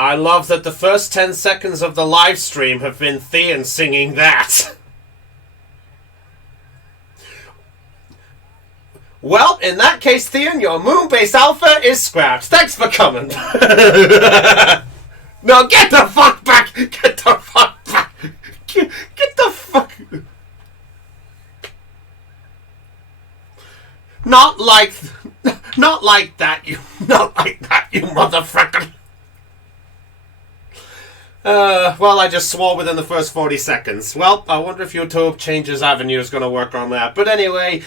I love that the first 10 seconds of the live stream have been Thean singing that. Well, in that case, Thean, your moon-based alpha is scrapped. Thanks for coming. No, get the fuck back! Get the fuck back! Get the fuck... Not like that, you motherfucker. Well, I just swore within the first 40 seconds. Well, I wonder if YouTube changes avenue is going to work on that. But anyway,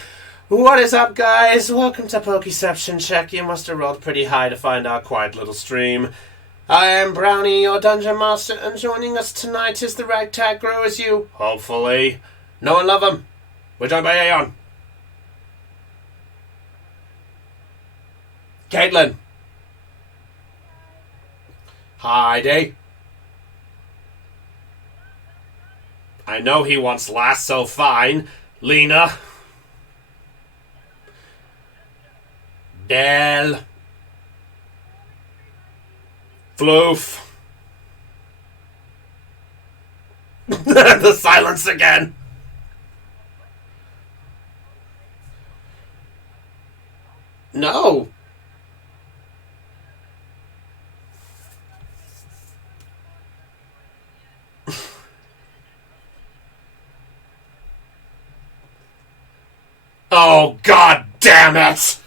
what is up, guys? Welcome to Pokeception Check. You must have rolled pretty high to find our quiet little stream. I am Brownie, your Dungeon Master, and joining us tonight is the Ragtag Growers you, hopefully, know and love him. We're joined by Aeon. Caitlin. Heidi. I know he wants last, so fine. Lena. Del. Floof. The silence again. No. Oh, god damn it!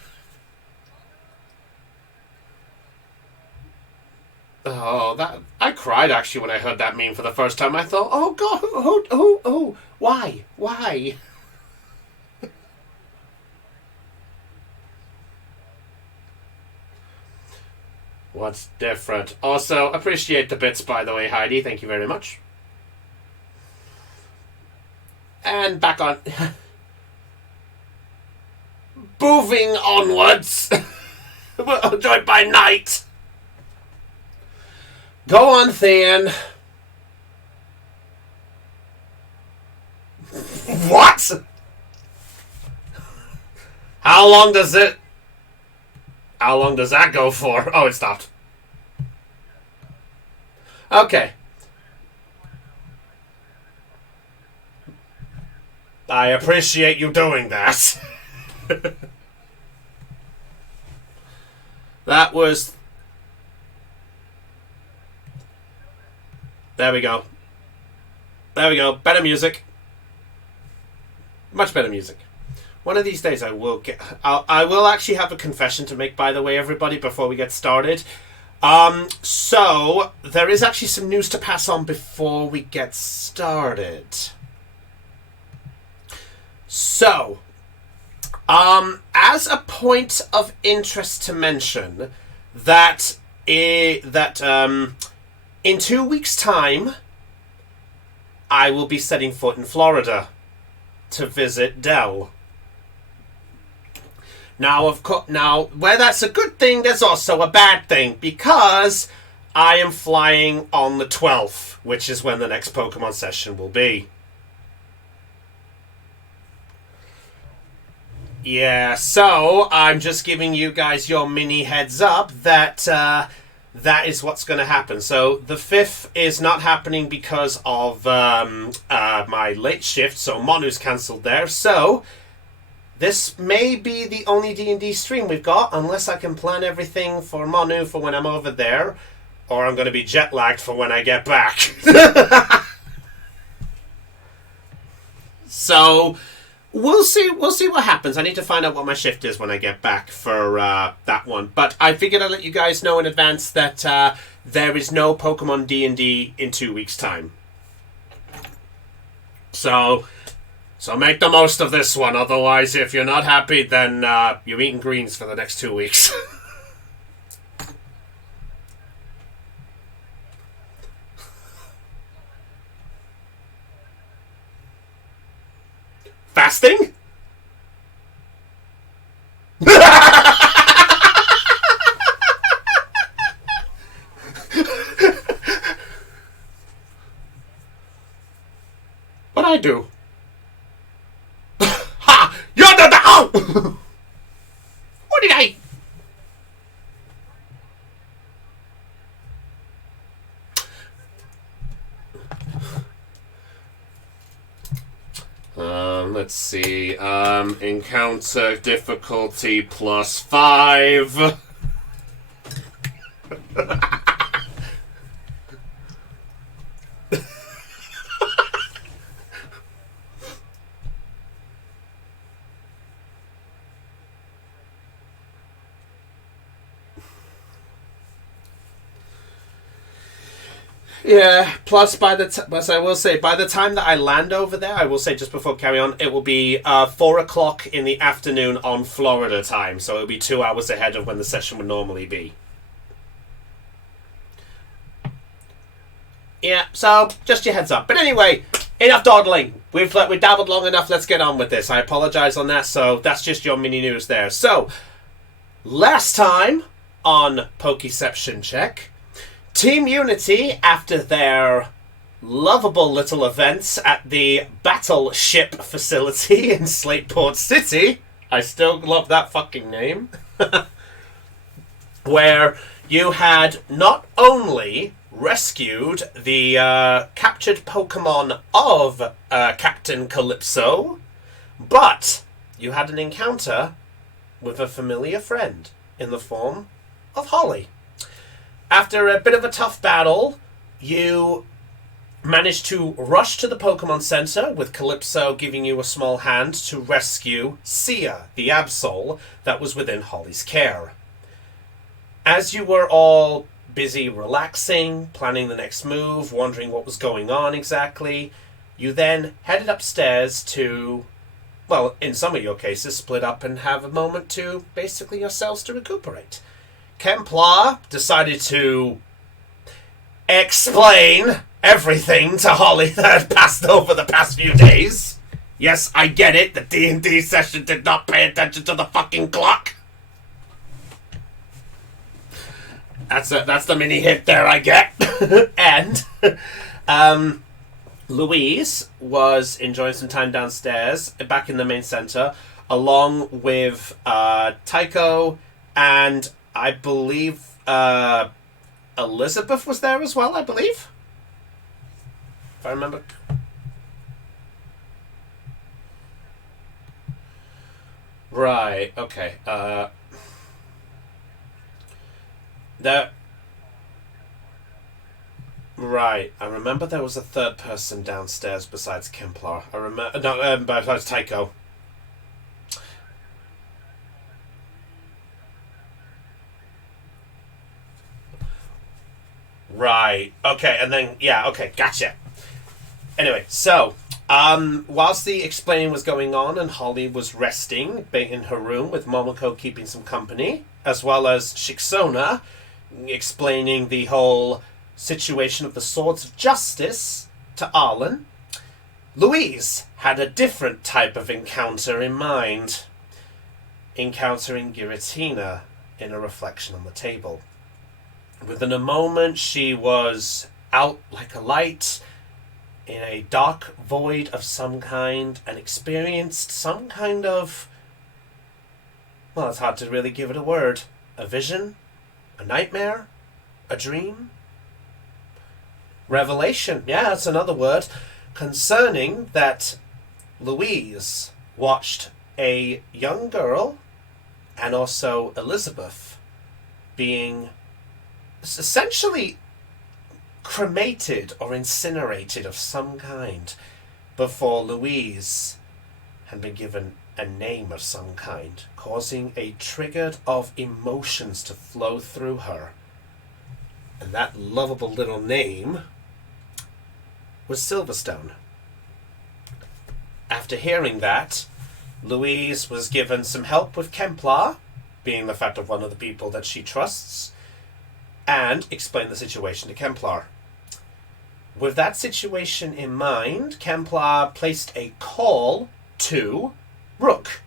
Oh, that... I cried, actually, when I heard that meme for the first time. I thought, oh god, who, why? What's different? Also, appreciate the bits, by the way, Heidi. Thank you very much. And back on... Moving onwards. We're joined by Night. Go on, Thean. What? How long does that go for? Oh, it stopped. Okay. I appreciate you doing that. That was... There we go. Better music. Much better music. One of these days I will actually have a confession to make, by the way, everybody, before we get started. So, there is actually some news to pass on before we get started. So... as a point of interest to mention that in 2 weeks' time, I will be setting foot in Florida to visit Dell. Now, where that's a good thing, there's also a bad thing, because I am flying on the 12th, which is when the next Pokemon session will be. Yeah, so I'm just giving you guys your mini heads up that that is what's going to happen. So the 5th is not happening because of my late shift, so Monu's cancelled there. So this may be the only D&D stream we've got, unless I can plan everything for Monu for when I'm over there, or I'm going to be jet-lagged for when I get back. So... We'll see what happens. I need to find out what my shift is when I get back for that one. But I figured I'd let you guys know in advance that there is no Pokemon D&D in 2 weeks' time. So make the most of this one. Otherwise, if you're not happy, then you're eating greens for the next 2 weeks. Fasting? What'd I do? Ha! You're the... Oh! What did I... let's see. Encounter difficulty +5. Yeah, plus but I will say, by the time that I land over there, I will say just before carry on, it will be 4 o'clock in the afternoon on Florida time, so it'll be 2 hours ahead of when the session would normally be. Yeah, so just your heads up. But anyway, enough dawdling. We've dabbled long enough. Let's get on with this. I apologize on that. So that's just your mini news there. So last time on Pokeception Check, Team Unity, after their lovable little events at the Battleship facility in Slateport City, I still love that fucking name, where you had not only rescued the captured Pokemon of Captain Calypso, but you had an encounter with a familiar friend in the form of Holly. After a bit of a tough battle, you managed to rush to the Pokemon Center, with Calypso giving you a small hand to rescue Sia, the Absol, that was within Holly's care. As you were all busy relaxing, planning the next move, wondering what was going on exactly, you then headed upstairs to, well, in some of your cases, split up and have a moment to basically yourselves to recuperate. Kemplar decided to explain everything to Holly that had passed over the past few days. Yes, I get it, the D&D session did not pay attention to the fucking clock. That's the mini hint there I get. And Louise was enjoying some time downstairs, back in the main center, along with Tycho, and I believe Elizabeth was there as well, I believe. If I remember. Right, okay. Right, I remember there was a third person downstairs besides Kemplar. I remember, no, besides Tycho. Right, okay, and then, yeah, okay, gotcha. Anyway, so, whilst the explaining was going on and Holly was resting in her room with Momoko keeping some company, as well as Shixona explaining the whole situation of the Swords of Justice to Arlen, Louise had a different type of encounter in mind. Encountering Giratina in a reflection on the table. Within a moment, she was out like a light in a dark void of some kind and experienced some kind of, well, it's hard to really give it a word. A vision? A nightmare? A dream? Revelation, yeah, that's another word, concerning that Louise watched a young girl and also Elizabeth being essentially cremated or incinerated of some kind before Louise had been given a name of some kind, causing a trigger of emotions to flow through her. And that lovable little name was Silverstone. After hearing that, Louise was given some help with Kemplar, being the fact of one of the people that she trusts, and explained the situation to Kemplar. With that situation in mind, Kemplar placed a call to Rook,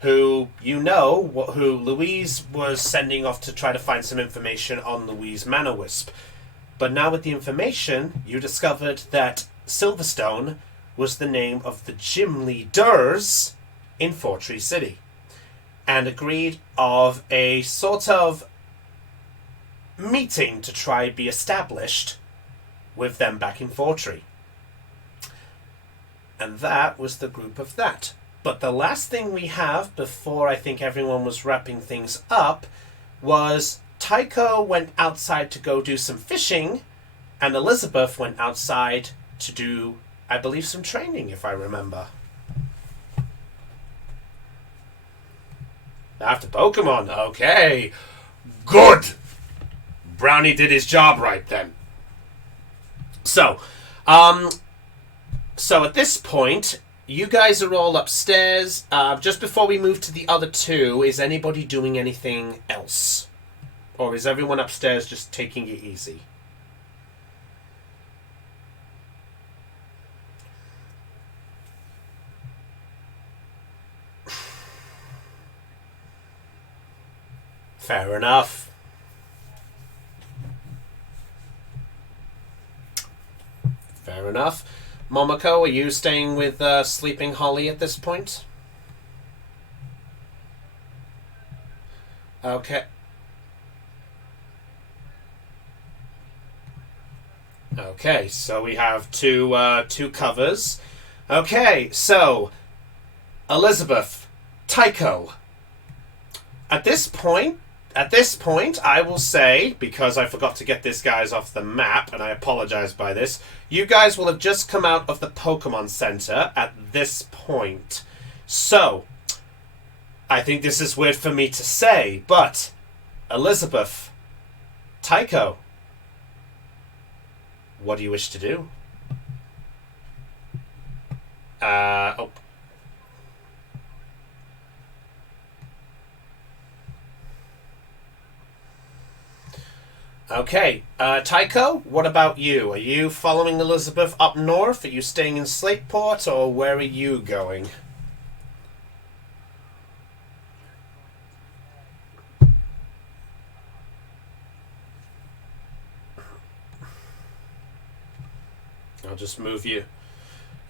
who who Louise was sending off to try to find some information on Louise Manowisp. But now with the information, you discovered that Silverstone was the name of the gym leaders in Fortree City, and agreed of a sort of meeting to try be established with them back in Fortree. And that was the group of that. But the last thing we have before I think everyone was wrapping things up was Tycho went outside to go do some fishing, and Elizabeth went outside to do, I believe, some training, if I remember. After Pokemon, okay. Good! Brownie did his job right then. So at this point, you guys are all upstairs. Just before we move to the other two, is anybody doing anything else? Or is everyone upstairs just taking it easy? Fair enough. Fair enough. Momoko, are you staying with Sleeping Holly at this point? Okay. Okay, so we have two covers. Okay, so Elizabeth, Tycho. At this point, I will say, because I forgot to get this guys off the map, and I apologize by this, you guys will have just come out of the Pokemon Center at this point. So, I think this is weird for me to say, but Elizabeth, Tycho, what do you wish to do? Oh. Okay, Tycho, what about you? Are you following Elizabeth up north? Are you staying in Slateport, or where are you going? I'll just move you.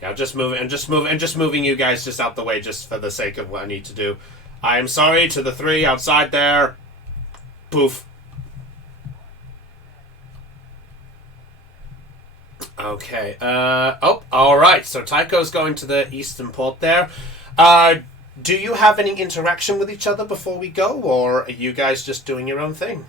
Yeah, I'll just move it, and just moving you guys just out the way, just for the sake of what I need to do. I am sorry to the three outside there. Poof. Okay. Oh, all right. So Tycho's going to the eastern port there. Do you have any interaction with each other before we go, or are you guys just doing your own thing?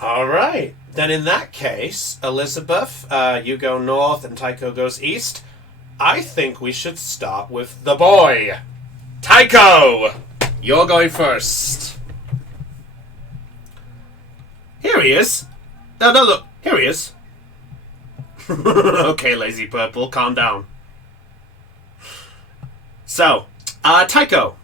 All right. Then in that case, Elizabeth, you go north and Tycho goes east. I think we should start with the boy. Tycho! You're going first. Here he is. No, look. Here he is. Okay, Lazy Purple, calm down. So, Tycho.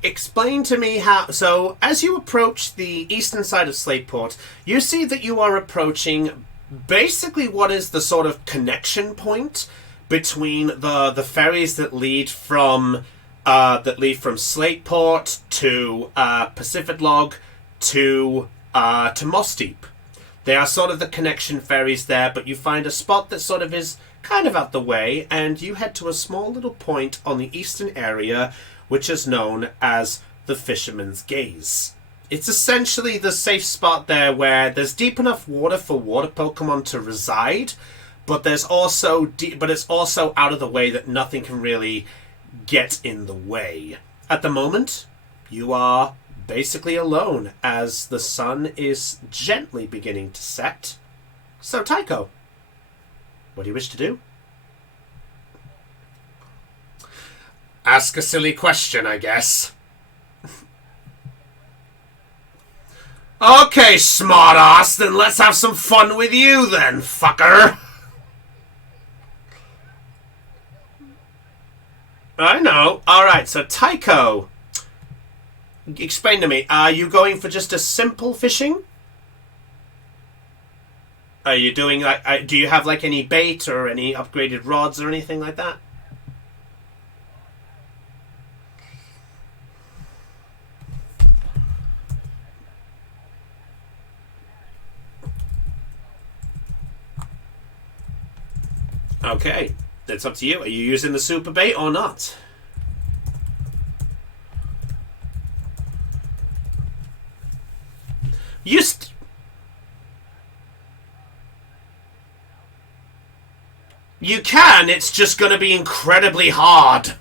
Explain to me how... So, as you approach the eastern side of Slateport, you see that you are approaching basically what is the sort of connection point between the ferries that lead from Slateport to Pacific Log to Moss Deep. They are sort of the connection ferries there, but you find a spot that sort of is kind of out the way, and you head to a small little point on the eastern area, which is known as the Fisherman's Gaze. It's essentially the safe spot there where there's deep enough water for water Pokemon to reside, but it's also out of the way that nothing can really get in the way. At the moment, you are basically alone as the sun is gently beginning to set. So, Tycho, what do you wish to do? Ask a silly question, I guess. Okay, smartass, then let's have some fun with you then, fucker. I know. Alright, so Tycho, explain to me, are you going for just a simple fishing? Are you doing do you have like any bait or any upgraded rods or anything like that? Okay, it's up to you. Are you using the super bait or not? You you can, it's just going to be incredibly hard.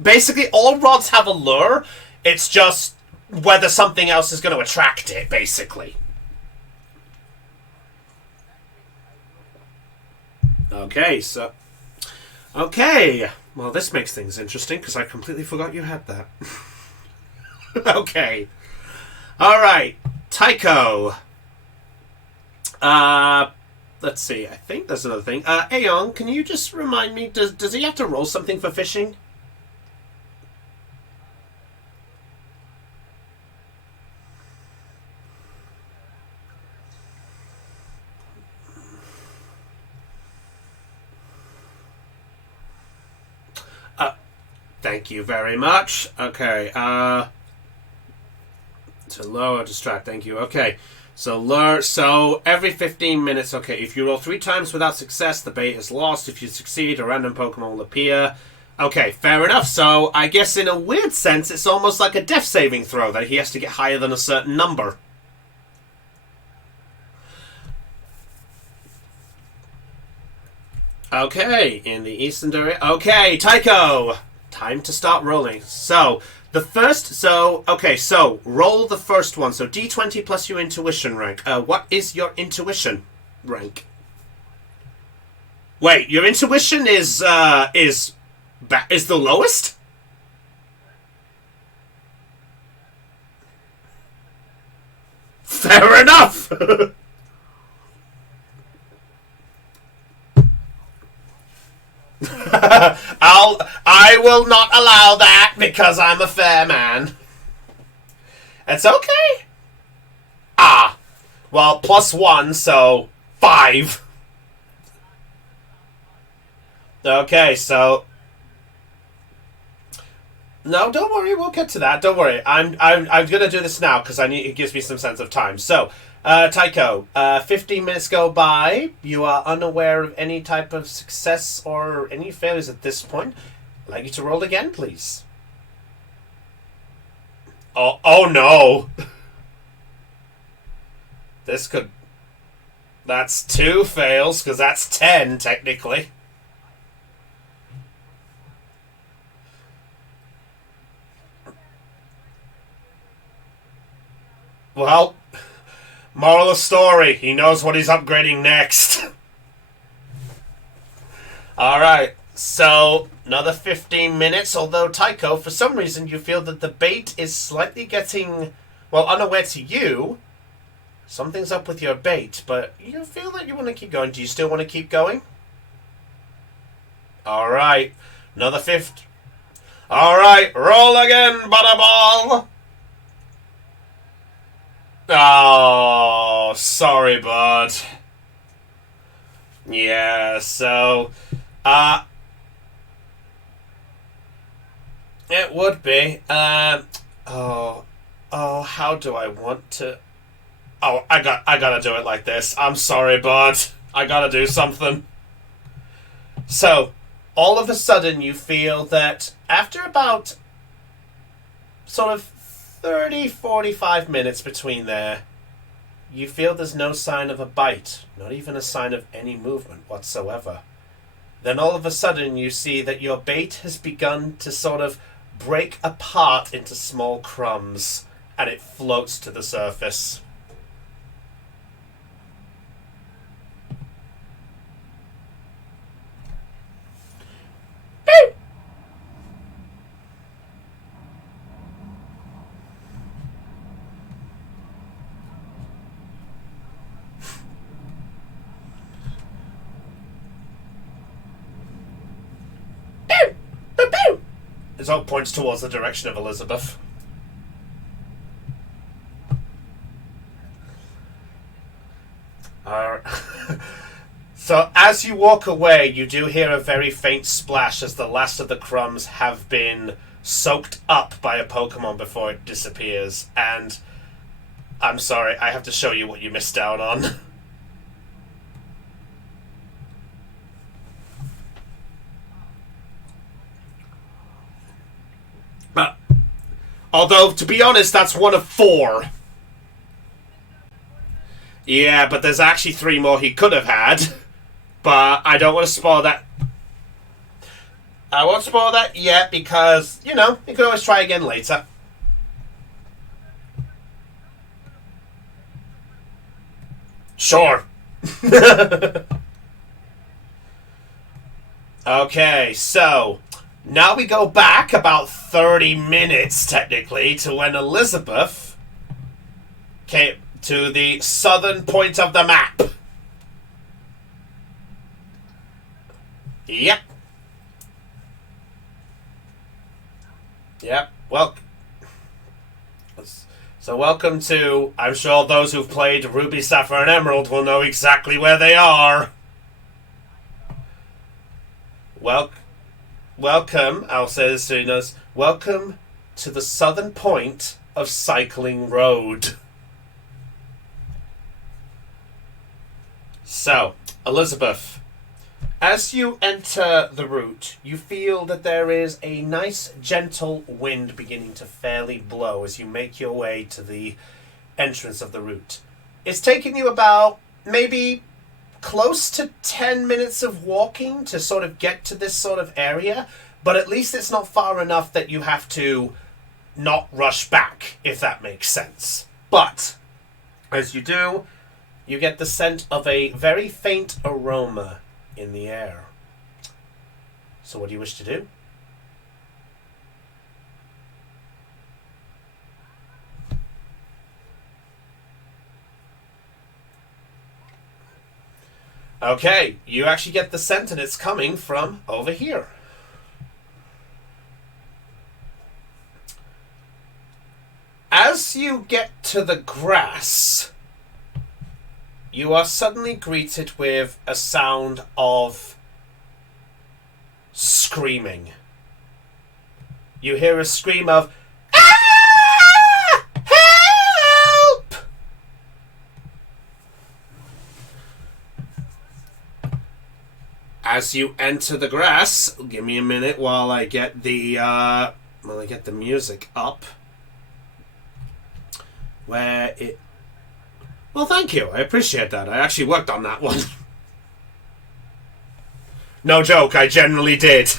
Basically, all rods have a lure. It's just whether something else is going to attract it, basically. Okay, so... Okay. Well, this makes things interesting, because I completely forgot you had that. Okay. Alright. Tycho. Let's see. I think there's another thing. Aeon, can you just remind me, does he have to roll something for fishing? Thank you very much. Okay, to lower, distract, thank you. Okay, so lure, so every 15 minutes, okay, if you roll 3 times without success, the bait is lost. If you succeed, a random Pokemon will appear. Okay, fair enough. So I guess in a weird sense, it's almost like a death saving throw that he has to get higher than a certain number. Okay, in the eastern area. Okay, Tycho! Time to start rolling. So, the first... So, okay, so, roll the first one. So, D20 plus your intuition rank. What is your intuition rank? Wait, your intuition is the lowest? Fair enough! I will not allow that because I'm a fair man. It's okay. Well, +1, so 5. Okay, so no, don't worry. We'll get to that. Don't worry. I'm gonna do this now because it gives me some sense of time. So, Tycho, 15 minutes go by. You are unaware of any type of success or any failures at this point. I'd like you to roll again, please. Oh no! This could... That's 2 fails, because that's 10, technically. Well, moral of the story, he knows what he's upgrading next. Alright, so another 15 minutes, although Tycho, for some reason you feel that the bait is slightly getting, well, unaware to you. Something's up with your bait, but you feel that you want to keep going. Do you still want to keep going? Alright, another 50. Alright, roll again, Butterball! Oh, sorry, bud. Yeah, so, it would be. Oh, how do I want to... Oh, I gotta do it like this. I'm sorry, bud. I gotta do something. So, all of a sudden you feel that after about sort of 30-45 minutes between there, you feel there's no sign of a bite, not even a sign of any movement whatsoever. Then all of a sudden you see that your bait has begun to sort of break apart into small crumbs, and it floats to the surface. His all points towards the direction of Elizabeth. So as you walk away, you do hear a very faint splash as the last of the crumbs have been soaked up by a Pokemon before it disappears. And I'm sorry, I have to show you what you missed out on. But, although, to be honest, that's one of 4. Yeah, but there's actually 3 more he could have had. But I don't want to spoil that. I won't spoil that yet because, you can always try again later. Sure. Okay, so now we go back about 30 minutes, technically, to when Elizabeth came to the southern point of the map. Yep. Yep. Well, so welcome to... I'm sure those who've played Ruby, Sapphire, and Emerald will know exactly where they are. Welcome, I'll say as soon as... Welcome to the southern point of Cycling Road. So, Elizabeth, as you enter the route, you feel that there is a nice, gentle wind beginning to fairly blow as you make your way to the entrance of the route. It's taking you about maybe close to 10 minutes of walking to sort of get to this sort of area, but at least it's not far enough that you have to not rush back, if that makes sense. But, as you do, you get the scent of a very faint aroma in the air. So what do you wish to do? Okay, you actually get the scent and it's coming from over here. As you get to the grass, you are suddenly greeted with a sound of screaming. You hear a scream of, "Ah! Help!" As you enter the grass, give me a minute while I get the music up. Where it... Well, thank you. I appreciate that. I actually worked on that one. No joke, I generally did.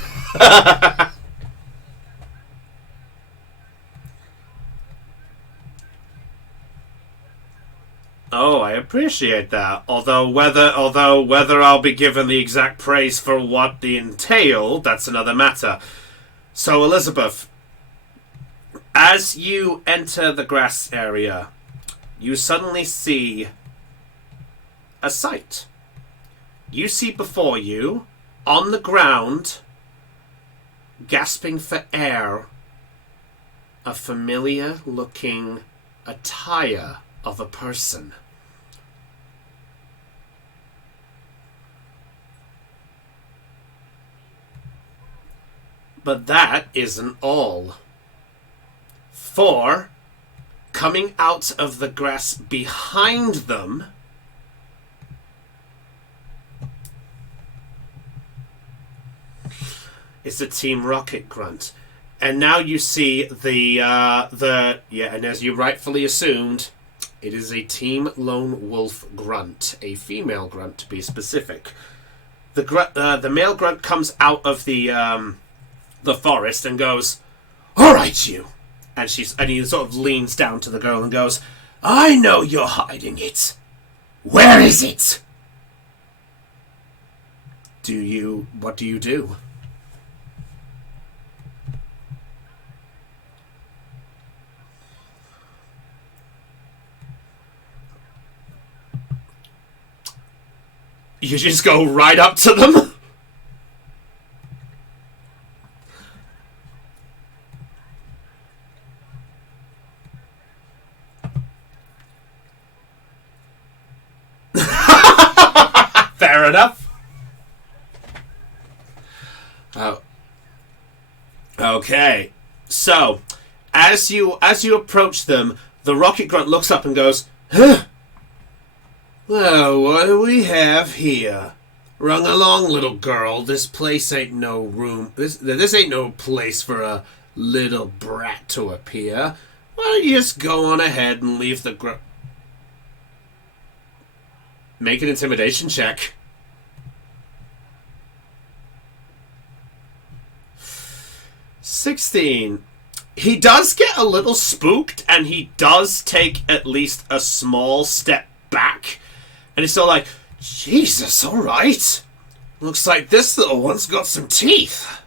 Oh, I appreciate that. Although whether I'll be given the exact praise for what they entail, that's another matter. So, Elizabeth, as you enter the grass area, you suddenly see a sight. You see before you, on the ground, gasping for air, a familiar-looking attire of a person. But that isn't all. For, coming out of the grass behind them, is a Team Rocket grunt. And now you see and as you rightfully assumed, it is a Team Lone Wolf grunt, a female grunt to be specific. The male grunt comes out of the forest and goes, "All right, you." And he sort of leans down to the girl and goes, "I know you're hiding it. Where is it?" What do you do? You just go right up to them? Fair enough. Oh. Okay. So, as you approach them, the rocket grunt looks up and goes, "Huh? Well, what do we have here? Run along, little girl. This place ain't no room. This ain't no place for a little brat to appear. Why don't you just go on ahead and leave the Make an intimidation check. 16. He does get a little spooked, and he does take at least a small step back. And he's still like, Jesus, alright. Looks like this little one's got some teeth.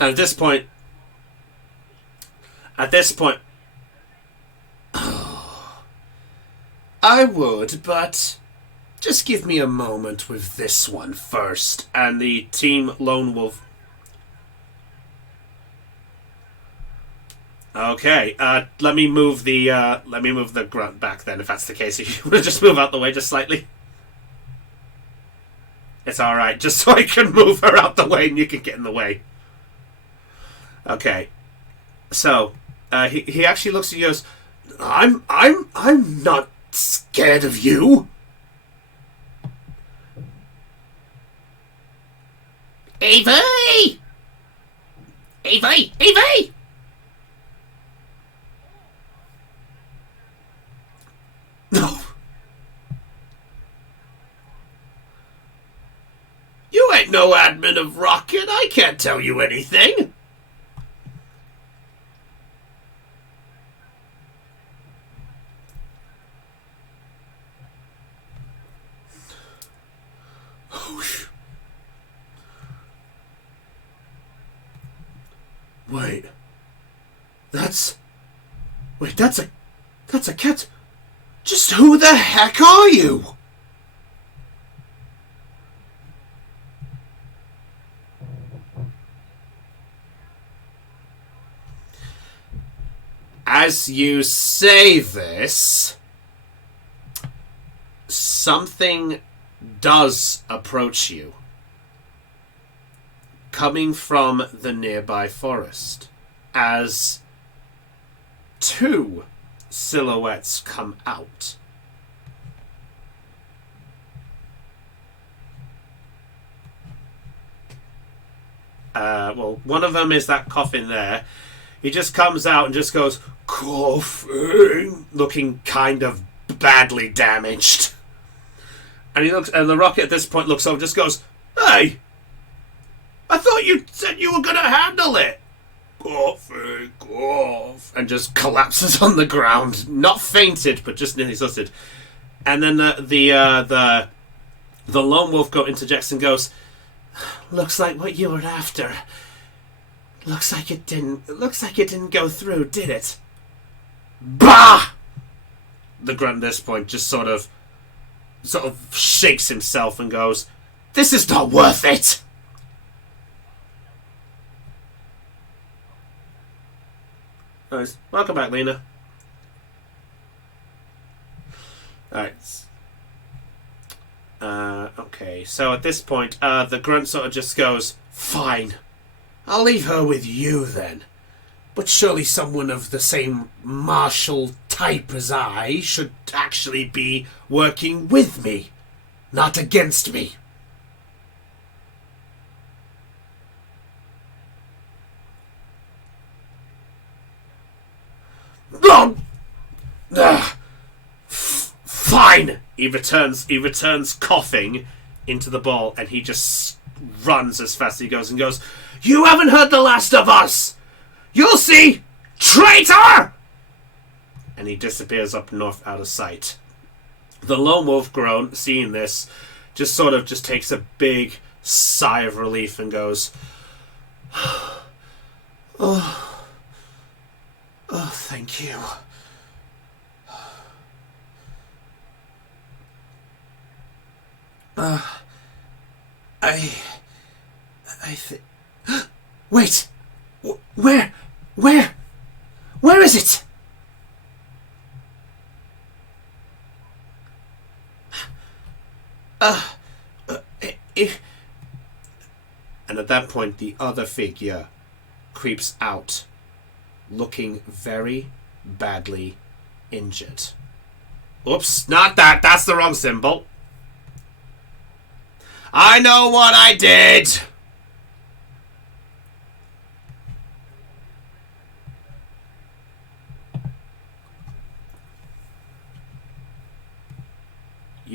And at this point, I would, but just give me a moment with this one first. And the team Lone Wolf... Okay, let me move the grunt back then, if that's the case. If you want to just move out the way just slightly. It's alright, just so I can move her out the way and you can get in the way. Okay. So, he actually looks at you and goes, I'm not scared of you. Evie! Evie! Evie! No. You ain't no admin of Rocket. I can't tell you anything. Wait. That's a cat. Just who the heck are you? As you say this, something does approach you, coming from the nearby forest, as two silhouettes come out. Well, one of them is that coffin there. He just comes out and just goes, coughing, looking kind of badly damaged. And the Rocket at this point looks over and just goes, hey, I thought you said you were going to handle it. Coughing, cough. And just collapses on the ground. Not fainted, but just nearly exhausted. And then the lone wolf interjects and goes, looks like what you were after. Looks like it didn't go through, did it? Bah! The grunt at this point just sort of shakes himself and goes, this is not worth it! Nice. Welcome back, Lena. Alright. Okay, so at this point, the grunt sort of just goes, fine. I'll leave her with you then. But surely someone of the same martial type as I should actually be working with me, not against me. Fine! He returns coughing into the ball, and he just runs as fast as he goes and goes, you haven't heard the last of us! You'll see! Traitor! And he disappears up north out of sight. The lone wolf grown, seeing this, just takes a big sigh of relief and goes, oh, thank you. I think... Wait! Where is it? And at that point, the other figure creeps out, looking very badly injured. Oops, not that. That's the wrong symbol. I know what I did.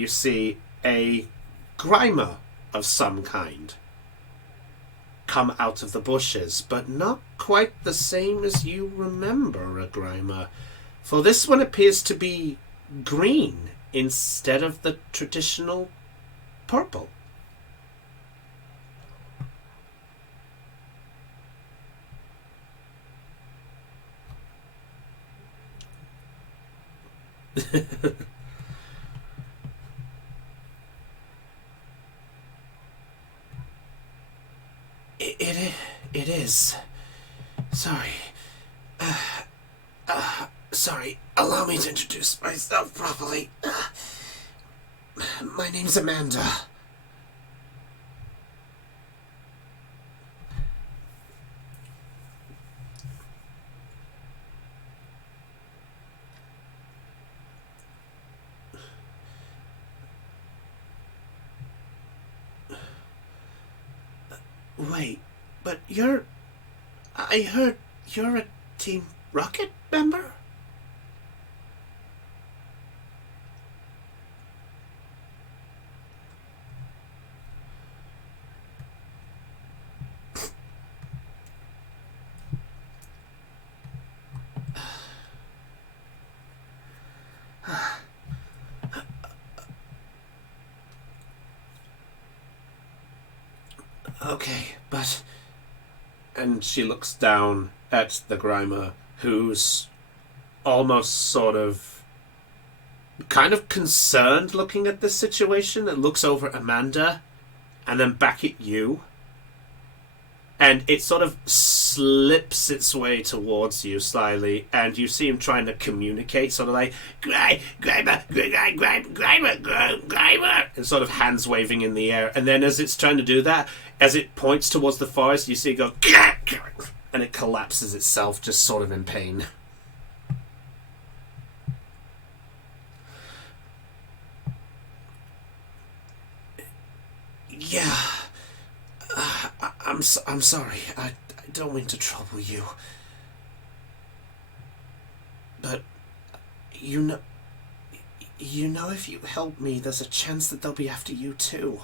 you see a Grimer of some kind come out of the bushes, but not quite the same as you remember a Grimer, for this one appears to be green instead of the traditional purple. It is. Sorry. Sorry. Allow me to introduce myself properly. My name's Amanda. Wait, but I heard you're a Team Rocket member? Okay, but... And she looks down at the Grimer, who's almost sort of kind of concerned looking at this situation, and looks over at Amanda and then back at you. And it sort of slips its way towards you slyly, and you see him trying to communicate, sort of like, Grimer, and sort of hands waving in the air. And then as it's trying to do that, as it points towards the forest, you see it go, and it collapses itself, just sort of in pain. Yeah. I'm sorry. I don't mean to trouble you. But, you know, if you help me, there's a chance that they'll be after you too.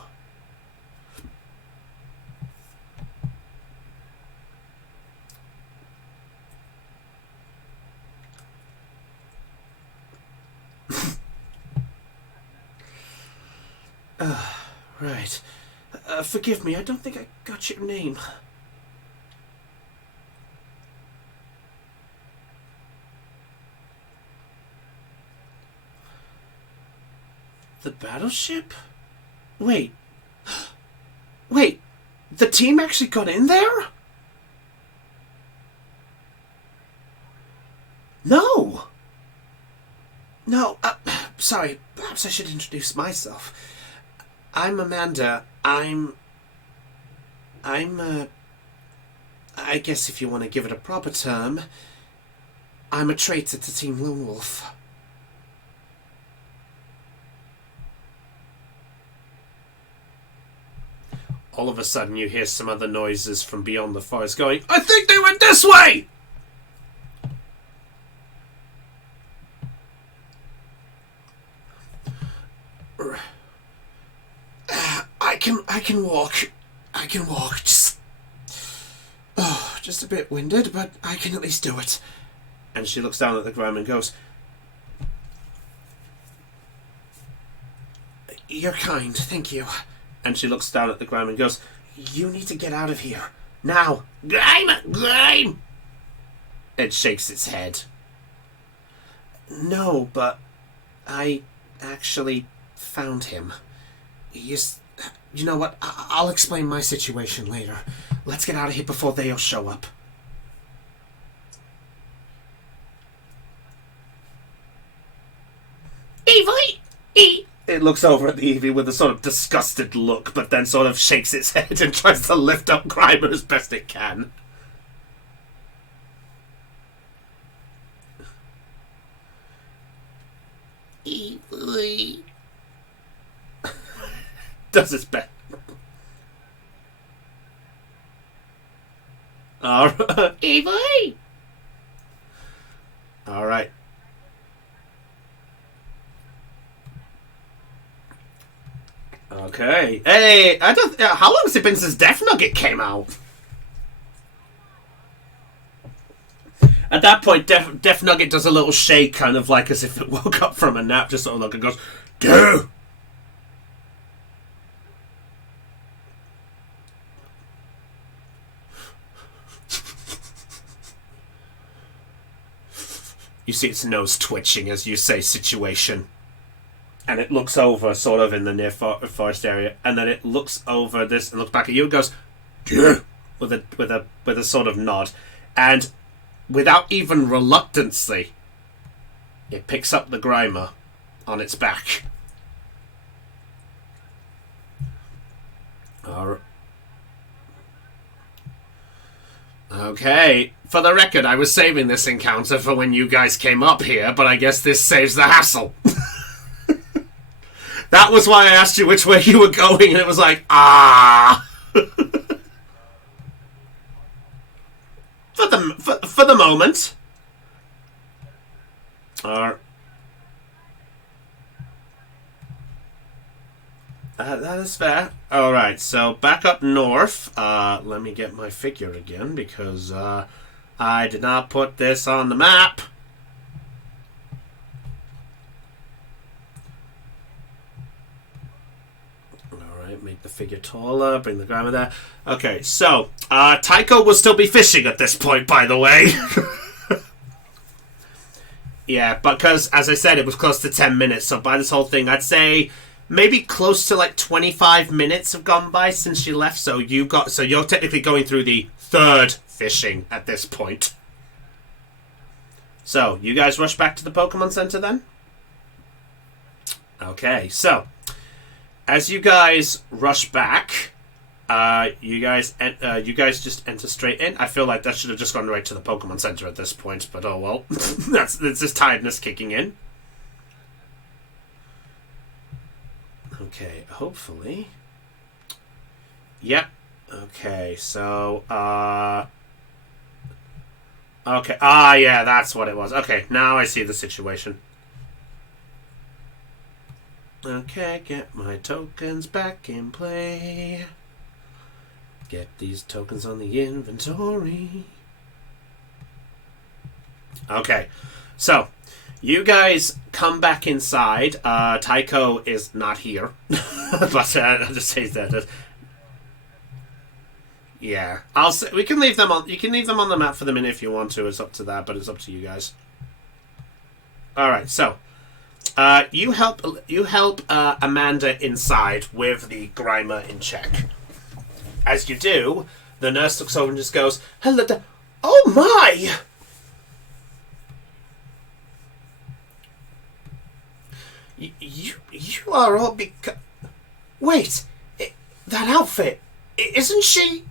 Right. Forgive me, I don't think I got your name. The battleship? Wait. Wait, the team actually got in there? No! No, sorry, perhaps I should introduce myself. I'm Amanda. I guess if you want to give it a proper term, I'm a traitor to Team Lone Wolf. All of a sudden you hear some other noises from beyond the forest going, I think they went this way! I can walk. I can walk. Just a bit winded, but I can at least do it. And she looks down at the ground and goes, You're kind, thank you. And she looks down at the ground and goes, You need to get out of here. Now. Grime! It shakes its head. No, but I actually found him. You know what? I'll explain my situation later. Let's get out of here before they'll show up. Evie! It looks over at the Evie with a sort of disgusted look, but then sort of shakes its head and tries to lift up Grimer as best it can. Evie. Does its best. Alright. Evie! Alright. Okay. Hey, I don't. How long has it been since Death Nugget came out? At that point, Death Nugget does a little shake, kind of like as if it woke up from a nap, just sort of look and goes, "Dude." You see its nose twitching as you say situation. And it looks over, sort of in the near forest area, and then it looks over this and looks back at you and goes, "Yeah," with a sort of nod, and without even reluctancy, it picks up the Grimer on its back. Okay, for the record, I was saving this encounter for when you guys came up here, but I guess this saves the hassle. That was why I asked you which way you were going, and it was like, ah. For the moment. That is fair. Alright, so back up north. Let me get my figure again, because I did not put this on the map. Make the figure taller, bring the Grimer there. Okay, so Tycho will still be fishing at this point, by the way. Yeah, because as I said, it was close to 10 minutes. So by this whole thing, I'd say maybe close to like 25 minutes have gone by since you left. So you're technically going through the third fishing at this point. So you guys rush back to the Pokemon Center then. Okay, so as you guys rush back, you guys just enter straight in. I feel like that should have just gone right to the Pokemon Center at this point, but oh well. That's just tiredness kicking in. Okay, hopefully. Yep. Okay, so okay. Yeah, that's what it was. Okay, now I see the situation. Okay, get my tokens back in play. Get these tokens on the inventory. Okay, so you guys come back inside. Tycho is not here, but I'll just say that. Yeah, I'll say we can leave them on. You can leave them on the map for the minute if you want to. It's up to that, but it's up to you guys. All right, so. You help Amanda inside with the Grimer in check. As you do, the nurse looks over and just goes, "Hello, oh my!" You are all wait, that outfit, isn't she?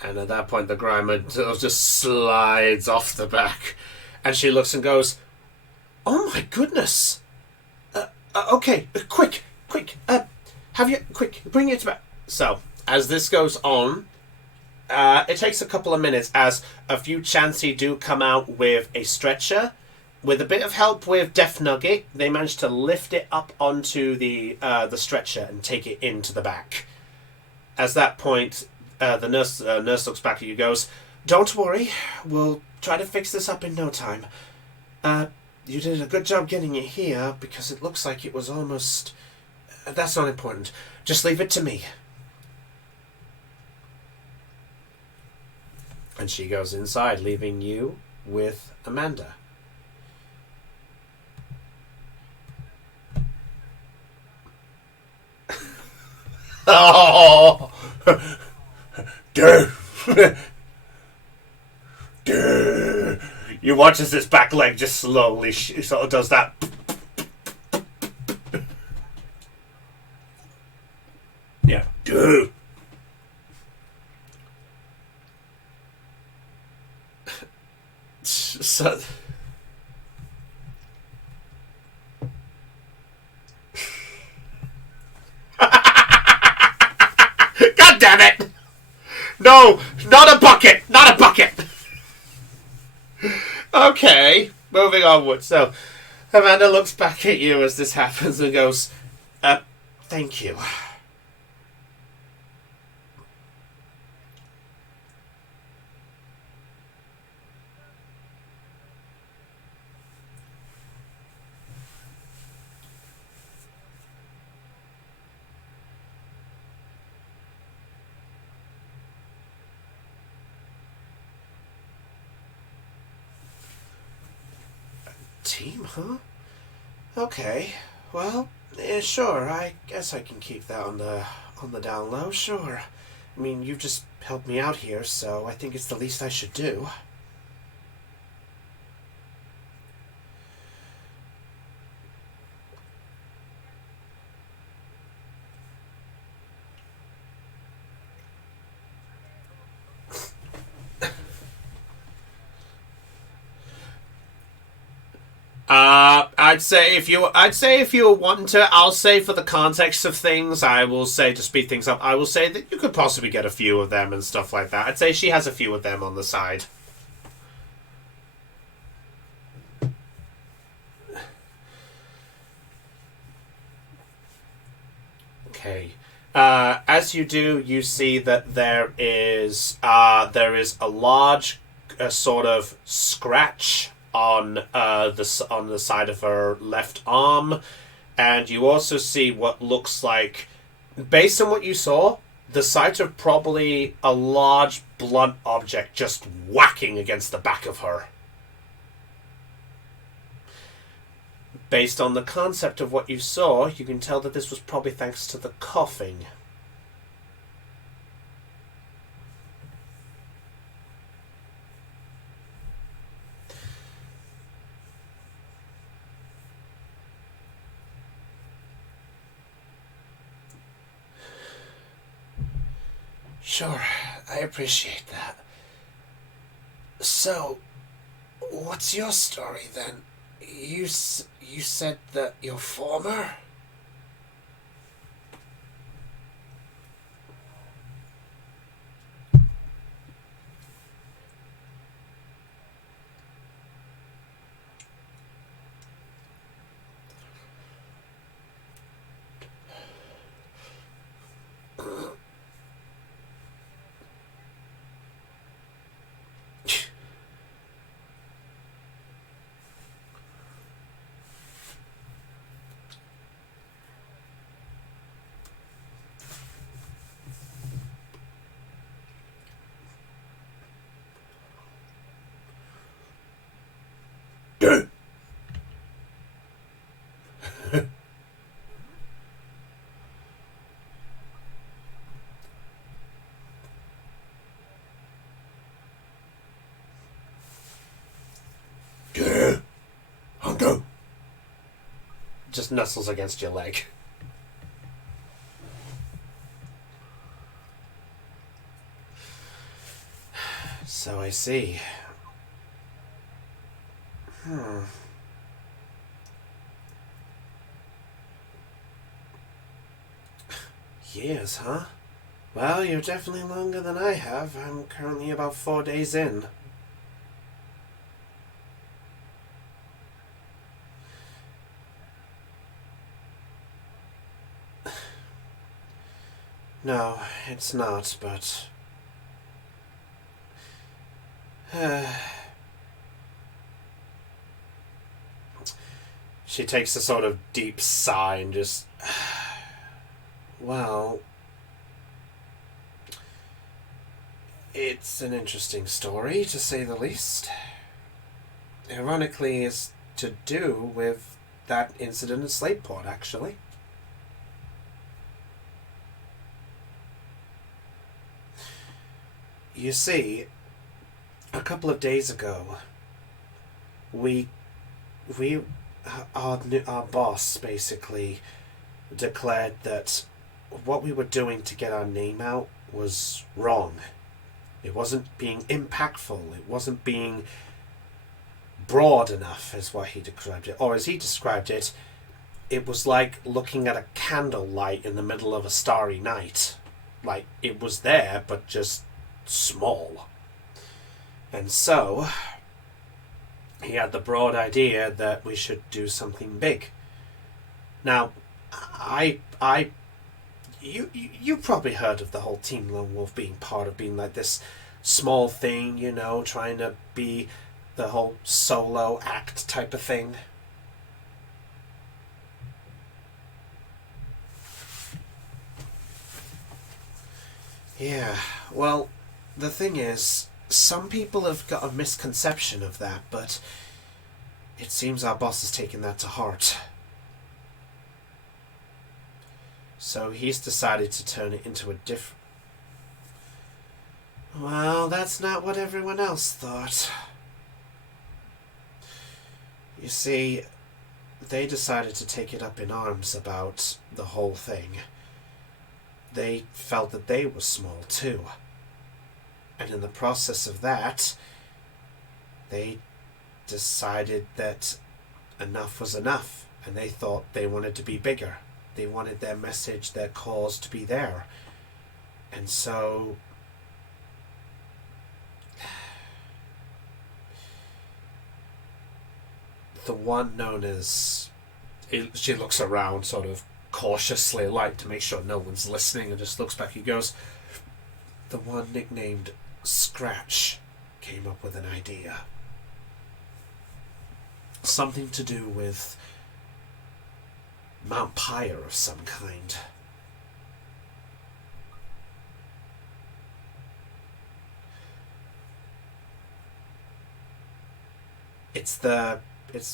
And at that point, the Grimer just slides off the back. And she looks and goes, "Oh my goodness. Okay, quick. Bring it back." So, as this goes on, it takes a couple of minutes as a few Chansey do come out with a stretcher. With a bit of help with Death Nugget, they manage to lift it up onto the stretcher and take it into the back. At that point, the nurse looks back at you and goes, "Don't worry, we'll try to fix this up in no time. You did a good job getting it here, because it looks like it was almost... that's not important. Just leave it to me." And she goes inside, leaving you with Amanda. Oh! Dude! Dude! You watch as this back leg just slowly sort of does that. Yeah. Dude! So... God damn it! No, not a bucket! Not a bucket! Okay, moving onward. So, Amanda looks back at you as this happens and goes, thank you. Team, huh? Okay. Well, yeah, sure. I guess I can keep that on the down low. Sure. I mean, you've just helped me out here, so I think it's the least I should do. I'd say if you were wanting to, I'll say for the context of things, I will say to speed things up, I will say that you could possibly get a few of them and stuff like that. I'd say she has a few of them on the side. Okay. As you do, you see that there is a large sort of scratch on the side of her left arm, and you also see what looks like, based on what you saw, the sight of probably a large blunt object just whacking against the back of her. Based on the concept of what you saw, you can tell that this was probably thanks to the coughing. Sure, I appreciate that. So, what's your story then? You said that your former? Just nuzzles against your leg. So I see. Years, huh? Well, you're definitely longer than I have. I'm currently about 4 days in. No, it's not, but... She takes a sort of deep sigh and just... Well... It's an interesting story, to say the least. Ironically, it's to do with that incident in Slateport, actually. You see, a couple of days ago, our boss basically declared that what we were doing to get our name out was wrong. It wasn't being impactful. It wasn't being broad enough, is what he described it. Or as he described it, it was like looking at a candlelight in the middle of a starry night. like it was there, but just small. And so he had the broad idea that we should do something big. Now, you probably heard of the whole Team Lone Wolf being part of being like this small thing, you know, trying to be the whole solo act type of thing. Yeah, well, the thing is, some people have got a misconception of that, but it seems our boss has taken that to heart. So he's decided to turn it into a different... Well, that's not what everyone else thought. You see, they decided to take it up in arms about the whole thing. They felt that they were small too. And in the process of that, they decided that enough was enough, and they thought they wanted to be bigger. They wanted their message, their cause to be there. And so the one known as... She looks around sort of cautiously, like to make sure no one's listening, and just looks back. He goes, the one nicknamed Scratch came up with an idea. Something to do with Mount Pyre of some kind. It's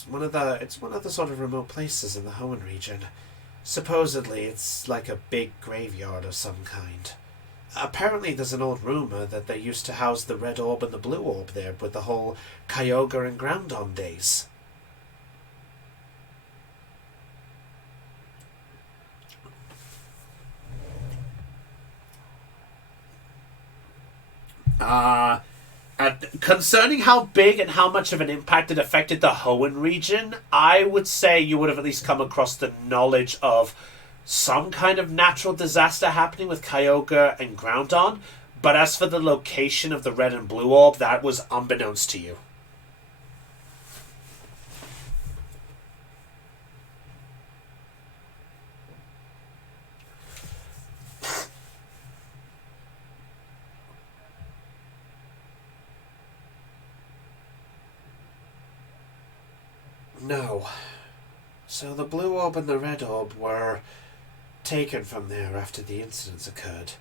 one of the sort of remote places in the Hoenn region. Supposedly it's like a big graveyard of some kind. Apparently there's an old rumour that they used to house the red orb and the blue orb there with the whole Kyogre and Groudon days. Concerning how big and how much of an impact it affected the Hoenn region, I would say you would have at least come across the knowledge of some kind of natural disaster happening with Kyogre and Groudon, but as for the location of the red and blue orb, that was unbeknownst to you. No. So the blue orb and the red orb were taken from there after the incidents occurred.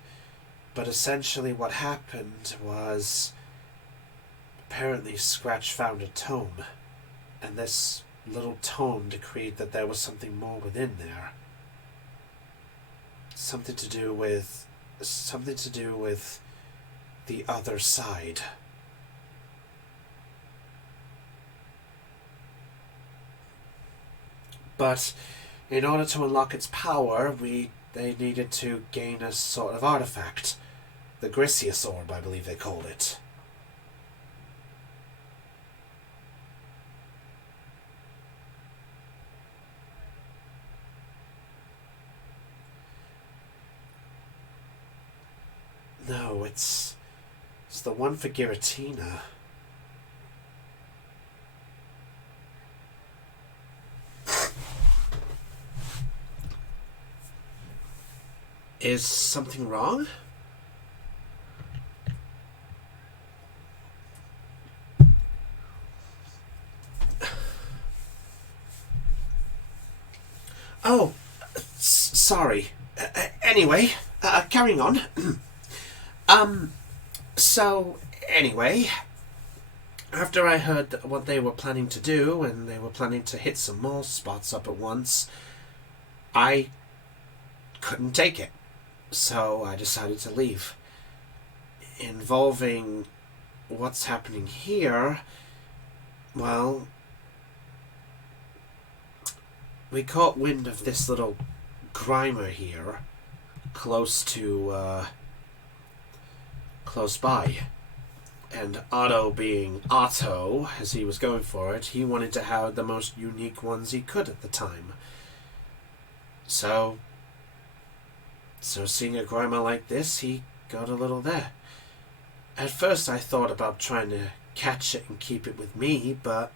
But essentially what happened was... Apparently Scratch found a tome. And this little tome decreed that there was something more within there. Something to do with the other side. But in order to unlock its power, they needed to gain a sort of artifact. The Grisius Orb, I believe they called it. No, it's the one for Giratina. Is something wrong? Oh, sorry. Anyway, carrying on. So, anyway, after I heard what they were planning to do, and they were planning to hit some more spots up at once, I couldn't take it. So I decided to leave. Involving what's happening here, well, we caught wind of this little Grimer here, close by. And Otto being Otto, as he was going for it, he wanted to have the most unique ones he could at the time. So So seeing a Grimer like this, he got a little there. At first I thought about trying to catch it and keep it with me, but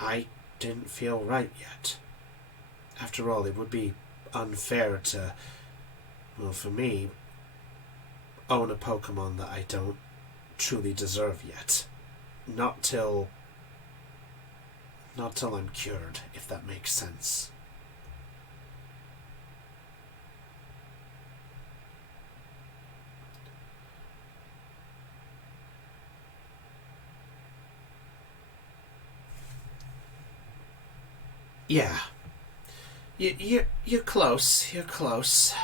I didn't feel right yet. After all, it would be unfair to, well, for me, own a Pokemon that I don't truly deserve yet. Not till I'm cured, if that makes sense. Yeah. You're close. You're close.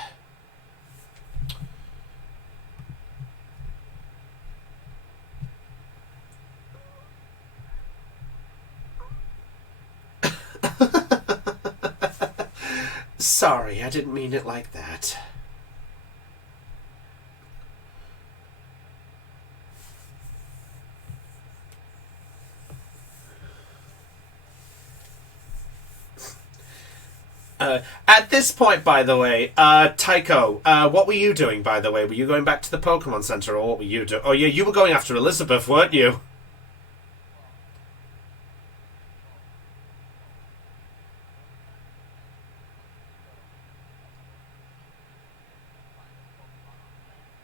Sorry, I didn't mean it like that. At this point, by the way, Tycho, what were you doing, by the way? Were you going back to the Pokemon Center, or what were you doing? Oh, yeah, you were going after Elizabeth, weren't you?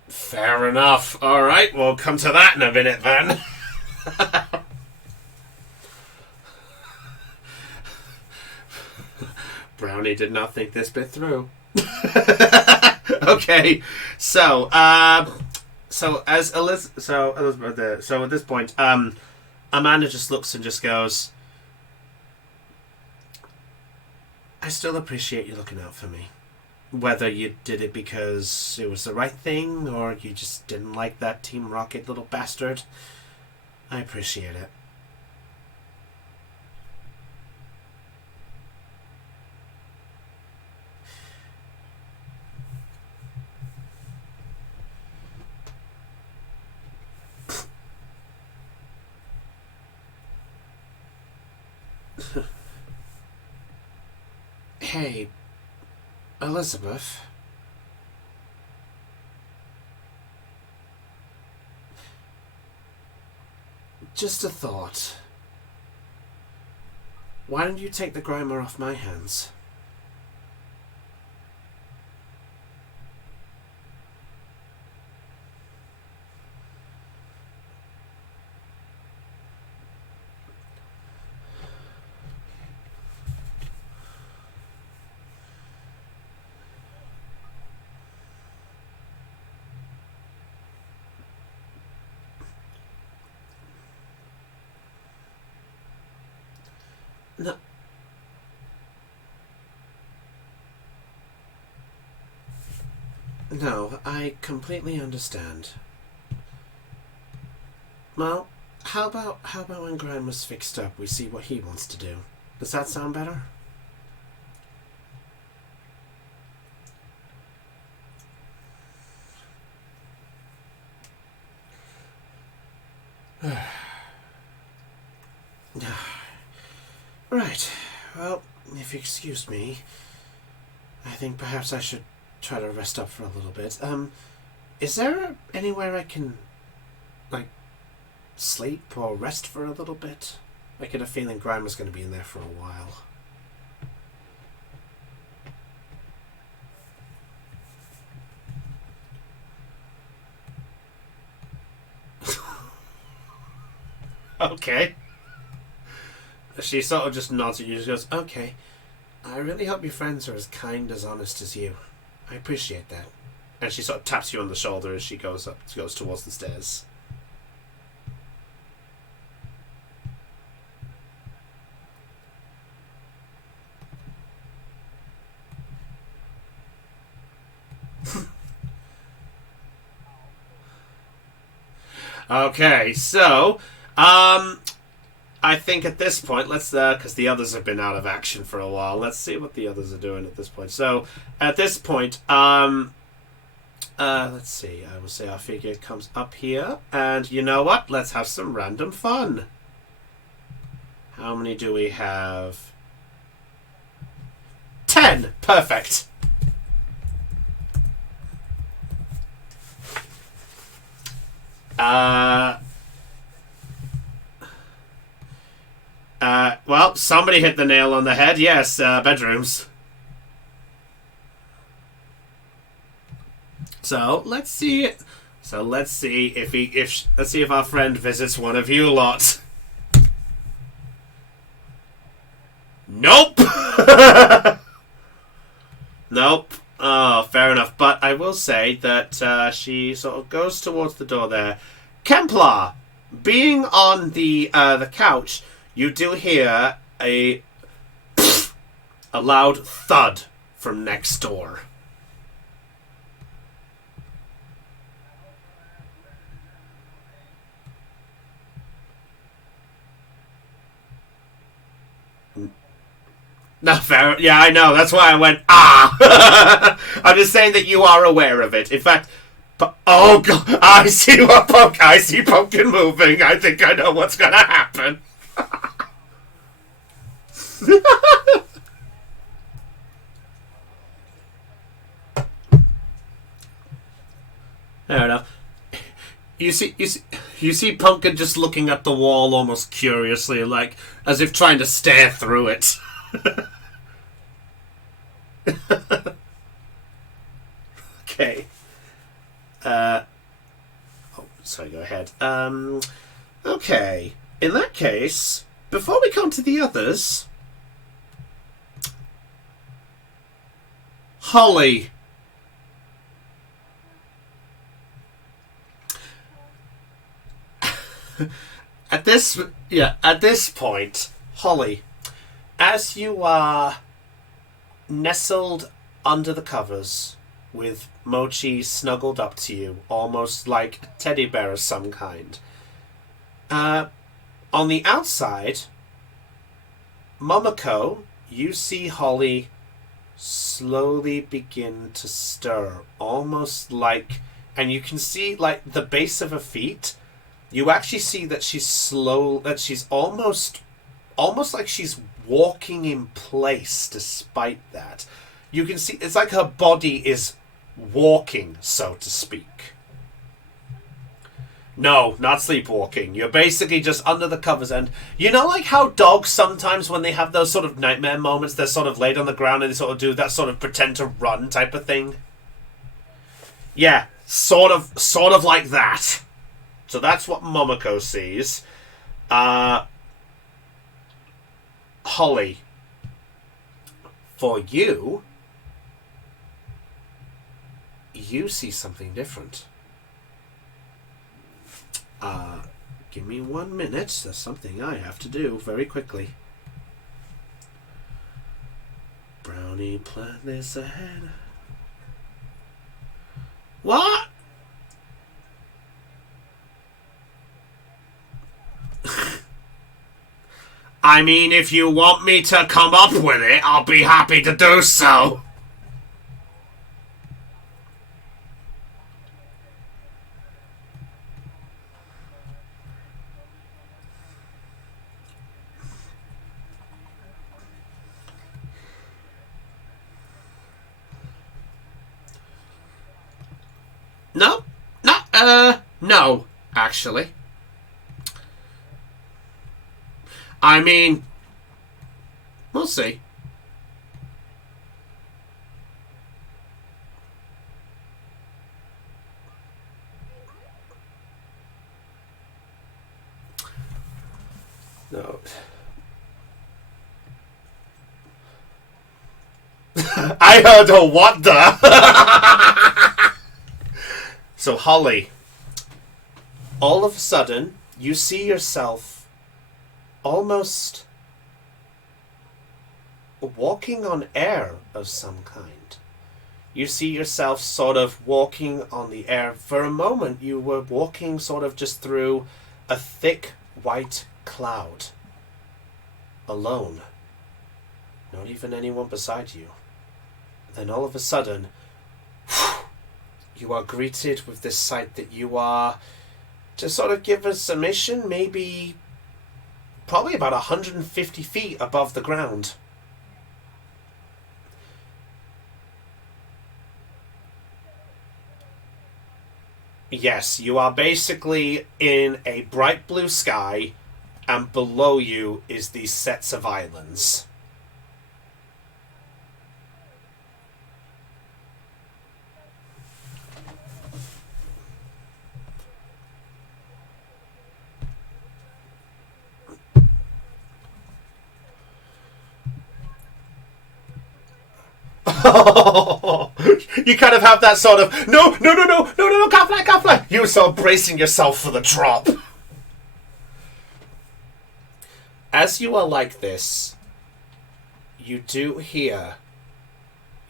Fair enough. Alright, we'll come to that in a minute, then. Brownie did not think this bit through. Okay, so so at this point, Amanda just looks and just goes, "I still appreciate you looking out for me. Whether you did it because it was the right thing, or you just didn't like that Team Rocket little bastard, I appreciate it." Hey, Elizabeth. Just a thought. Why don't you take the Grimer off my hands? No. No, I completely understand. Well, how about when Grimer's fixed up, we see what he wants to do? Does that sound better? Right. Well, if you excuse me, I think perhaps I should try to rest up for a little bit. Is there anywhere I can, like, sleep or rest for a little bit? I get a feeling Grimer's going to be in there for a while. Okay. She sort of just nods at you and goes, "Okay. I really hope your friends are as kind, as honest as you. I appreciate that." And she sort of taps you on the shoulder as she goes towards the stairs. Okay, so, I think at this point, let's, because the others have been out of action for a while, let's see what the others are doing at this point. So, at this point, let's see, I will say our figure comes up here, and you know what? Let's have some random fun. How many do we have? 10! Perfect! Uh, well, somebody hit the nail on the head. Yes, bedrooms. So let's see. So let's see if let's see if our friend visits one of you lot. Nope. Nope. Oh, fair enough. But I will say that she sort of goes towards the door there. Kemplar, being on the couch, you do hear a loud thud from next door. No, fair. Yeah, I know. That's why I went, ah! I'm just saying that you are aware of it. In fact, oh, God, I see Pumpkin moving. I think I know what's going to happen. Fair enough. You see Pumpkin just looking at the wall almost curiously, like, as if trying to stare through it. Okay. Oh, sorry, go ahead. Okay. In that case, before we come to the others, Holly. At this point, Holly, as you are nestled under the covers with Mochi snuggled up to you, almost like a teddy bear of some kind, on the outside, Momoko, you see Holly slowly begin to stir, almost like, and you can see like the base of her feet. You actually see that she's slow, that she's almost like she's walking in place despite that. You can see it's like her body is walking, so to speak. No, not sleepwalking. You're basically just under the covers, and you know like how dogs sometimes when they have those sort of nightmare moments, they're sort of laid on the ground and they sort of do that sort of pretend to run type of thing? Yeah, sort of like that. So that's what Momoko sees. Holly, for you see something different. Give me 1 minute. There's something I have to do very quickly. Brownie, plan this ahead. What? I mean, if you want me to come up with it, I'll be happy to do so. No, actually. I mean, we'll see. No. I heard a what the? So, Holly, all of a sudden, you see yourself almost walking on air of some kind. You see yourself sort of walking on the air. For a moment, you were walking sort of just through a thick white cloud. Alone. Not even anyone beside you. Then all of a sudden, you are greeted with this sight that you are, to sort of give us a mission, maybe probably about 150 feet above the ground. Yes, you are basically in a bright blue sky, and below you is these sets of islands. You kind of have that sort of no, can't fly. You sort of bracing yourself for the drop. As you are like this, you do hear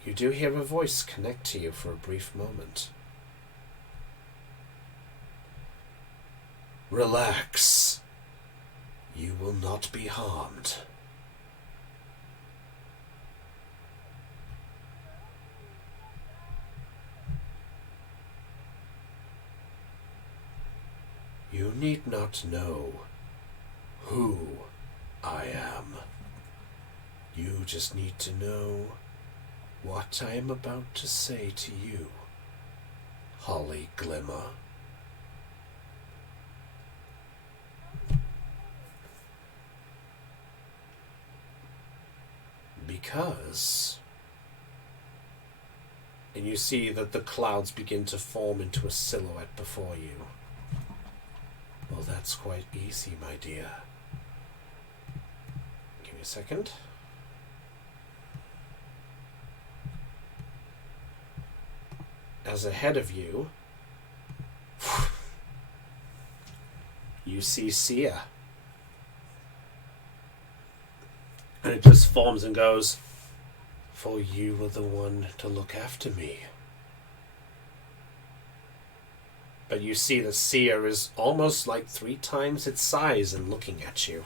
a voice connect to you for a brief moment. Relax. You will not be harmed. You need not know who I am. You just need to know what I am about to say to you, Holly Glimmer. Because... And you see that the clouds begin to form into a silhouette before you. Well, that's quite easy, my dear. Give me a second. As ahead of you, you see Sia. And it just forms and goes, for you were the one to look after me. But you see that Sia is almost like 3 times its size and looking at you.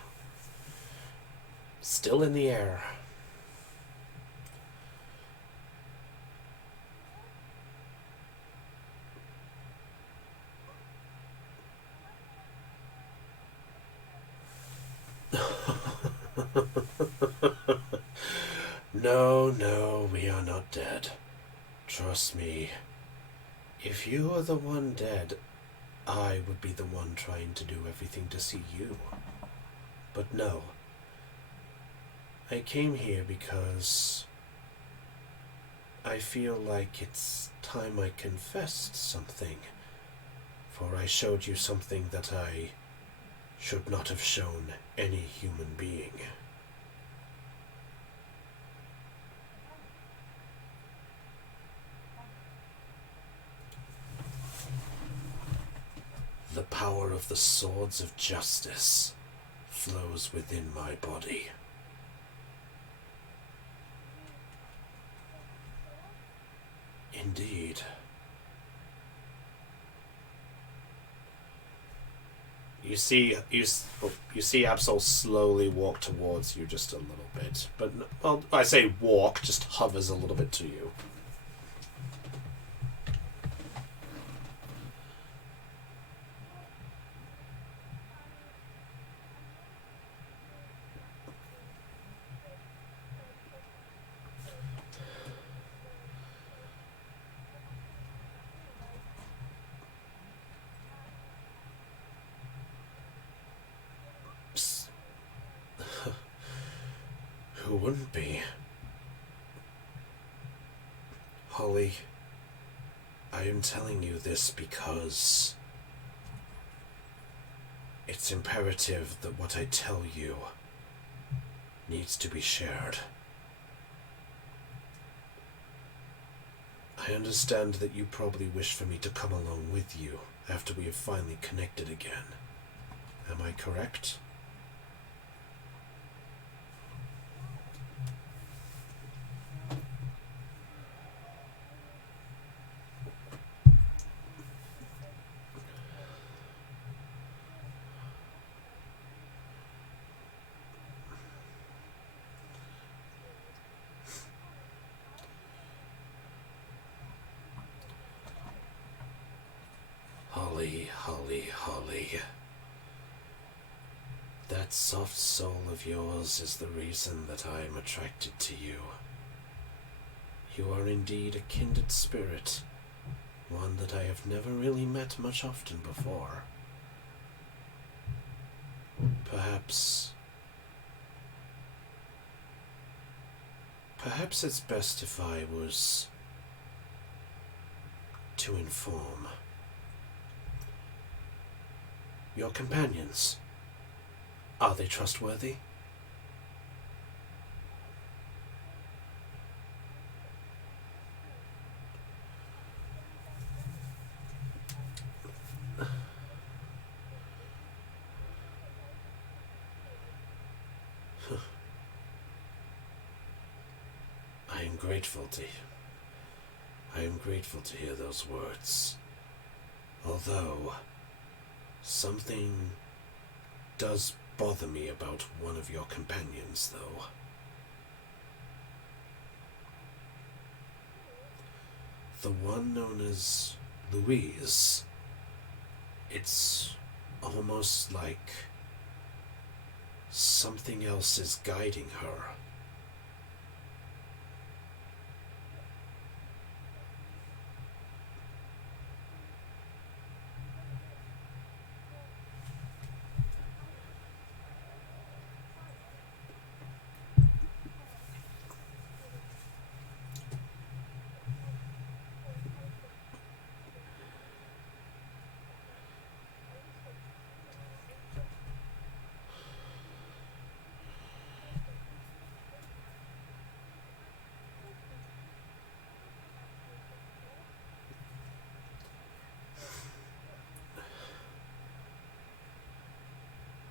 Still in the air. No, we are not dead. Trust me. If you are the one dead, I would be the one trying to do everything to see you. But no. I came here because I feel like it's time I confessed something. For I showed you something that I should not have shown any human being. The power of the swords of justice flows within my body. Indeed. You see Absol slowly walk towards you just a little bit. But, well, I say walk, just hovers a little bit to you. Who wouldn't be? Holly, I am telling you this because it's imperative that what I tell you needs to be shared. I understand that you probably wish for me to come along with you after we have finally connected again. Am I correct? Holly. That soft soul of yours is the reason that I am attracted to you. You are indeed a kindred spirit, one that I have never really met much often before. Perhaps it's best if I was to inform your companions. Are they trustworthy? I am grateful to hear those words. Although, something does bother me about one of your companions, though. The one known as Louise. It's almost like something else is guiding her.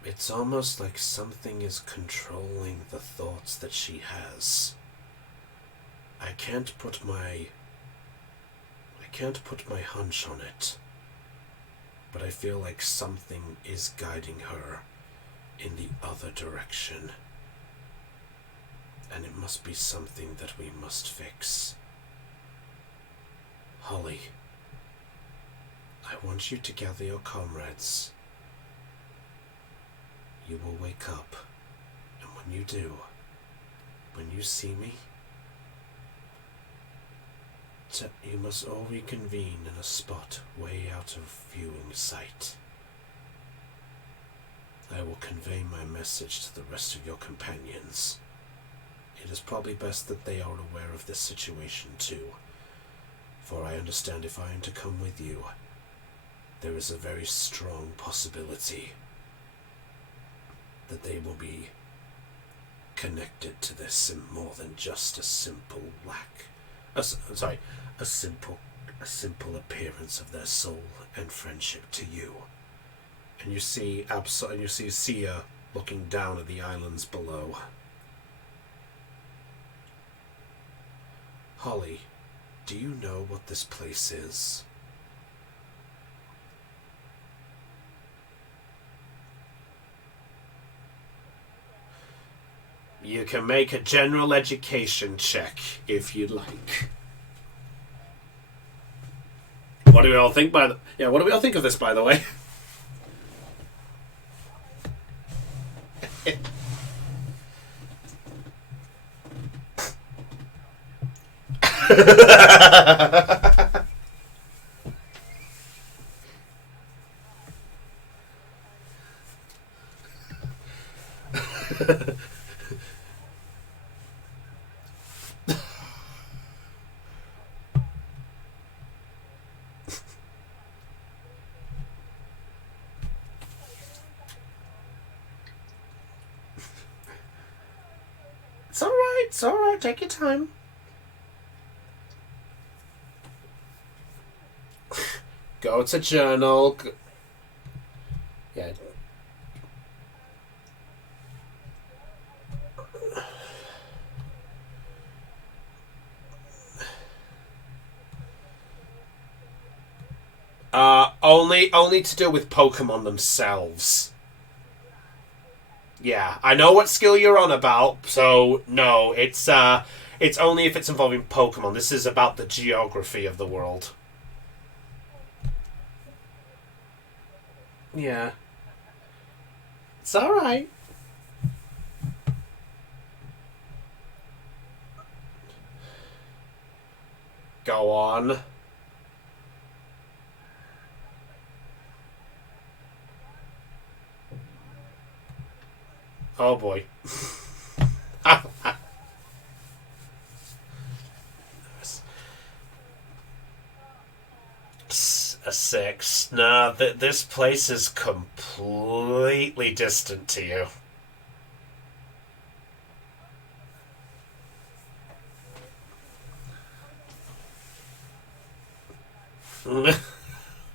It's almost like something is controlling the thoughts that she has. I can't put my hunch on it, but I feel like something is guiding her in the other direction. And it must be something that we must fix. Holly, I want you to gather your comrades. You will wake up, and when you do, when you see me, you must all reconvene in a spot way out of viewing sight. I will convey my message to the rest of your companions. It is probably best that they are aware of this situation too, for I understand if I am to come with you, there is a very strong possibility that they will be connected to this in more than just a simple a simple appearance of their soul and friendship to you. And you see Sia looking down at the islands below. Holly, do you know what this place is? You can make a general education check if you'd like. What do we all think what do we all think of this, by the way? It's alright, take your time. Go to journal. Yeah. Only to do with Pokemon themselves. Yeah, I know what skill you're on about, so no, it's only if it's involving Pokemon. This is about the geography of the world. Yeah. It's alright. Go on. Oh boy. A 6. Nah, this place is completely distant to you.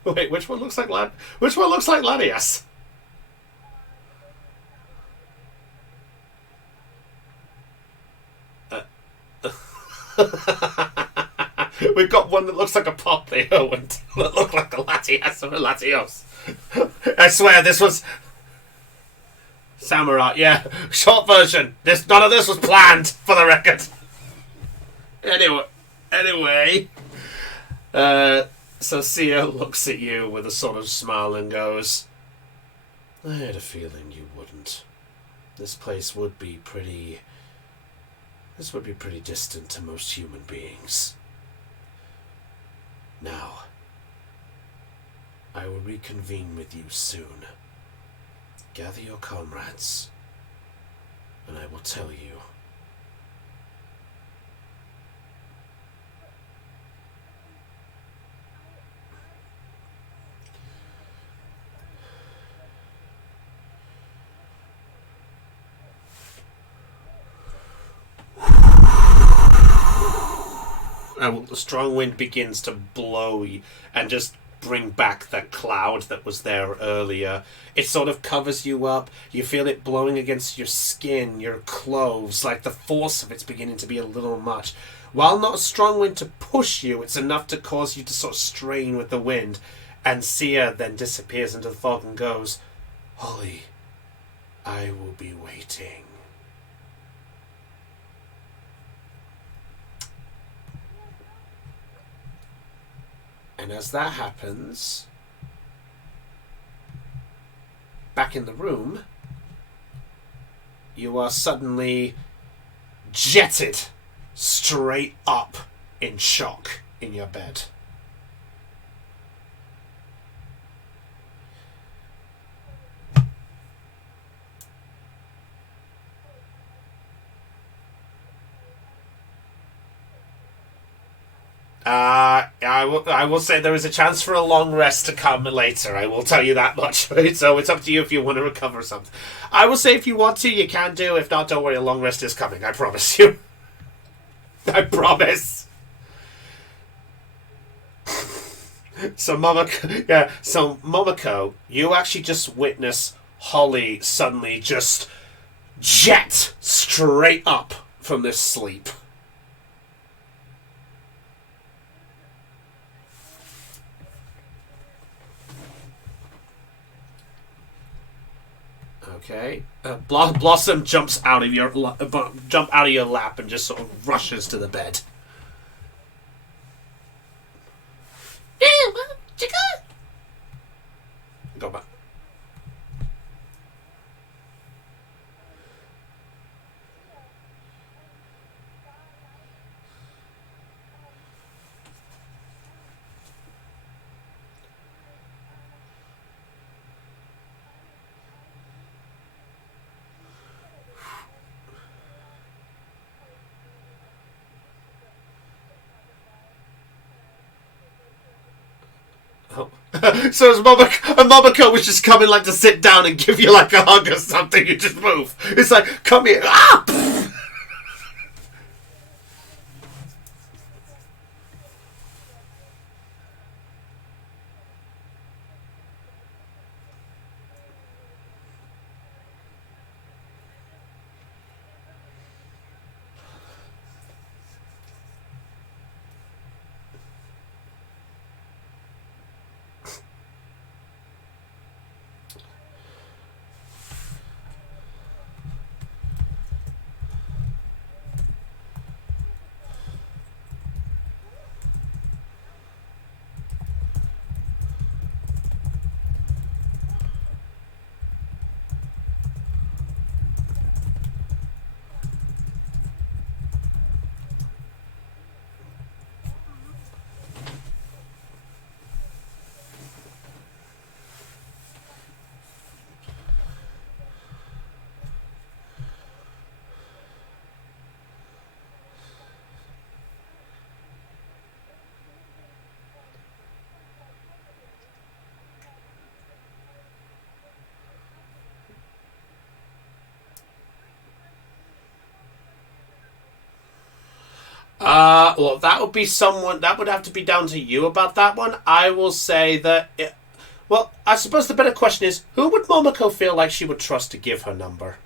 Wait, which one looks like Which one looks like Lanius? We've got one that looks like a Poplio and that look like a Latias or a Latios. I swear this was Samurai. Yeah, short version. None of this was planned, for the record. Anyway, so Sia looks at you with a sort of smile and goes, "I had a feeling you wouldn't. This place would be pretty. This would be pretty distant to most human beings. Now, I will reconvene with you soon. Gather your comrades, and I will tell you." The strong wind begins to blow and just bring back that cloud that was there earlier. It sort of covers you up. You feel it blowing against your skin, your clothes, like the force of it's beginning to be a little much. While not a strong wind to push you, it's enough to cause you to sort of strain with the wind. And Sia then disappears into the fog and goes, "Holly, I will be waiting." And as that happens, back in the room, you are suddenly jetted straight up in shock in your bed. I will say there is a chance for a long rest to come later. I will tell you that much. Right? So it's up to you if you want to recover something. I will say if you want to, you can do. If not, don't worry. A long rest is coming. I promise you. I promise. So Momoko, you actually just witness Holly suddenly just jet straight up from this sleep. Okay. Blossom jumps out of your lap and just sort of rushes to the bed. Go back. Oh. So as Momoko was just coming like to sit down and give you like a hug or something, you just move. It's like, come here. Ah! Well, that would be someone that would have to be down to you about that one. I will say that. Well, I suppose the better question is, who would Momoko feel like she would trust to give her number?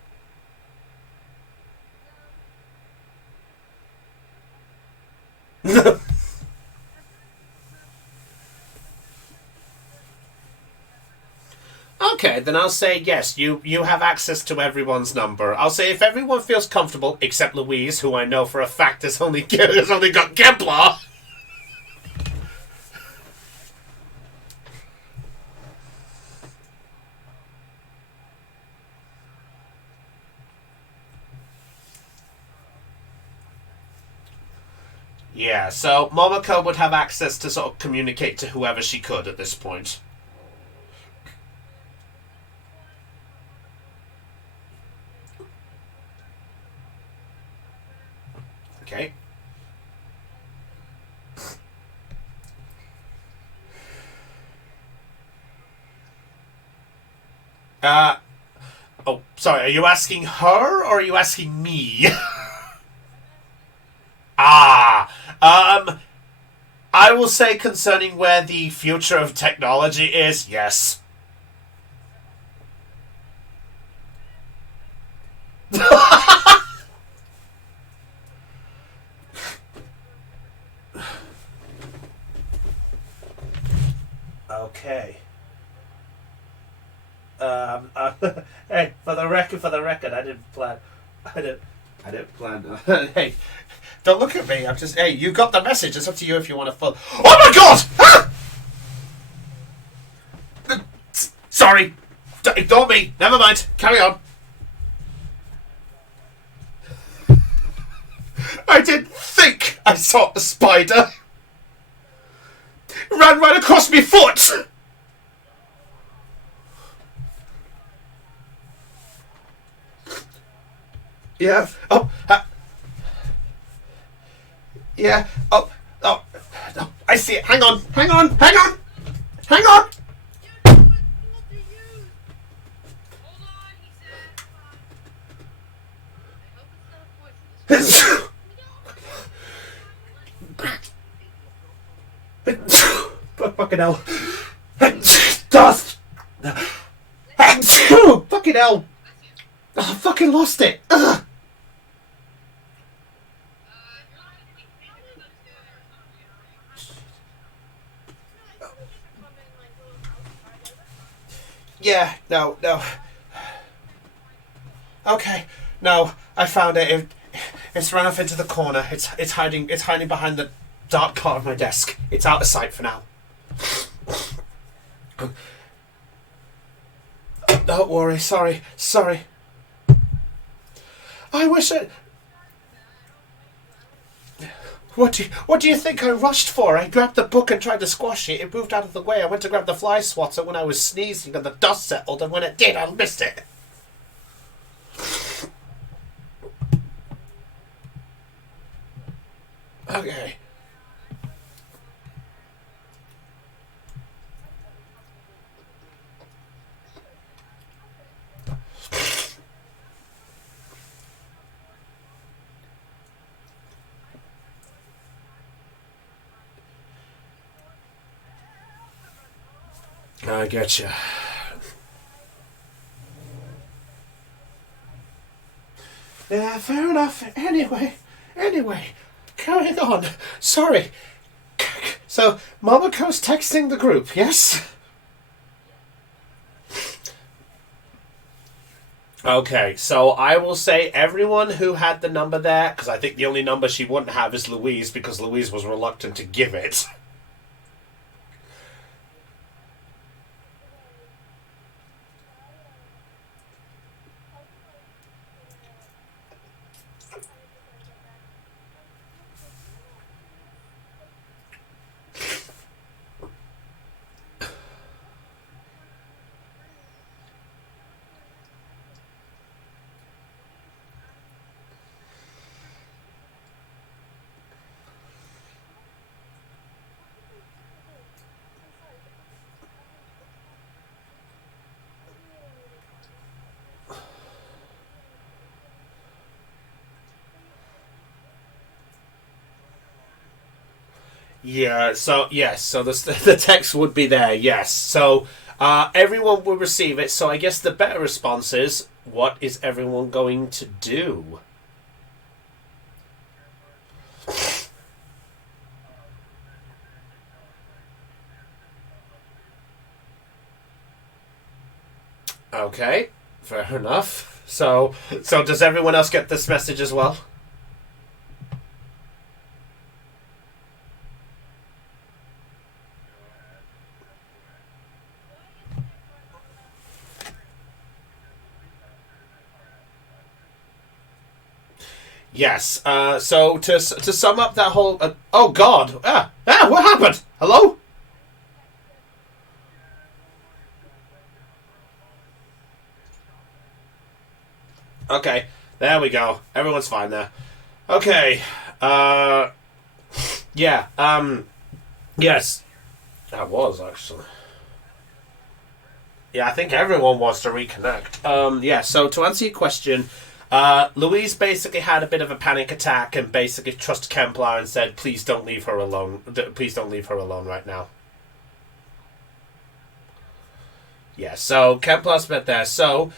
Okay, then I'll say yes. You have access to everyone's number. I'll say if everyone feels comfortable, except Louise, who I know for a fact has only got Kepler. Yeah, so Momoko would have access to sort of communicate to whoever she could at this point. Okay. Uh oh, sorry. Are you asking her or are you asking me? ah. I will say concerning where the future of technology is, yes. Okay. Hey, for the record, I didn't plan. I didn't. I didn't plan. Hey, don't look at me. I'm just. Hey, you got the message. It's up to you if you want to follow. Oh my god! Ah! Sorry. Ignore me. Never mind. Carry on. I didn't think I saw a spider. Ran right across my foot. Yeah. Oh. Yeah. Oh. Oh. Oh. I see it. Hang on. Hang on. Hang on. Hang on. Fucking hell. Dust. Fucking hell. Oh, I fucking lost it. Ugh. Yeah, no, no. Okay, no, I found it. It's run off into the corner. It's hiding. It's hiding behind the dark part of my desk. It's out of sight for now. Don't worry. Sorry. Sorry. I wish it. What do you think I rushed for? I grabbed the book and tried to squash it. It moved out of the way. I went to grab the fly swatter when I was sneezing and the dust settled, and when it did, I missed it. Okay. I get you. Yeah, fair enough. Anyway, carrying on. Sorry. So, Momoko's texting the group, yes? Okay, so I will say everyone who had the number there, because I think the only number she wouldn't have is Louise, because Louise was reluctant to give it. Yeah, so yes, so the text would be there, yes. So everyone will receive it. So I guess the better response is, what is everyone going to do? Okay, fair enough. So does everyone else get this message as well? Yes. So to sum up that whole oh God, what happened? Hello. Okay, there we go. Everyone's fine there. Okay. Uh, yeah. Yes, that was actually. Yeah, I think everyone wants to reconnect. Yeah. So to answer your question, Louise basically had a bit of a panic attack and basically trusted Kemplar and said, "Please don't leave her alone. Please don't leave her alone right now." Yeah. So Kemplar's been there. So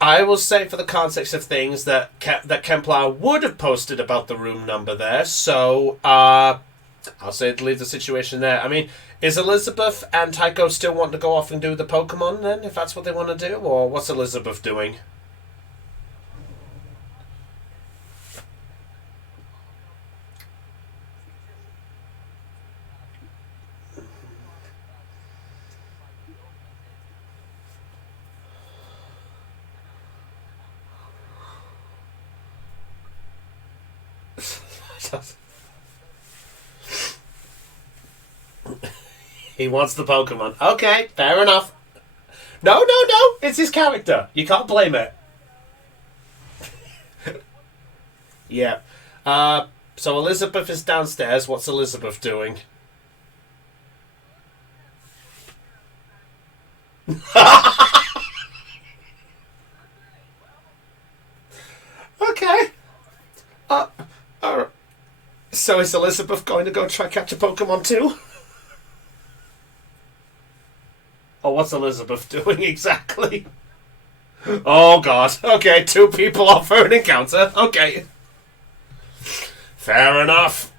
I will say, for the context of things, that that Kemplar would have posted about the room number there. So I'll say to leave the situation there. I mean, is Elizabeth and Tycho still want to go off and do the Pokemon then, if that's what they want to do, or what's Elizabeth doing? He wants the Pokemon. Okay, fair enough. No, no, no. It's his character. You can't blame it. Yeah. So Elizabeth is downstairs. What's Elizabeth doing? Okay. Uh, uh, so is Elizabeth going to go try catch a Pokemon too? Or what's Elizabeth doing exactly? Oh God. Okay, two people offer an encounter. Okay. Fair enough.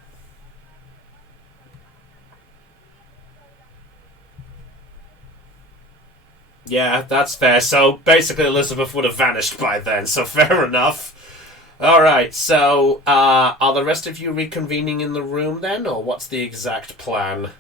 Yeah, that's fair. So basically, Elizabeth would have vanished by then. So fair enough. All right. So are the rest of you reconvening in the room then, or what's the exact plan?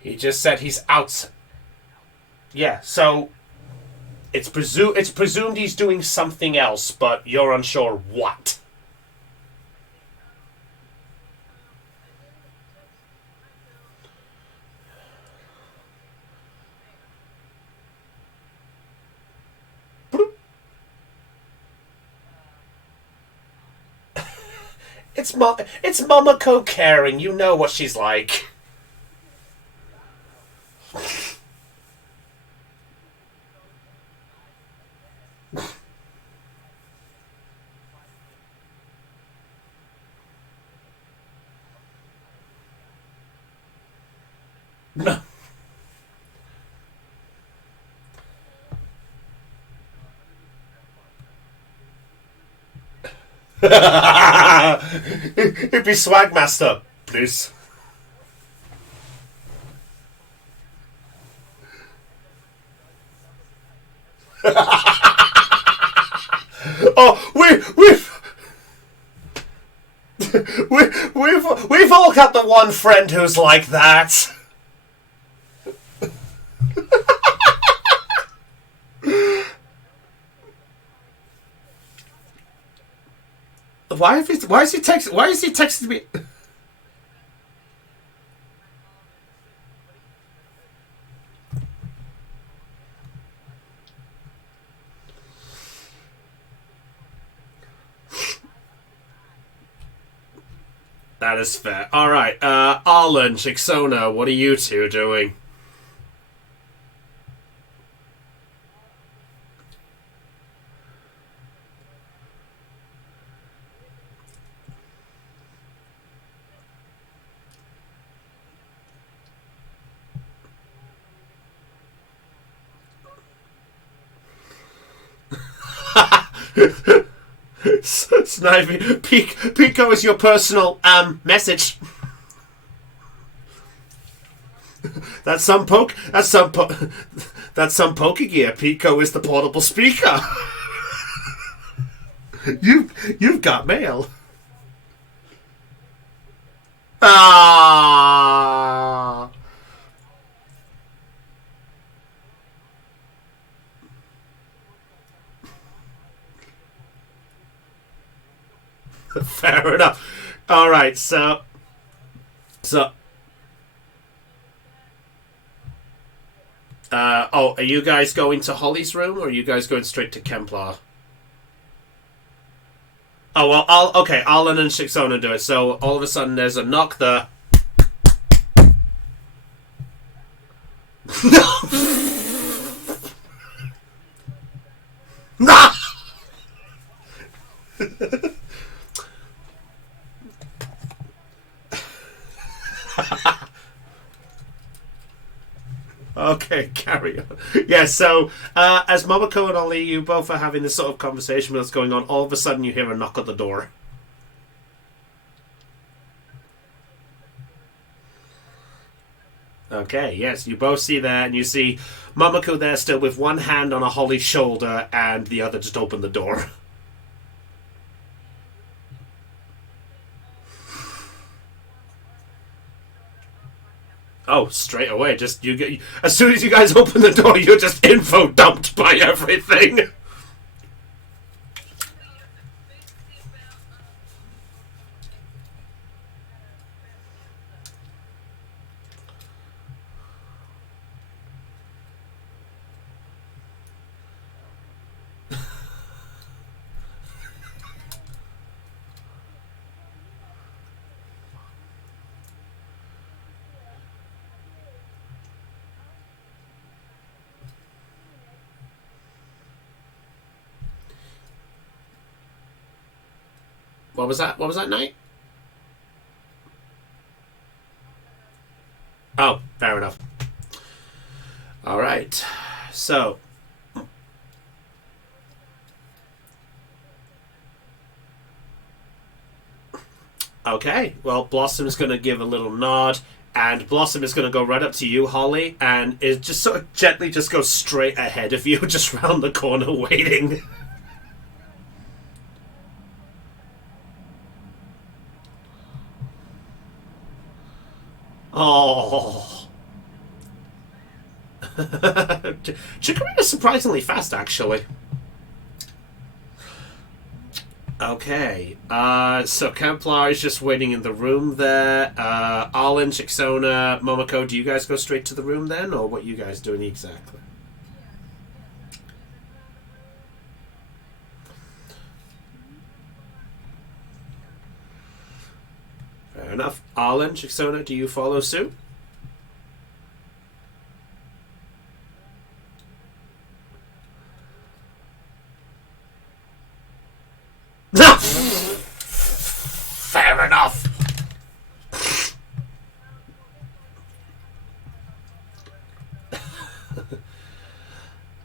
He just said he's out. Yeah. So it's presumed he's doing something else, but you're unsure what. It's Momoko caring. You know what she's like. No. It'd be Swagmaster, please. Oh, we've all got the one friend who's like that. Why is he texting me? That is fair. All right, Arlen, Shixona, what are you two doing? Snivy, Pico is your personal message. That's some poke. That's some poke gear. Pico is the portable speaker. You've got mail. Ah. Fair enough. All right, so. Are you guys going to Holly's room, or are you guys going straight to Kemplar? Oh well, Alan and Shixona do it. So all of a sudden, there's a knock there. Okay, carry on. Yeah, so as Momoko and Ollie, you both are having this sort of conversation that's going on, all of a sudden you hear a knock at the door. Okay, yes, you both see there, and you see Momoko there still with one hand on a Holly's shoulder and the other just opened the door. Oh, straight away. Just you get as soon as you guys open the door, you're just info dumped by everything. What was that? What was that night? Oh, fair enough. All right. So, okay. Well, Blossom's going to give a little nod, and Blossom is going to go right up to you, Holly, and it just sort of gently just goes straight ahead of you, just round the corner, waiting. Oh. Chikorita's surprisingly fast, actually. Okay. So Kemplar is just waiting in the room there. Arlen, Shixona, Momoko, do you guys go straight to the room then, or what are you guys doing exactly? Fair enough. Arlen, Shixona, do you follow suit? Fair enough.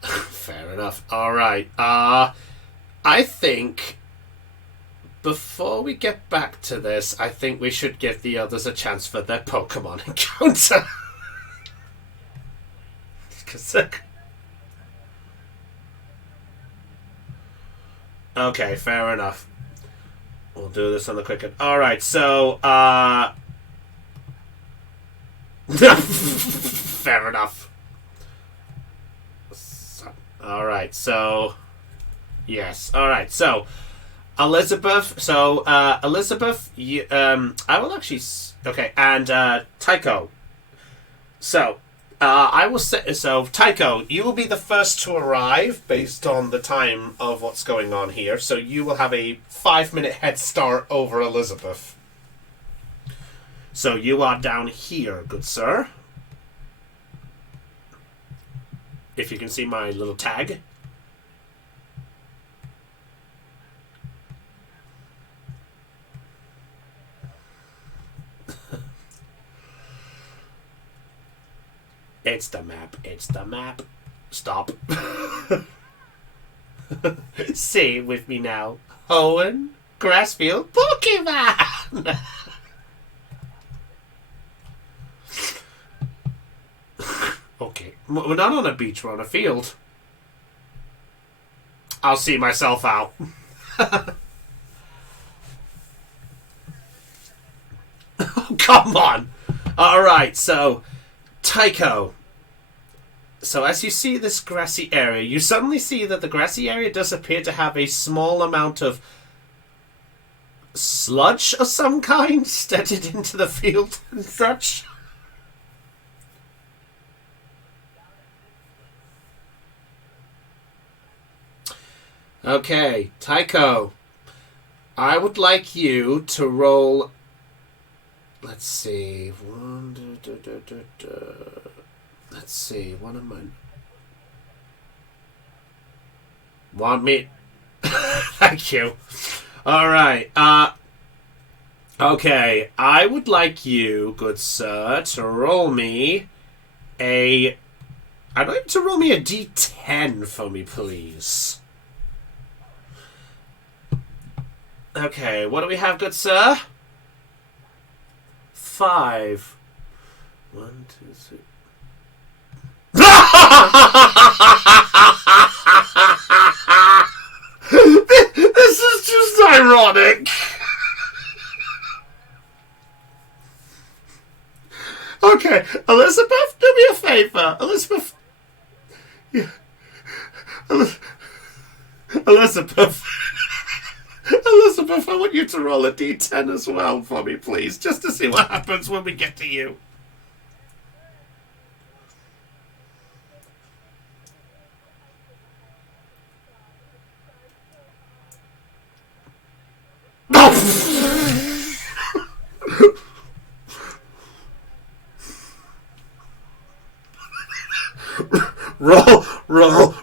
Fair enough. All right. I think before we get back to this, I think we should give the others a chance for their Pokemon encounter. 'Cause okay, fair enough. We'll do this on the quick end. Alright, so, fair enough. Alright, so... Yes, alright, so... Elizabeth, Elizabeth, I will actually... Okay, and, Tycho. So, I will say... So, Tycho, you will be the first to arrive based on the time of what's going on here. So you will have a 5-minute head start over Elizabeth. So you are down here, good sir. If you can see my little tag. It's the map. It's the map. Stop. Say it with me now. Owen Grassfield Pokemon! Okay. We're not on a beach, we're on a field. I'll see myself out. Oh, come on! Alright, so Tycho. So as you see this grassy area, you suddenly see that the grassy area does appear to have a small amount of sludge of some kind steadied into the field and such. Okay, Tycho. I would like you to roll. Let's see. Let's see. What am I? Want me? Thank you. All right. Okay. I would like you, good sir, to roll me a. I'd like you to roll me a D10 for me, please. Okay. What do we have, good sir? 5. 1, 2, 3. This is just ironic. Okay, Elizabeth, do me a favor. Elizabeth. Yeah. Elizabeth. Elizabeth, I want you to roll a D10 as well for me, please, just to see what happens when we get to you.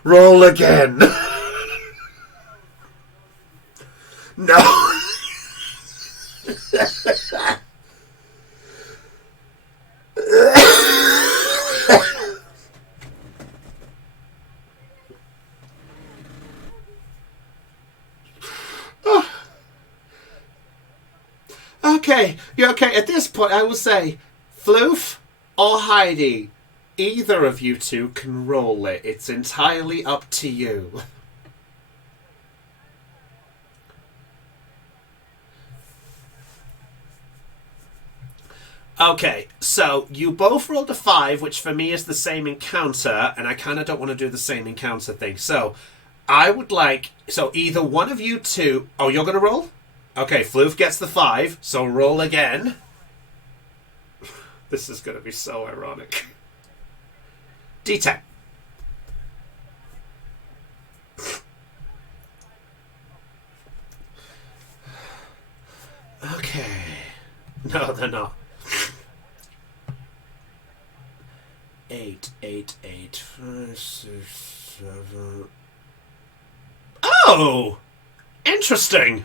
Roll again. No. Okay, you're okay. At this point, I will say, Floof or Heidi, either of you two can roll it. It's entirely up to you. Okay, so you both rolled a 5, which for me is the same encounter, and I kind of don't want to do the same encounter thing. So I would like... So either one of you two... Oh, you're going to roll? Okay, Floof gets the 5, so roll again. This is going to be so ironic. D10. Okay. No, they're not. 8, 8, 8, 5, 6, 7. Oh! Interesting.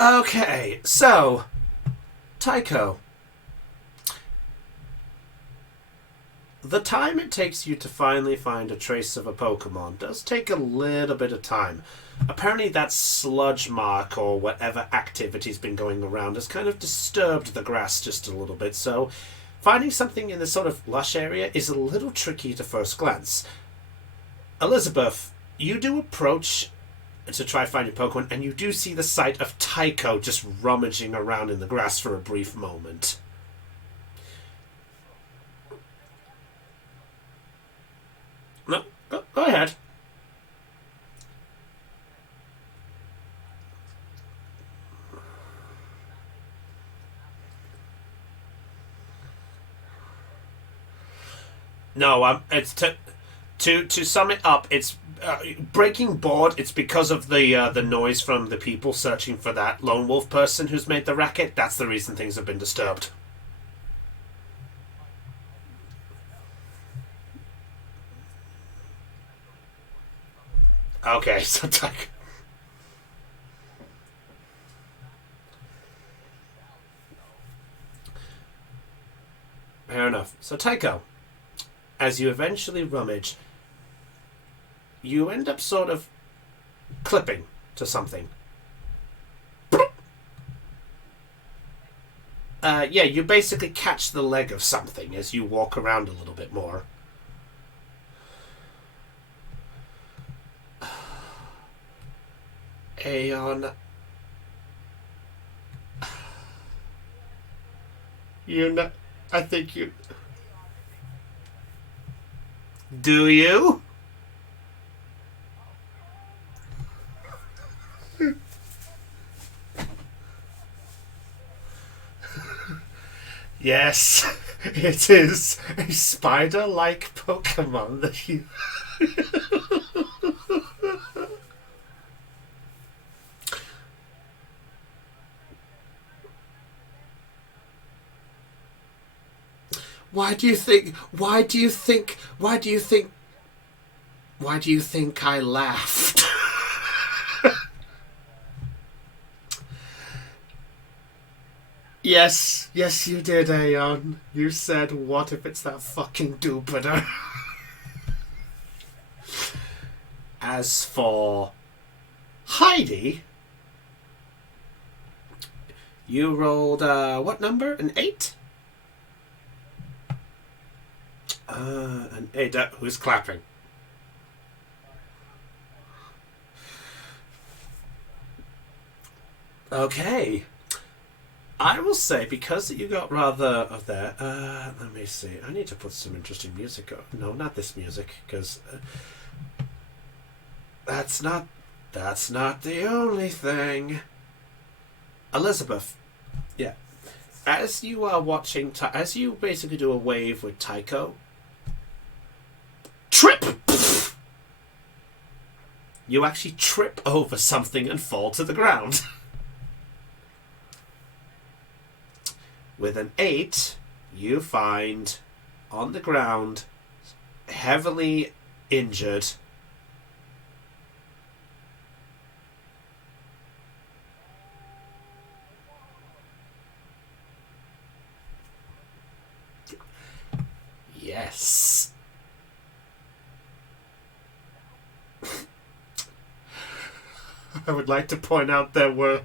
Okay, so, Tycho. The time it takes you to finally find a trace of a Pokemon does take a little bit of time. Apparently that sludge mark or whatever activity's been going around has kind of disturbed the grass just a little bit, so finding something in this sort of lush area is a little tricky to first glance. Elizabeth, you do approach to try finding Pokemon, and you do see the sight of Tycho just rummaging around in the grass for a brief moment. No, go ahead. No, it's to sum it up. It's breaking board. It's because of the noise from the people searching for that lone wolf person who's made the racket. That's the reason things have been disturbed. Okay, so fair enough. So Tycho, as you eventually rummage, you end up sort of clipping to something. Yeah, you basically catch the leg of something as you walk around a little bit more. Aeon. You know, I think you. Do you? Yes, it is a spider-like Pokemon that you. Why do you think? Why do you think? Why do you think? Why do you think I laughed? Yes, you did, Aeon. You said, what if it's that fucking Jupiter? As for Heidi, you rolled, what number? An 8? An 8. Who's clapping? Okay. I will say, because you got rather of that, let me see. I need to put some interesting music on. No, not this music, because that's not the only thing. Elizabeth, yeah. As you are watching, as you basically do a wave with Tycho, trip! You actually trip over something and fall to the ground. With an 8, you find on the ground, heavily injured, yes. I would like to point out there were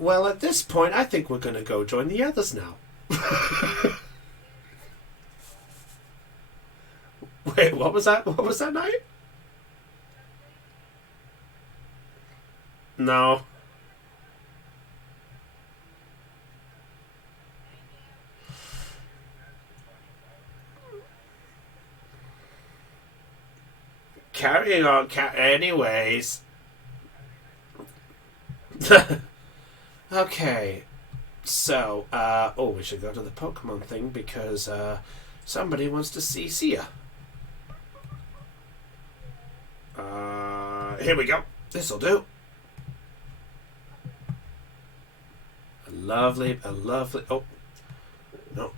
well, at this point, I think we're going to go join the others now. Wait, what was that? What was that night? No. Carrying on, anyways. Okay, so, oh, we should go to the Pokemon thing because, somebody wants to see Sia. Here we go. This'll do. A lovely, oh, no.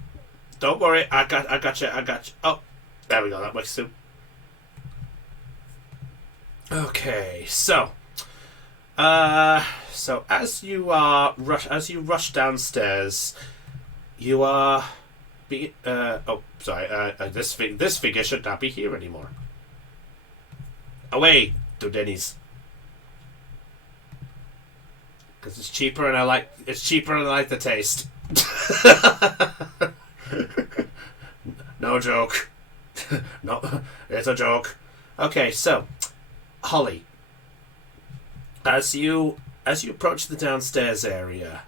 Don't worry, I got you. Oh, there we go, that works too. Okay, so as you rush downstairs, you are this figure should not be here anymore. Away to Denny's, because it's cheaper and I like the taste. No joke. No, it's a joke. Okay, so Holly, as you approach the downstairs area,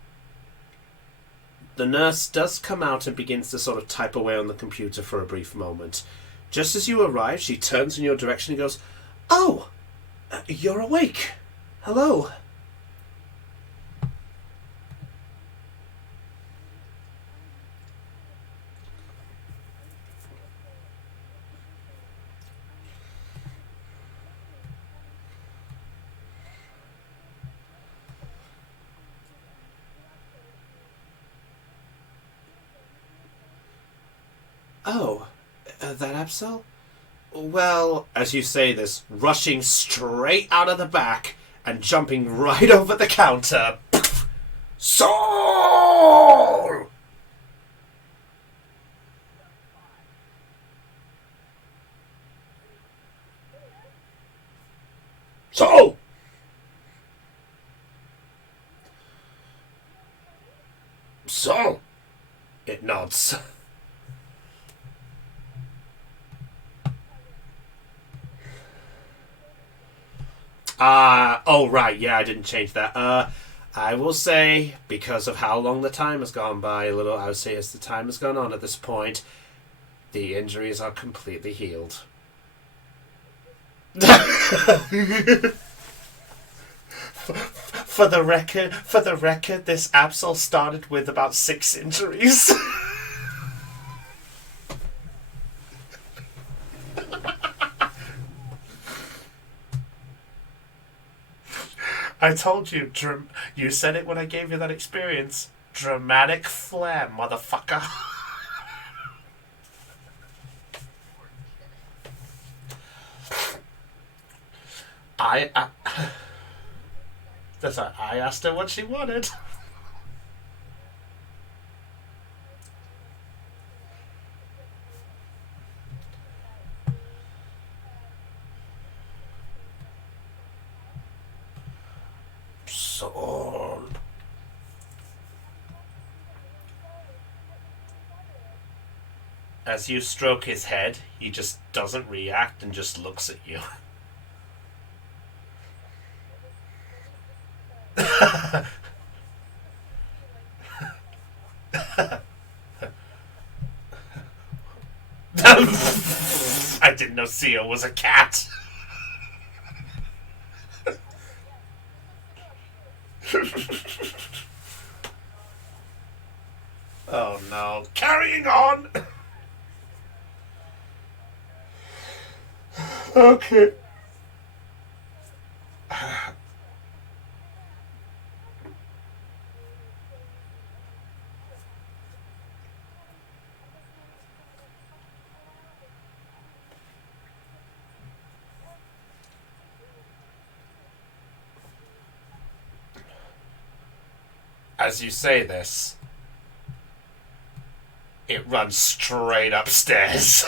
the nurse does come out and begins to sort of type away on the computer for a brief moment. Just as you arrive, she turns in your direction and goes, "Oh, you're awake. Hello." Oh, that Absol? Well, as you say this, rushing straight out of the back and jumping right over the counter. Soul! Soul! Soul! It nods. Oh right, yeah, I didn't change that. I will say, because of how long the time has gone by, a little, I would say as the time has gone on at this point, the injuries are completely healed. For the record, this Absol started with about 6 injuries. I told you, you said it when I gave you that experience. Dramatic flair, motherfucker. I, I that's right. I asked her what she wanted. So, as you stroke his head, he just doesn't react and just looks at you. I didn't know Seal was a cat. Oh no. Carrying on! Okay. As you say this, it runs straight upstairs.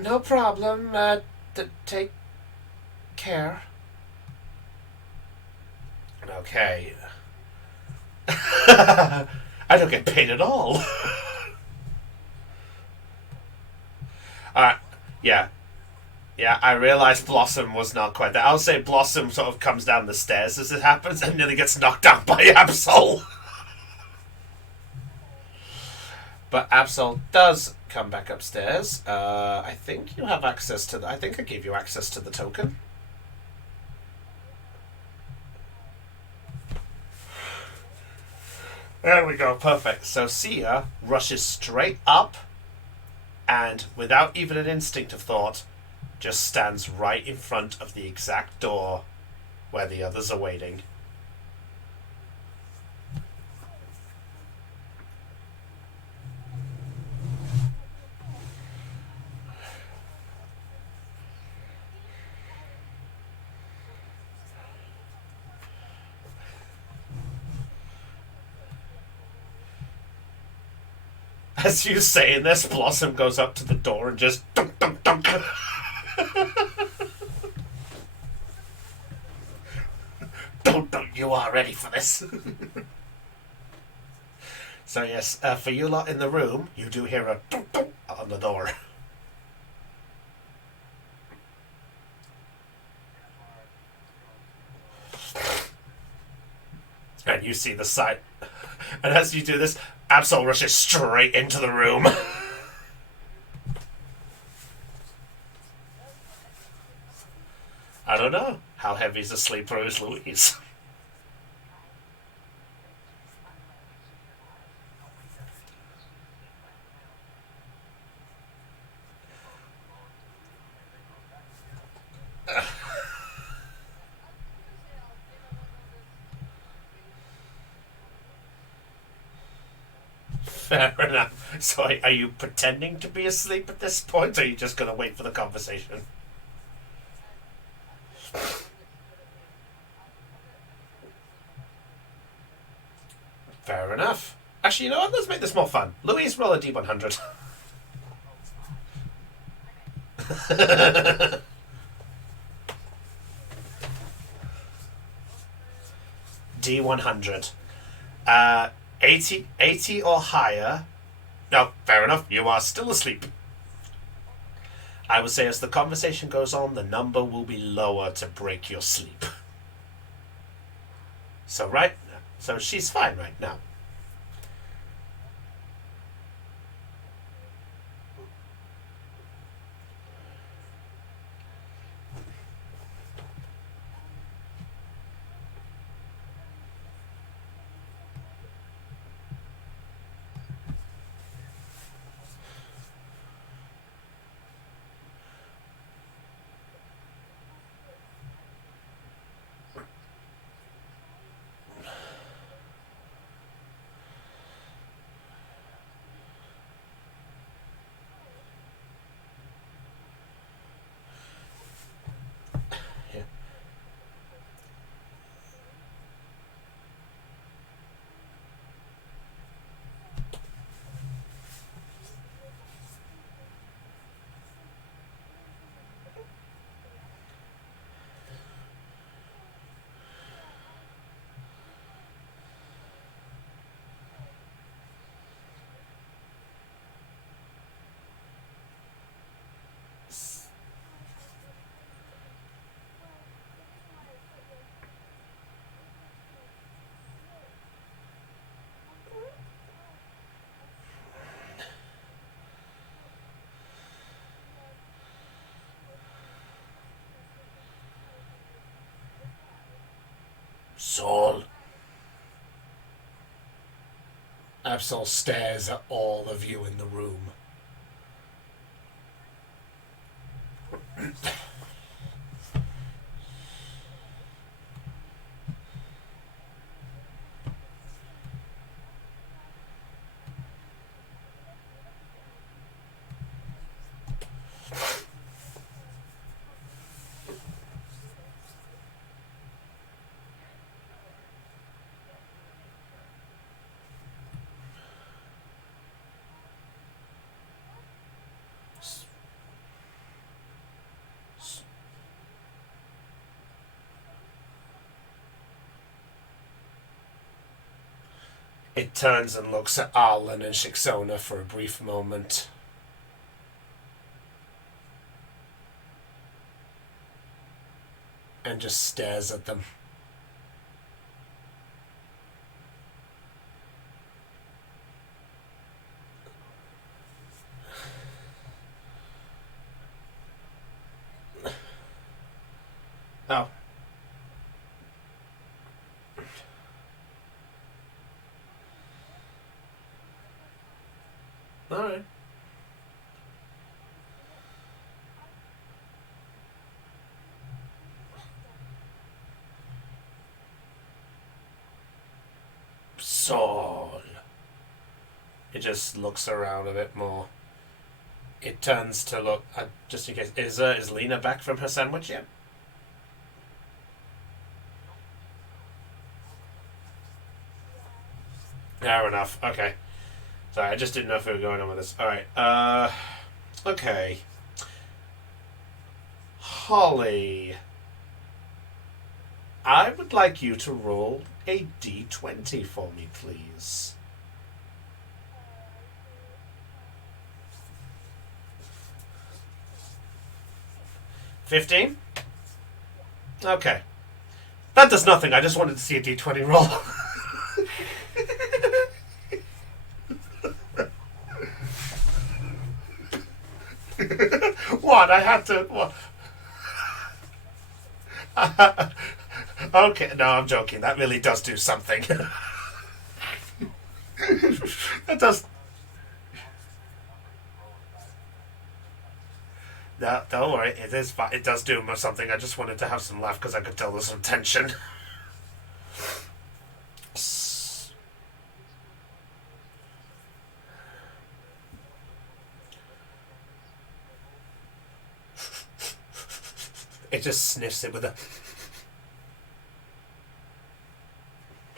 No problem. Take care. Okay. I don't get paid at all. Yeah. Yeah, I realised Blossom was not quite there. I'll say Blossom sort of comes down the stairs as it happens and nearly gets knocked out by Absol. But Absol does come back upstairs. I think you have access to the. I think I gave you access to the token. There we go, perfect. So Sia rushes straight up and, without even an instinct of thought, just stands right in front of the exact door where the others are waiting. As you saying this, Blossom goes up to the door and just dunk, dunk, dunk. Don't, you are ready for this. So yes, for you lot in the room, you do hear a dunk, dunk on the door. And you see the side. And as you do this, Absol rushes straight into the room. I don't know. How heavy's a sleeper is Louise? Fair enough. So are you pretending to be asleep at this point, or are you just going to wait for the conversation? Fair enough. Actually, you know what? Let's make this more fun. Louise, roll a D100. D100. 80 or higher. No, fair enough. You are still asleep. I would say as the conversation goes on, the number will be lower to break your sleep. So she's fine right now. Yeah. Saul. Absol stares at all of you in the room. It turns and looks at Arlen and Shixona for a brief moment. And just stares at them. Oh. Alright. Saul. It just looks around a bit more. It turns to look, just in case, is Lena back from her sandwich yet? Fair enough. Okay. Sorry, I just didn't know if we were going on with this. Alright, okay. Holly. I would like you to roll a d20 for me, please. 15? Okay. That does nothing. I just wanted to see a d20 roll. What? I had to... What? Okay, no, I'm joking. That really does do something. That does... No, don't worry. It is fine. It does do something. I just wanted to have some laugh because I could tell there's some tension. It just sniffs it with a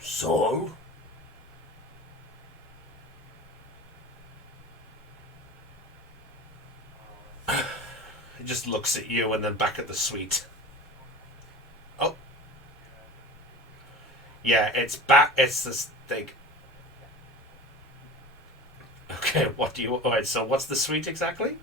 soul. It just looks at you and then back at the suite. Oh. Yeah, it's back. It's this thing. Okay, what do you... Alright, so what's the suite exactly?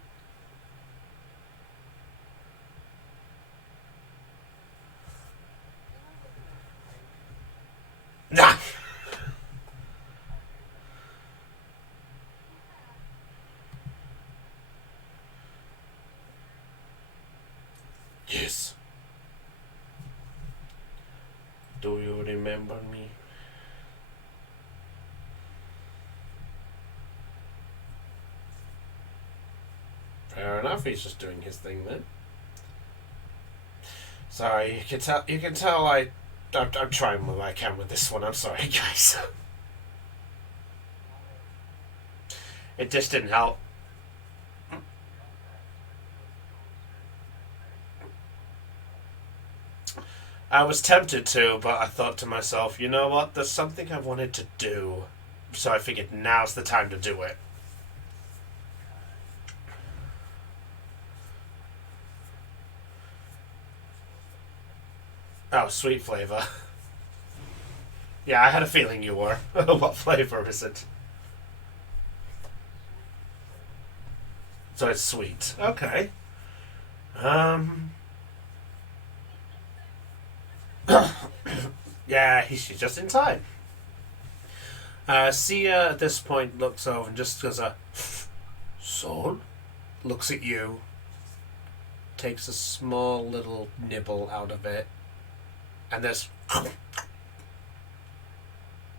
Nah! Yes. Do you remember me? Fair enough, he's just doing his thing then. Sorry, you can tell I'm trying what I can with this one. I'm sorry, guys. It just didn't help. I was tempted to, but I thought to myself, you know what? There's something I wanted to do. So I figured now's the time to do it. Oh, sweet flavor. Yeah, I had a feeling you were. What flavor is it? So it's sweet. Okay. Um. Yeah, he's just in time. Sia at this point looks over and just goes a soul, looks at you, takes a small little nibble out of it, and there's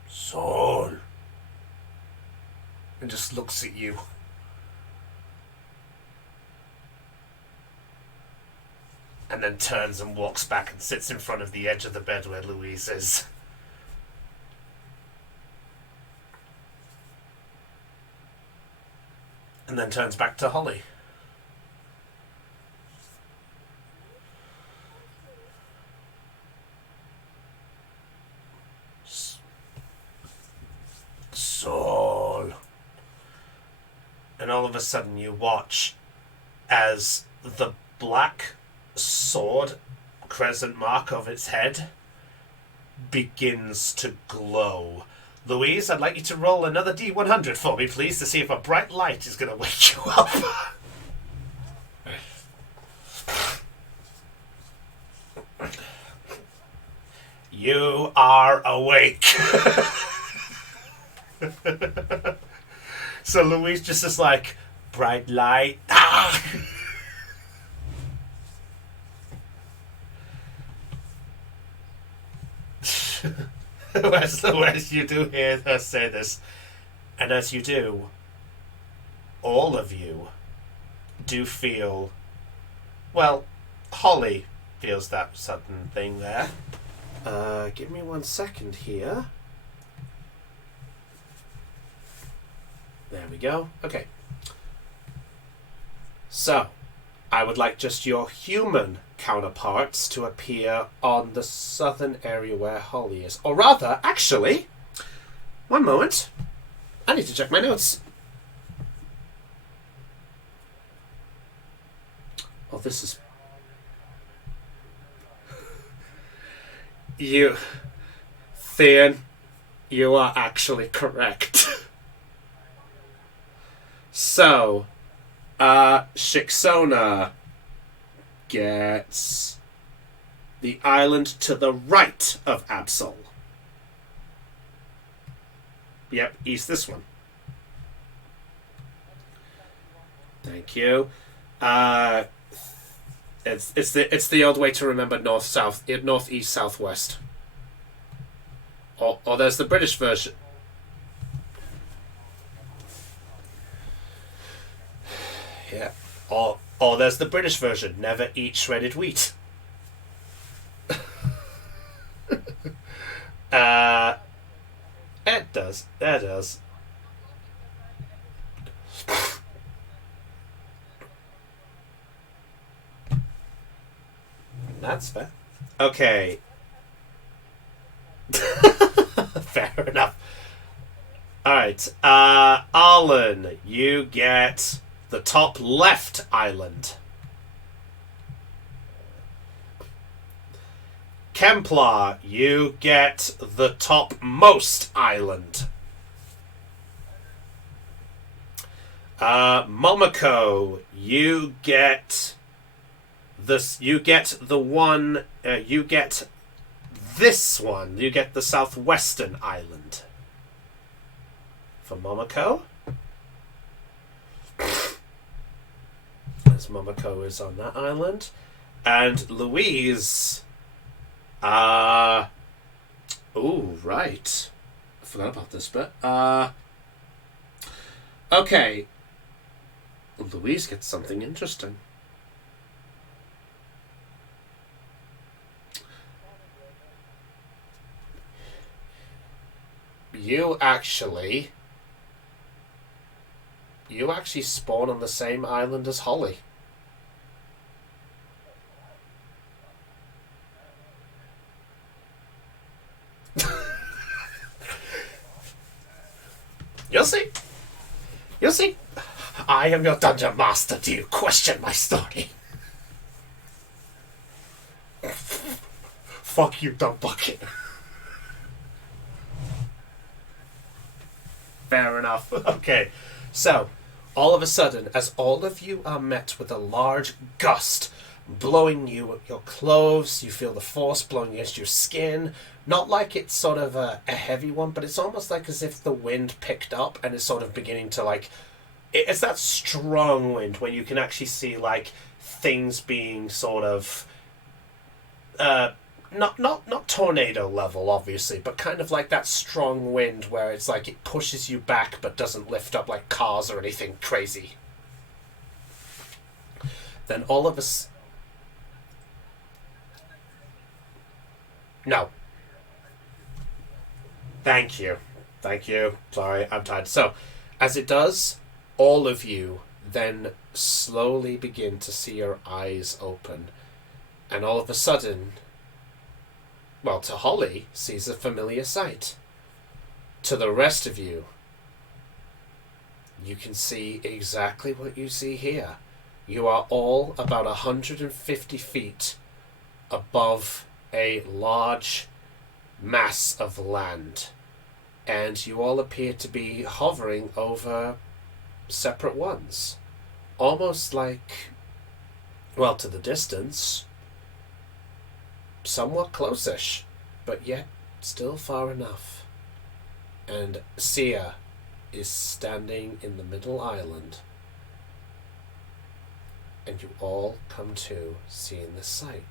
soul, and just looks at you. And then turns and walks back and sits in front of the edge of the bed where Louise is. And then turns back to Holly. Soul. And all of a sudden you watch as the black sword crescent mark of its head begins to glow. Louise, I'd like you to roll another D100 for me, please, to see if a bright light is going to wake you up. You are awake. So Louise just is like, bright light. Ah! as you do hear her say this, and as you do, all of you do feel, well, Holly feels that sudden thing there. Give me 1 second here. There we go. Okay. So, I would like just your human counterparts to appear on the southern area where Holly is. Or rather, actually, one moment. I need to check my notes. Oh, this is... You... Thean, you are actually correct. So, Shixona gets the island to the right of Absol. Yep, he's this one. Thank you. It's the old way to remember north south, north east southwest. Or there's the British version. Yeah. Or there's the British version. Never eat shredded wheat. It does. It does. That's fair. Okay. Fair enough. Alright. Arlen, you get the top left island. Kemplar, you get the topmost island. Momoko, you get this. You get the one. You get this one. You get the southwestern island. For Momoko, as Momoko is on that island, and Louise. Oh, right. I forgot about this bit. Okay. Louise gets something interesting. You actually spawn on the same island as Holly. You'll see. You'll see. I am your dungeon master. Do you question my story? Fuck you, dumb bucket. Fair enough. Okay. So, all of a sudden, as all of you are met with a large gust blowing you your clothes, you feel the force blowing against your skin. Not like it's sort of a heavy one, but it's almost like as if the wind picked up and is sort of beginning to like... It's that strong wind where you can actually see like things being sort of... Not tornado level, obviously, but kind of like that strong wind where it's like it pushes you back but doesn't lift up like cars or anything crazy. Then all of us... No. Thank you. Thank you. Sorry, I'm tired. So, as it does, all of you then slowly begin to see your eyes open. And all of a sudden... Well, to Holly, sees a familiar sight. To the rest of you, you can see exactly what you see here. You are all about 150 feet above a large mass of land. And you all appear to be hovering over separate ones. Almost like, well, to the distance... somewhat close-ish, but yet still far enough. And Sia is standing in the middle island, and you all come to seeing this sight.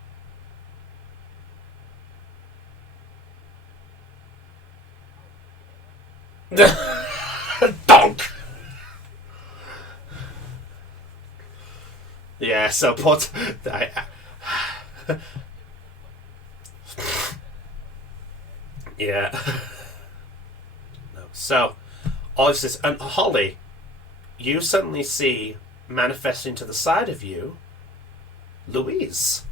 Donk! Yeah, so put... Yeah. No. So, all of this, and Holly, you suddenly see manifesting to the side of you, Louise.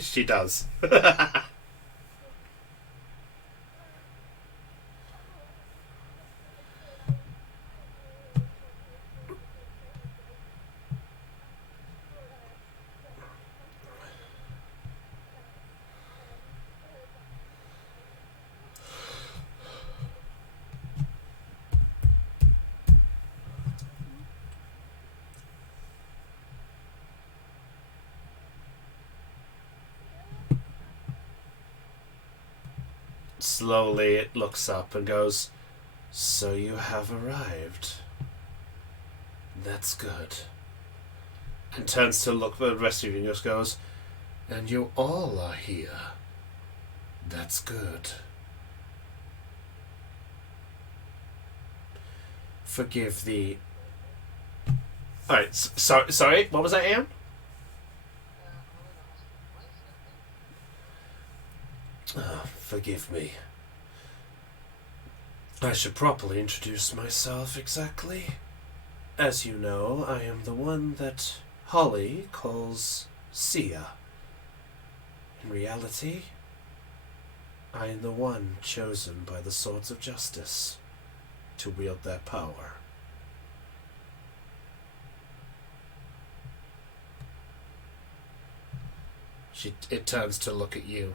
She does. Slowly it looks up and goes, "So you have arrived. That's good." And turns to look at the rest of you and just goes, "And you all are here. That's good. Forgive the..." Alright, sorry, what was that, Ian? Forgive me. I should properly introduce myself exactly. As you know, I am the one that Holly calls Sia. In reality, I am the one chosen by the Swords of Justice to wield their power. It turns to look at you.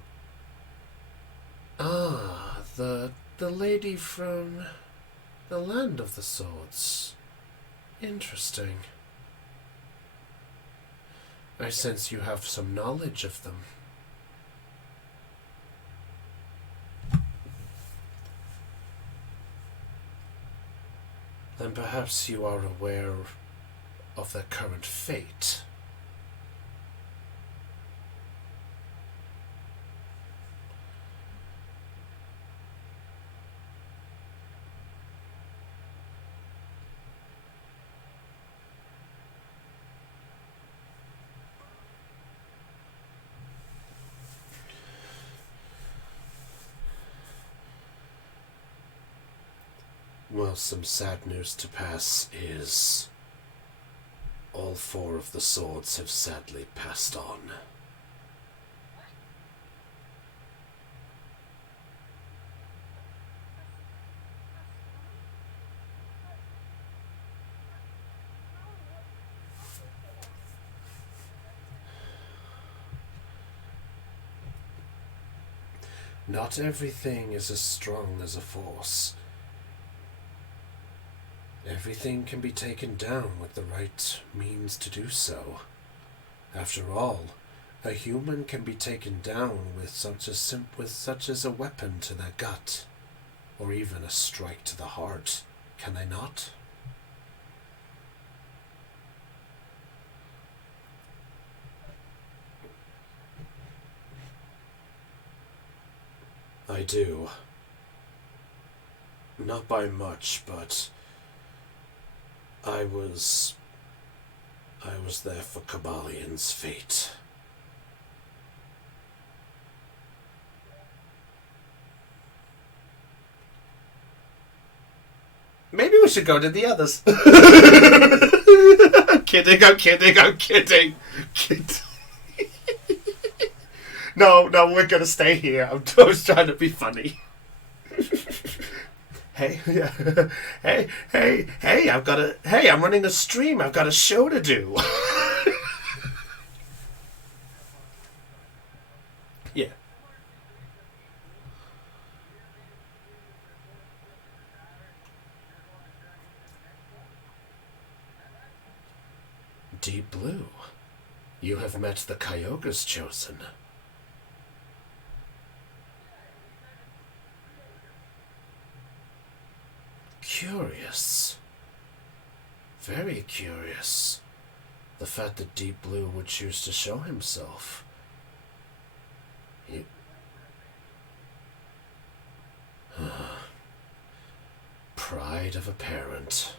Ah, the lady from the Land of the Swords. Interesting. I sense you have some knowledge of them. Then perhaps you are aware of their current fate. Well, some sad news to pass is all 4 of the swords have sadly passed on. Not everything is as strong as a force. Everything can be taken down with the right means to do so. After all, a human can be taken down with such as a weapon to their gut, or even a strike to the heart, can they not? I do. Not by much, but I was there for Kabalian's fate. Maybe we should go to the others. I'm kidding. No, we're gonna stay here. I was trying to be funny. Hey, I'm running a stream. I've got a show to do. Yeah. Deep Blue, you have met the Kyogre's chosen. Curious. Very curious. The fact that Deep Blue would choose to show himself. Pride of a parent.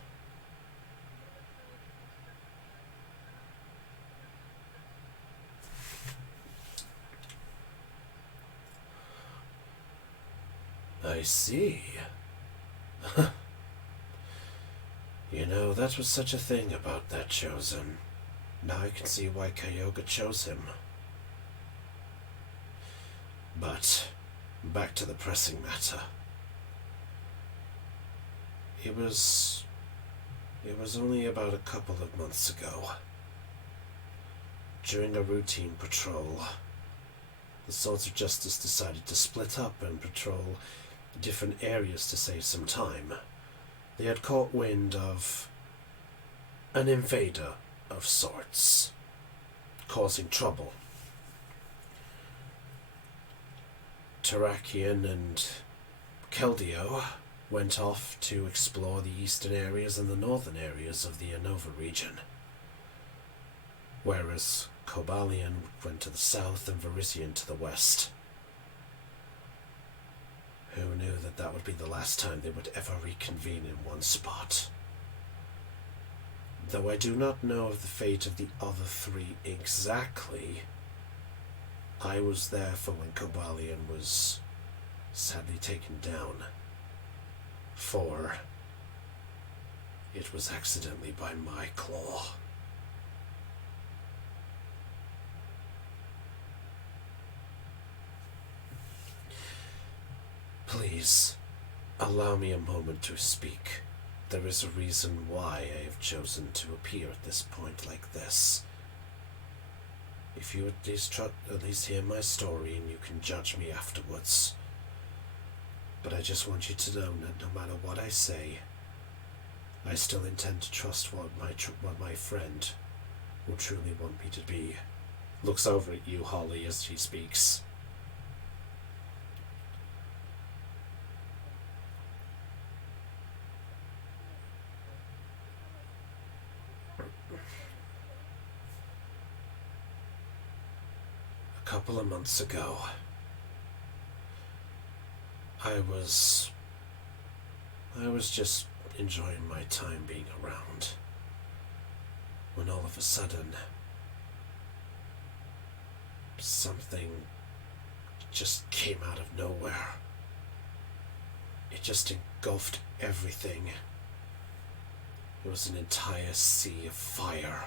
I see. You know, that was such a thing about that chosen. Now I can see why Kyogre chose him. But, back to the pressing matter. It was only about a couple of months ago. During a routine patrol, the Swords of Justice decided to split up and patrol different areas to save some time. They had caught wind of an invader of sorts, causing trouble. Terrakian and Keldeo went off to explore the eastern areas and the northern areas of the Unova region, whereas Cobalion went to the south and Verizian to the west. Who knew that that would be the last time they would ever reconvene in one spot? Though I do not know of the fate of the other three exactly, I was there for when Cobalion was sadly taken down. For it was accidentally by my claw. Please, allow me a moment to speak. There is a reason why I have chosen to appear at this point like this. If you at least hear my story and you can judge me afterwards. But I just want you to know that no matter what I say, I still intend to trust what my friend will truly want me to be. Looks over at you, Holly, as she speaks. A couple of months ago, I was just enjoying my time being around when all of a sudden something just came out of nowhere. It just engulfed everything. It was an entire sea of fire.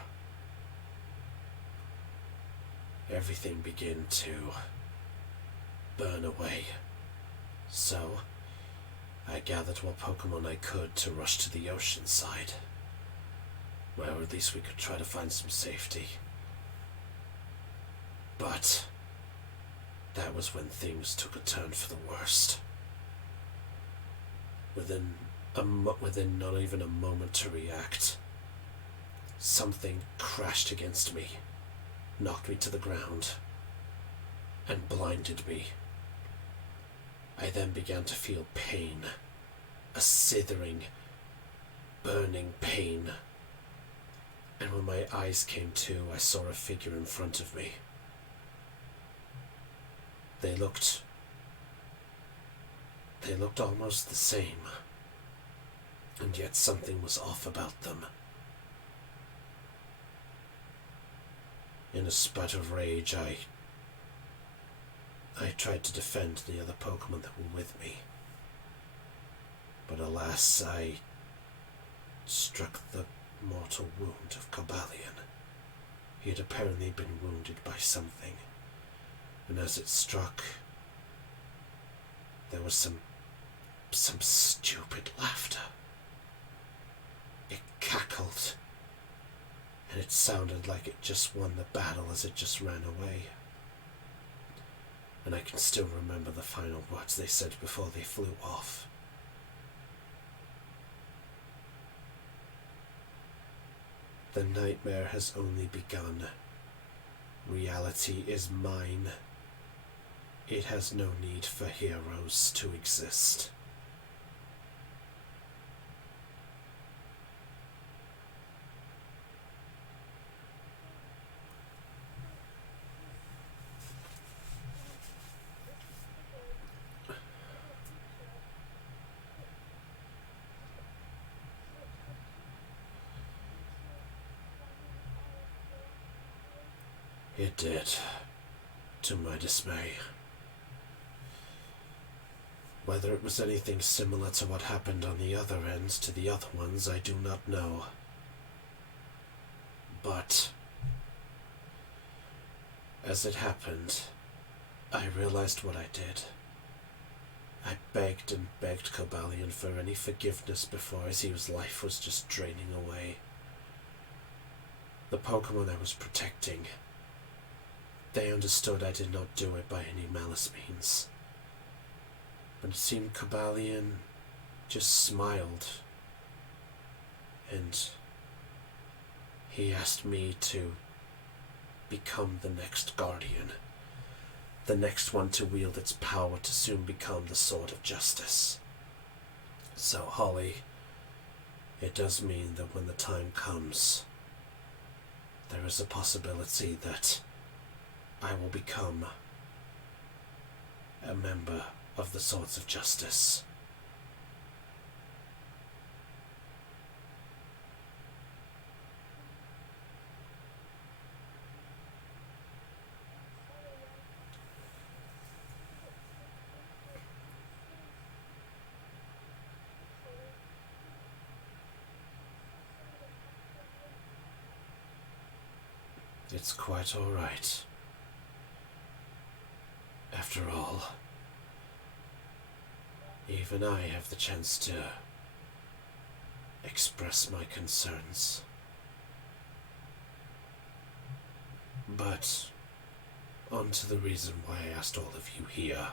Everything began to burn away. So, I gathered what Pokemon I could to rush to the ocean side, where at least we could try to find some safety. But that was when things took a turn for the worst. Within not even a moment to react, something crashed against me, knocked me to the ground, and blinded me. I then began to feel pain, a sithering, burning pain, and when my eyes came to, I saw a figure in front of me. They looked almost the same, and yet something was off about them. In a spurt of rage, I tried to defend the other Pokemon that were with me. But alas, I struck the mortal wound of Cobalion. He had apparently been wounded by something, and as it struck, there was some stupid laughter. It cackled, and it sounded like it just won the battle as it just ran away. And I can still remember the final words they said before they flew off. The nightmare has only begun. Reality is mine. It has no need for heroes to exist. It did, to my dismay. Whether it was anything similar to what happened on the other end to the other ones, I do not know. But as it happened, I realized what I did. I begged and begged Cobalion for any forgiveness before his life was just draining away. The Pokemon I was protecting, they understood I did not do it by any malice means. But it seemed Cobalion just smiled, and he asked me to become the next guardian. the next one to wield its power to soon become the Sword of Justice. So, Holly, it does mean that when the time comes, there is a possibility that I will become a member of the Swords of Justice. It's quite all right. After all, even I have the chance to express my concerns. But on to the reason why I asked all of you here.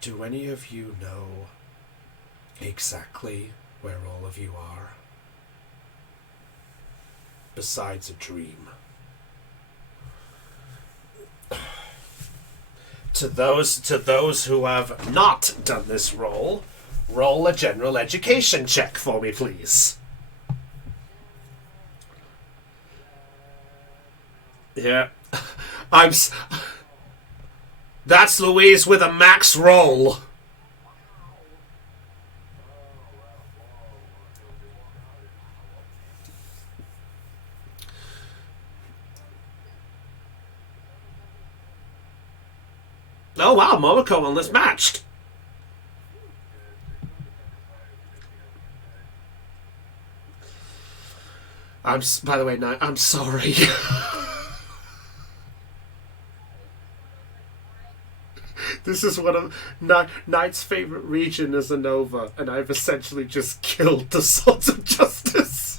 Do any of you know exactly where all of you are? Besides a dream. To those who have not done this roll a general education check for me, please. Yeah. That's Louise with a max roll. Oh wow, Momoko almost matched. By the way, I'm sorry. This is one of Knight's favorite region is Anova, and I've essentially just killed the Swords of Justice.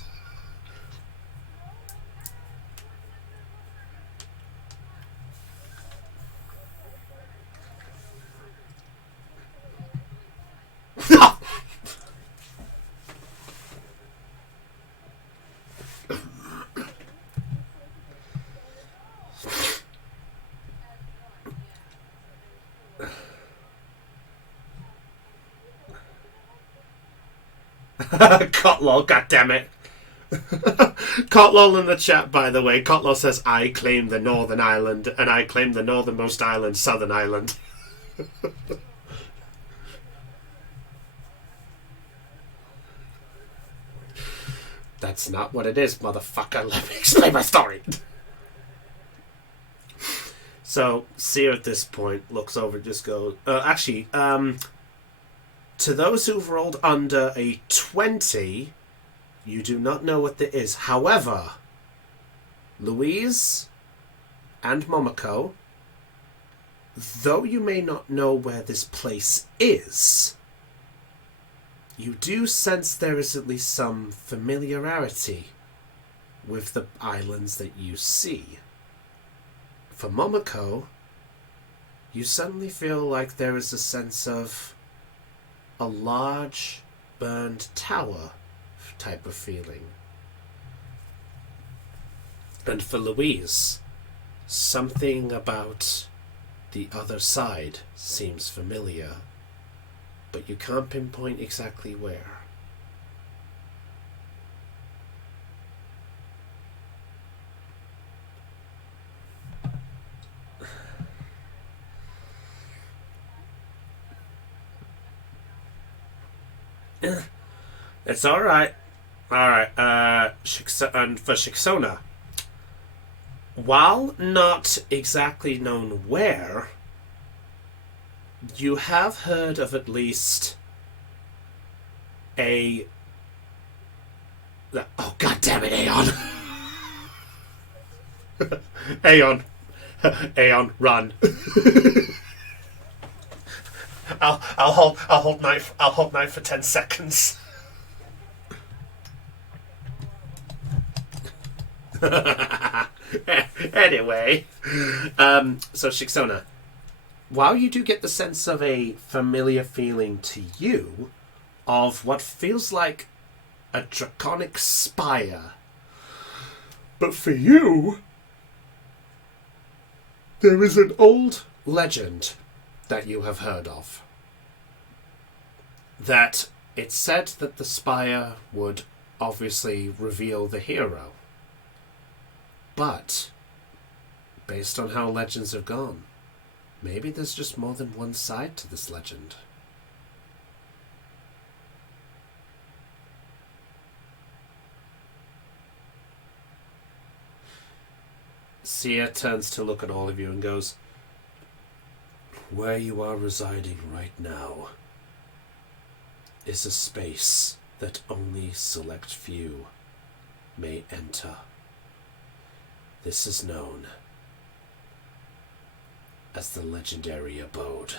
Cotlol, goddammit. Cotlol in the chat, by the way. Cotlol says, I claim the Northern Island, and I claim the northernmost island, Southern Island. That's not what it is, motherfucker. Let me explain my story. So, Seer at this point looks over and just goes, to those who've rolled under a 20, you do not know what that is. However, Louise and Momoko, though you may not know where this place is, you do sense there is at least some familiarity with the islands that you see. For Momoko, you suddenly feel like there is a sense of a large burned tower type of feeling. And for Louise, something about the other side seems familiar, but you can't pinpoint exactly where. It's alright. Alright, and for Shixona, while not exactly known where, you have heard of at least a... Oh, God damn it, Aeon! Aeon. Aeon, run. I'll hold knife for 10 seconds. Anyway, so Shixona, while you do get the sense of a familiar feeling to you of what feels like a draconic spire, but for you, There is an old legend that you have heard of. That it's said that the spire would obviously reveal the hero. But, based on how legends have gone, maybe there's just more than one side to this legend. Sia turns to look at all of you and goes, where you are residing right now is a space that only select few may enter. This is known as the legendary abode.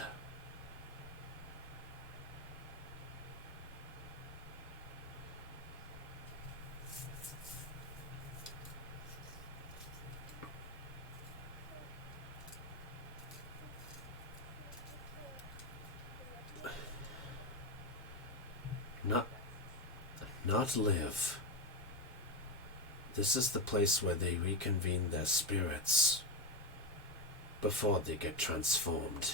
Not live. This is the place where they reconvene their spirits before they get transformed.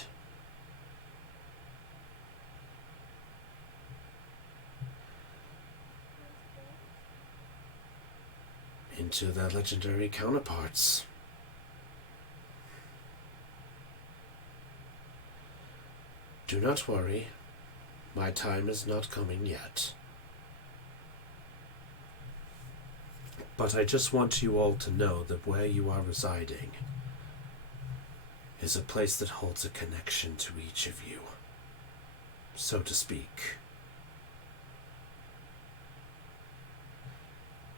Into their legendary counterparts. Do not worry, my time is not coming yet. But I just want you all to know that where you are residing is a place that holds a connection to each of you, so to speak.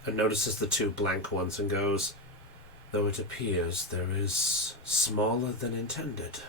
And notices the two blank ones and goes, though it appears there is smaller than intended.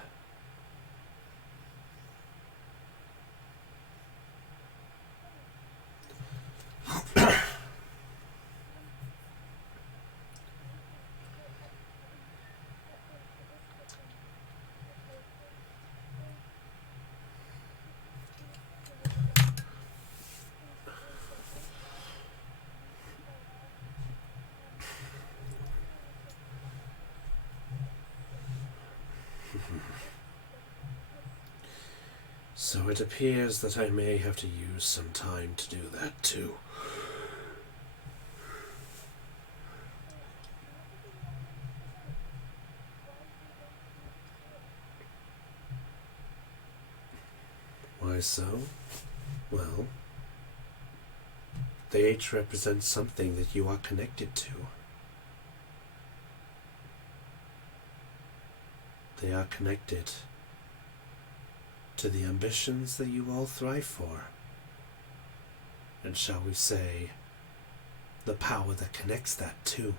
So it appears that I may have to use some time to do that too. Why so? Well, they each represent something that you are connected to. They are connected to the ambitions that you all thrive for. And shall we say, the power that connects that too.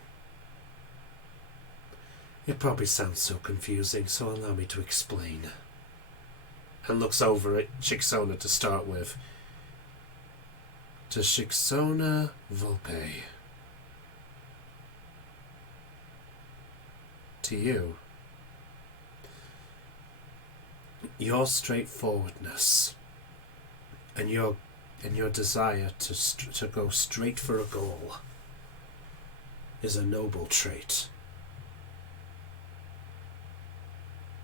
It probably sounds so confusing, so allow me to explain. And looks over at Shixona to start with. To Shixona Volpe. To you, your straightforwardness and your desire to go straight for a goal is a noble trait.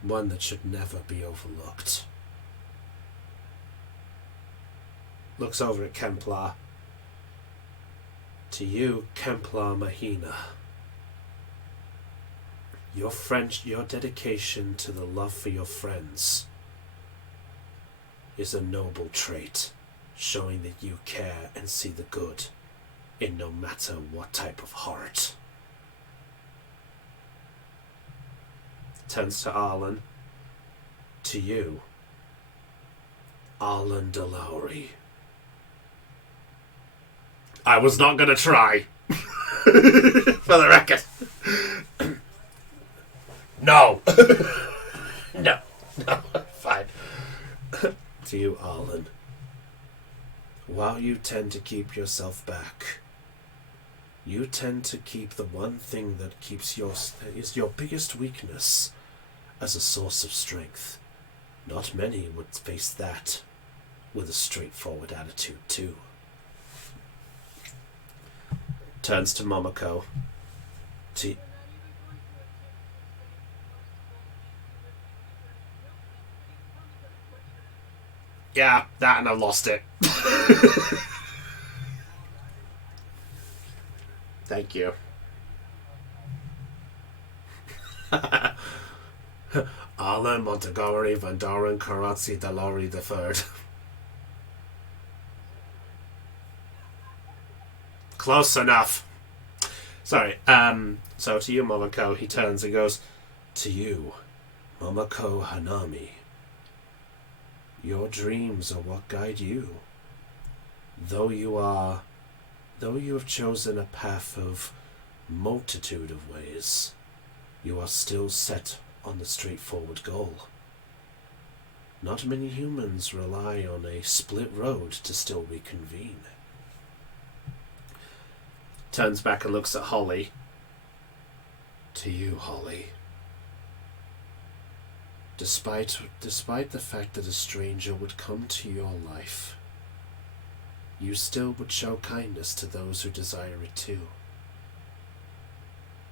One that should never be overlooked. Looks over at Kemplar. To you, Kemplar Mahina. Your dedication to the love for your friends is a noble trait, showing that you care and see the good in no matter what type of heart. Turns to Arlen. To you, Arlen DeLowry. I was not going to try. For the record. No. No. Fine. To you, Arlen. While you tend to keep yourself back, you tend to keep the one thing that is your biggest weakness as a source of strength. Not many would face that with a straightforward attitude, too. Turns to Momoko. Yeah, that and I lost it. Thank you. Alan Montgomery Van Doren Karatzi Dalori III. Close enough. Sorry. So to you, Momoko, he turns and goes, to you, Momoko Hanami. Your dreams are what guide you. Though you are, though you have chosen a path of multitude of ways, you are still set on the straightforward goal. Not many humans rely on a split road to still reconvene. Turns back and looks at Holly. To you, Holly. Despite the fact that a stranger would come to your life, you still would show kindness to those who desire it too.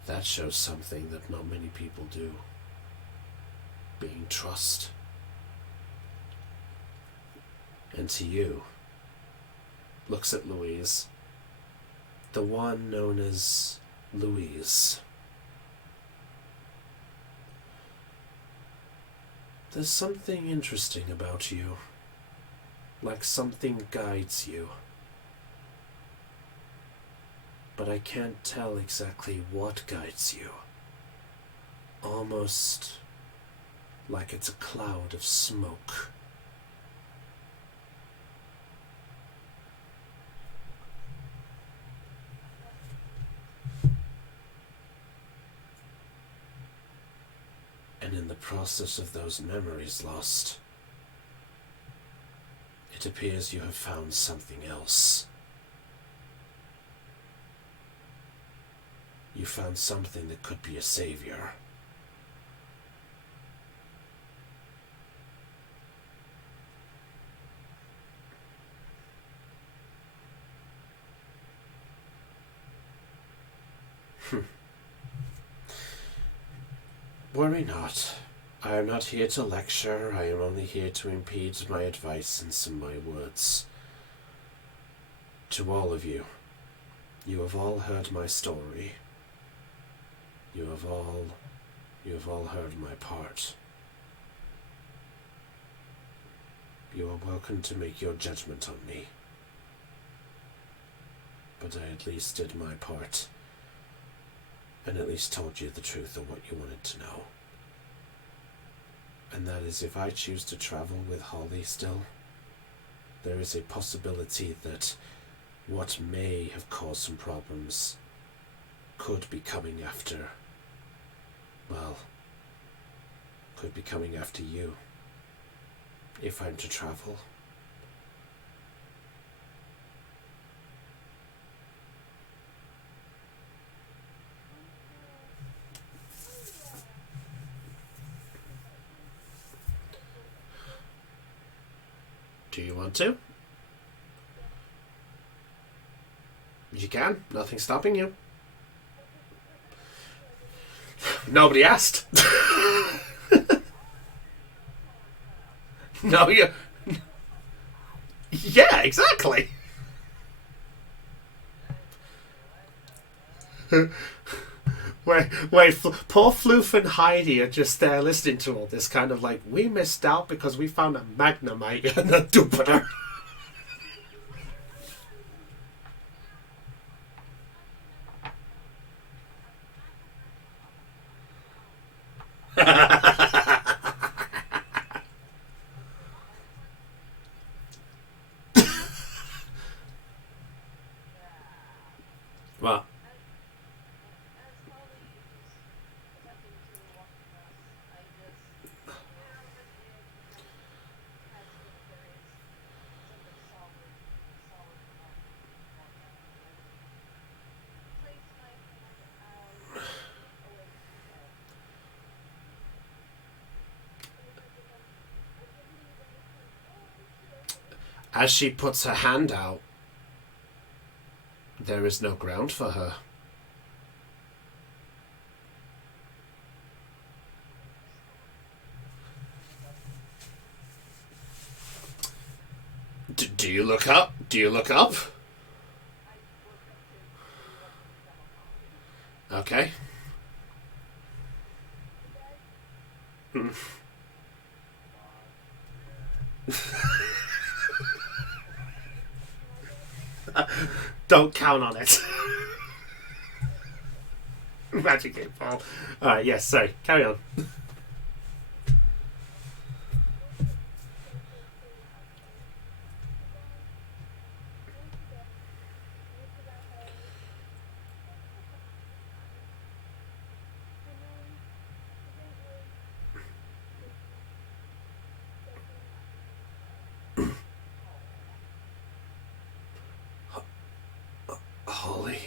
That shows something that not many people do. Being trust. And to you, looks at Louise, the one known as Louise. There's something interesting about you, like something guides you. But I can't tell exactly what guides you. Almost like it's a cloud of smoke. And in the process of those memories lost, it appears you have found something else. You found something that could be a savior. Worry not. I am not here to lecture. I am only here to impede my advice and some of my words. To all of you, you have all heard my story. You have all heard my part. You are welcome to make your judgment on me. But I at least did my part, and at least told you the truth of what you wanted to know. And that is, if I choose to travel with Holly still, there is a possibility that what may have caused some problems could be coming after, well, could be coming after you, if I'm to travel. Do you want to? You can. Nothing's stopping you. Nobody asked. No, you. Yeah, exactly. Poor Floof and Heidi are just there listening to all this, kind of like, we missed out because we found a Magnemite and a Jupiter. Well, as she puts her hand out, there is no ground for her. Do you look up? Do you look up? Okay. Don't count on it. Magic 8 Ball. Alright, yes, sorry. Carry on. Holly.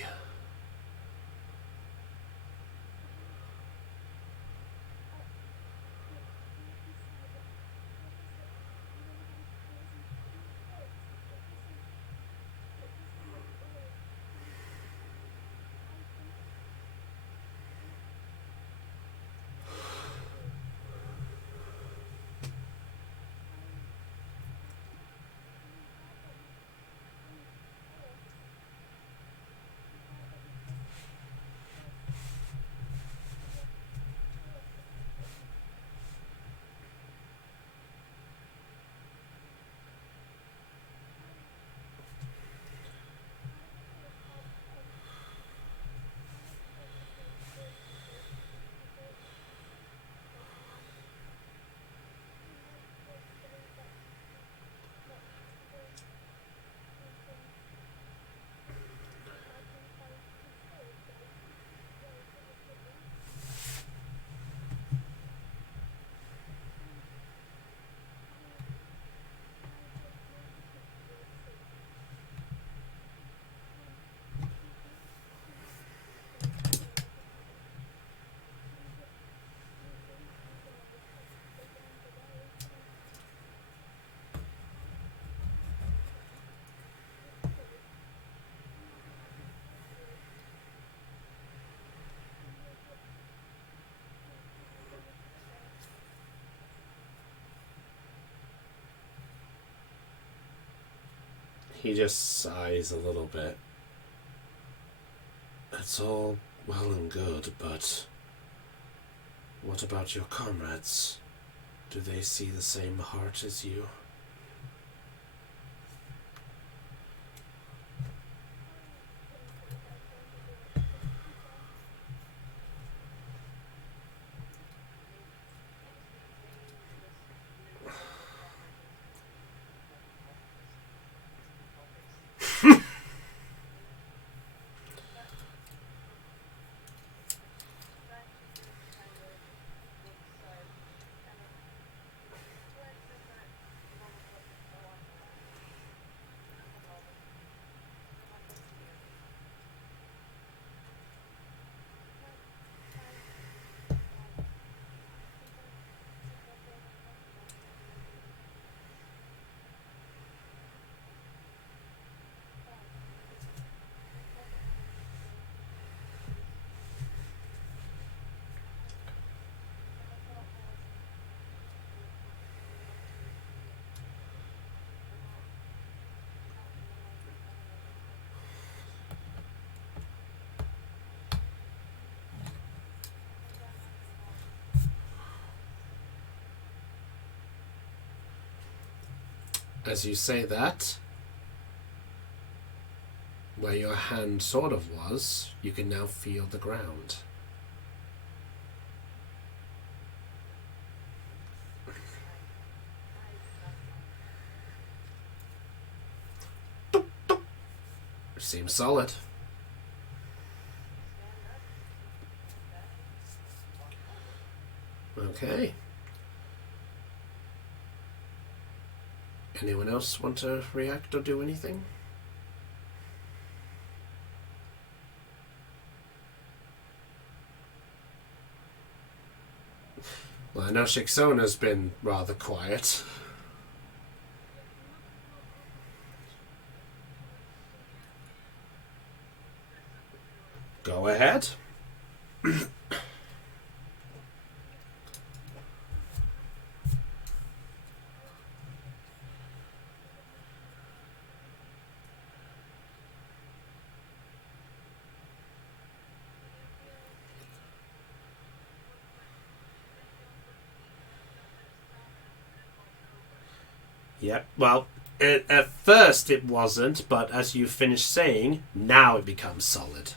He just sighs a little bit. It's all well and good, but what about your comrades? Do they see the same heart as you? As you say that, where your hand sort of was, you can now feel the ground. Seems solid. Okay. Anyone else want to react or do anything? Well, I know Shiksona's been rather quiet. Go ahead. Yep. Well, at first it wasn't, but as you finish saying, now it becomes solid.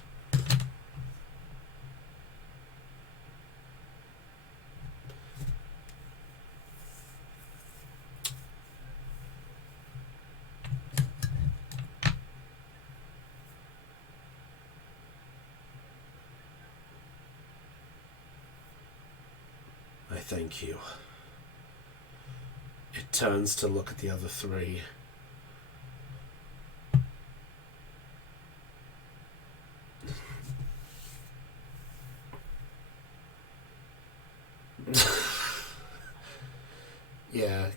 I thank you. It turns to look at the other three. Yeah.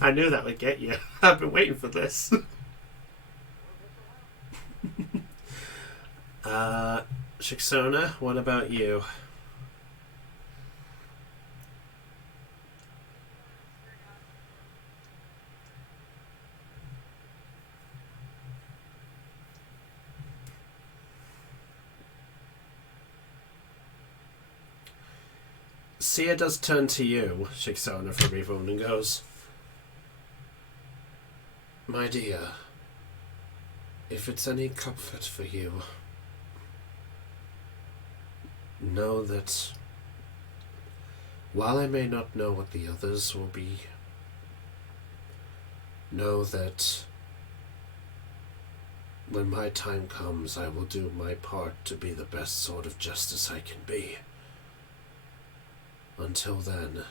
I knew that would get you. I've been waiting for this. Shixona, what about you? Sia does turn to you, Shixona, for a brief moment and goes, "My dear, if it's any comfort for you, know that while I may not know what the others will be, know that when my time comes, I will do my part to be the best sort of justice I can be. Until then,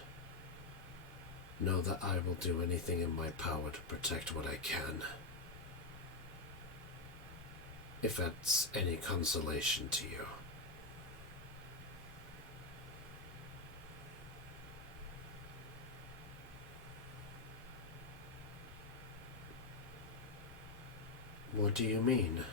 know that I will do anything in my power to protect what I can. If that's any consolation to you." What do you mean?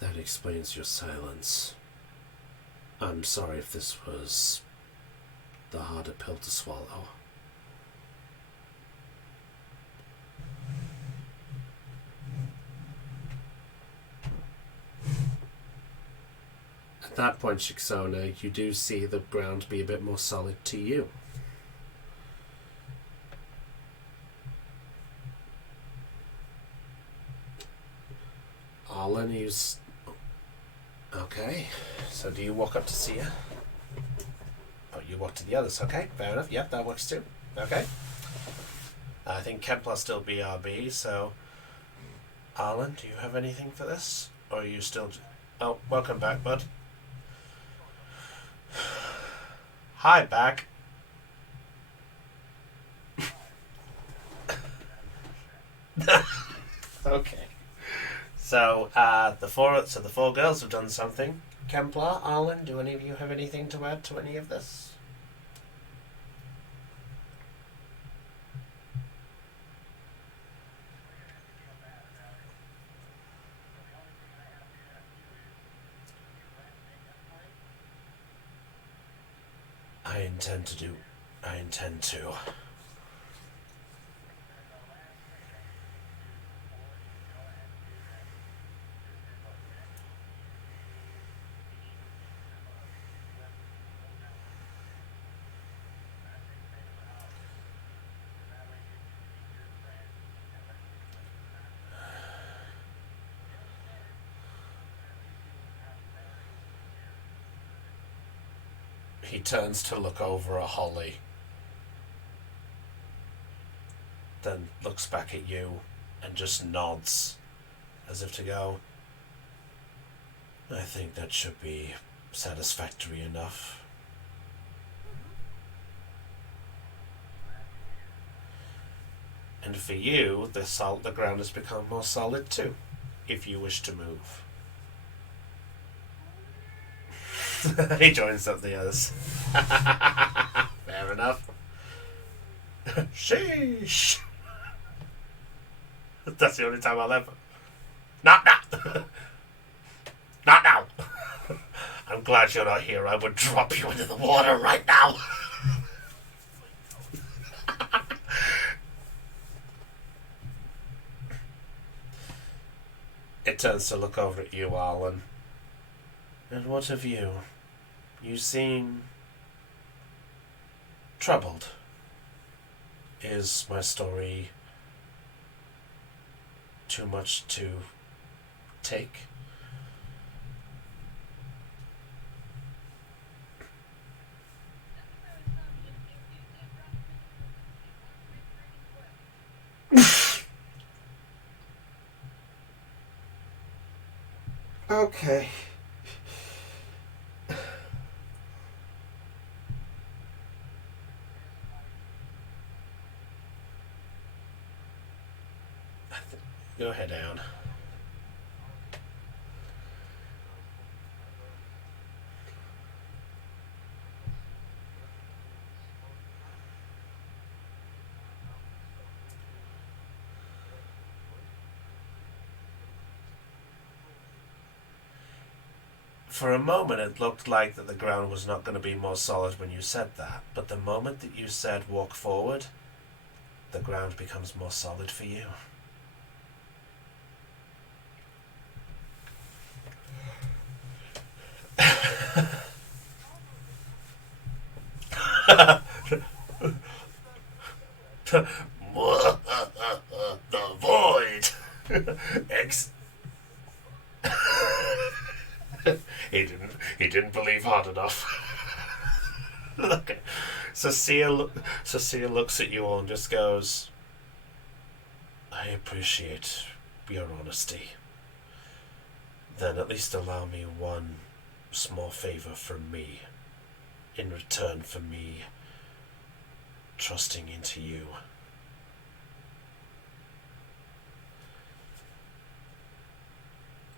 That explains your silence. I'm sorry if this was the harder pill to swallow. At that point, Shixona, you do see the ground be a bit more solid to you. Arlen, okay, so do you walk up to Sia? Oh, you walk to the others, okay, fair enough, yep, that works too. Okay. I think Kempler's still BRB, so... Arlen, do you have anything for this? Or are you still... Oh, welcome back, bud. Hi, back. Okay. So, the four girls have done something. Kempler, Arlen, do any of you have anything to add to any of this? I intend to. He turns to look over at Holly, then looks back at you and just nods as if to go, I think that should be satisfactory enough. And for you, the ground has become more solid too, if you wish to move. He joins up the others. Fair enough. Sheesh. That's the only time I'll ever. Not now. Not now. I'm glad you're not here. I would drop you into the water right now. It turns to look over at you, Arlen. And what of you? You seem troubled. Is my story too much to take? Okay. Go ahead, Anne. For a moment, it looked like that the ground was not going to be more solid when you said that. But the moment that you said walk forward, the ground becomes more solid for you. The void. He didn't believe hard enough. Okay. Cecile looks at you all and just goes, I appreciate your honesty. Then at least allow me one small favor from me in return for me trusting into you.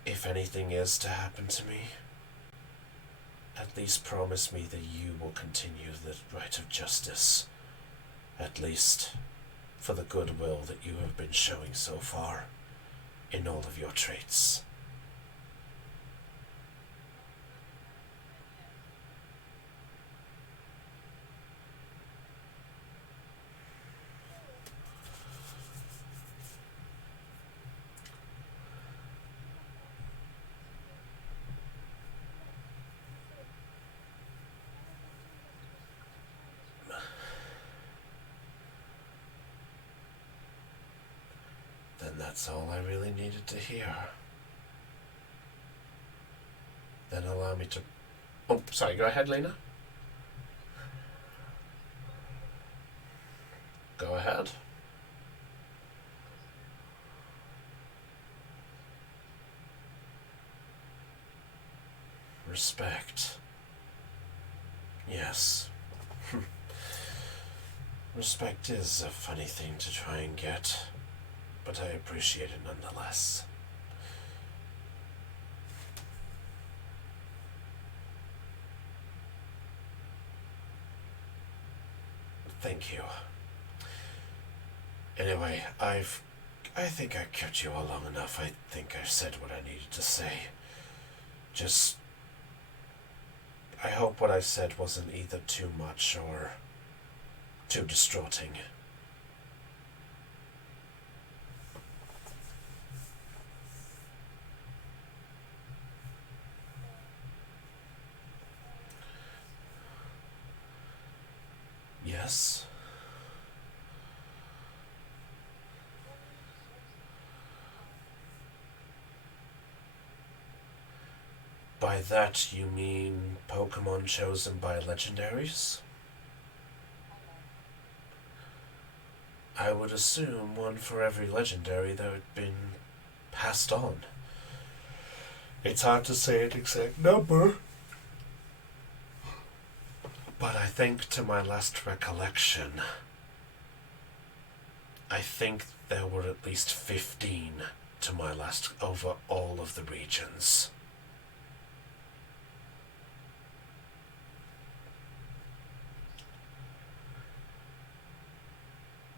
If anything is to happen to me, at least promise me that you will continue the right of justice. At least for the goodwill that you have been showing so far in all of your traits. Then that's all I really needed to hear. Then allow me to... Oh, sorry, go ahead, Lena. Go ahead. Respect. Yes. Respect is a funny thing to try and get, but I appreciate it nonetheless. Thank you. Anyway, I think I kept you all long enough. I think I've said what I needed to say. Just, I hope what I said wasn't either too much or too distraughting. Yes? By that you mean Pokemon chosen by legendaries? I would assume one for every legendary that had been passed on. It's hard to say an exact number, but I think to my last recollection, I think there were at least 15 to my last over all of the regions.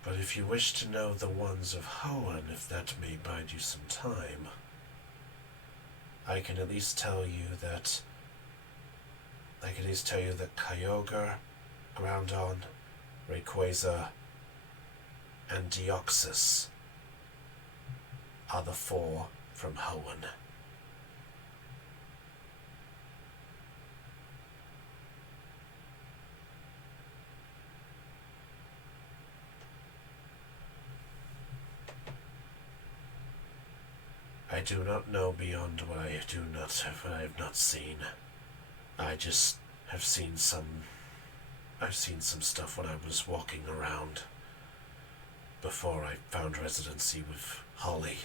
But if you wish to know the ones of Hoenn, if that may bide you some time, I can at least tell you that Kyogre, Groudon, Rayquaza, and Deoxys are the 4 from Hoenn. I do not know beyond what I have not seen. I just have seen I've seen some stuff when I was walking around before I found residency with Holly.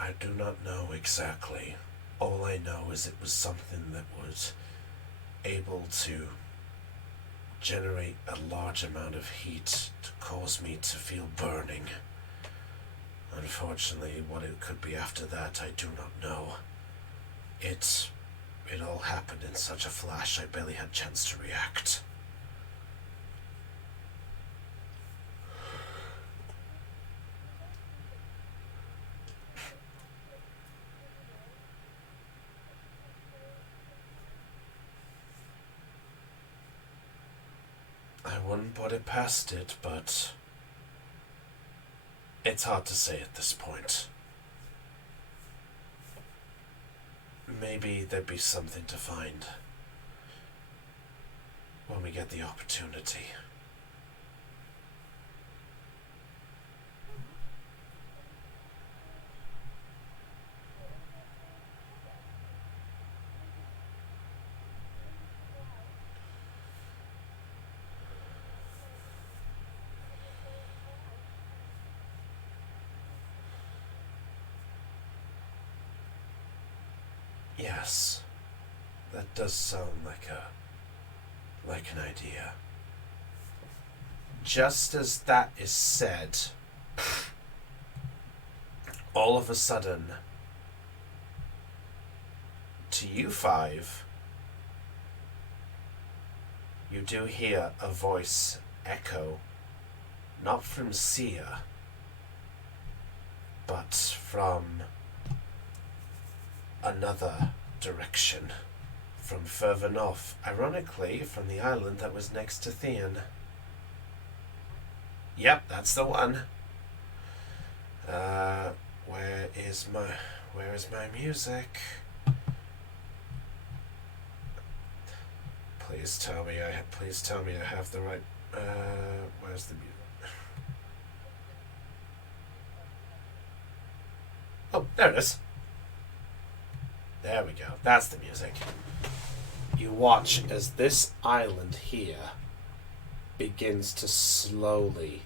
I do not know exactly. All I know is it was something that was able to generate a large amount of heat to cause me to feel burning. Unfortunately, what it could be after that, I do not know. It all happened in such a flash, I barely had a chance to react. I wouldn't put it past it, but it's hard to say at this point. Maybe there'd be something to find when we get the opportunity. Yes, that does sound like an idea. Just as that is said, all of a sudden, to you 5, you do hear a voice echo, not from Sia, but from another direction, from further north, ironically from the island that was next to Theon. Yep, that's the one. Where is my music? Please tell me I have the right. Where's the music? Oh, there it is. There we go. That's the music. You watch as this island here begins to slowly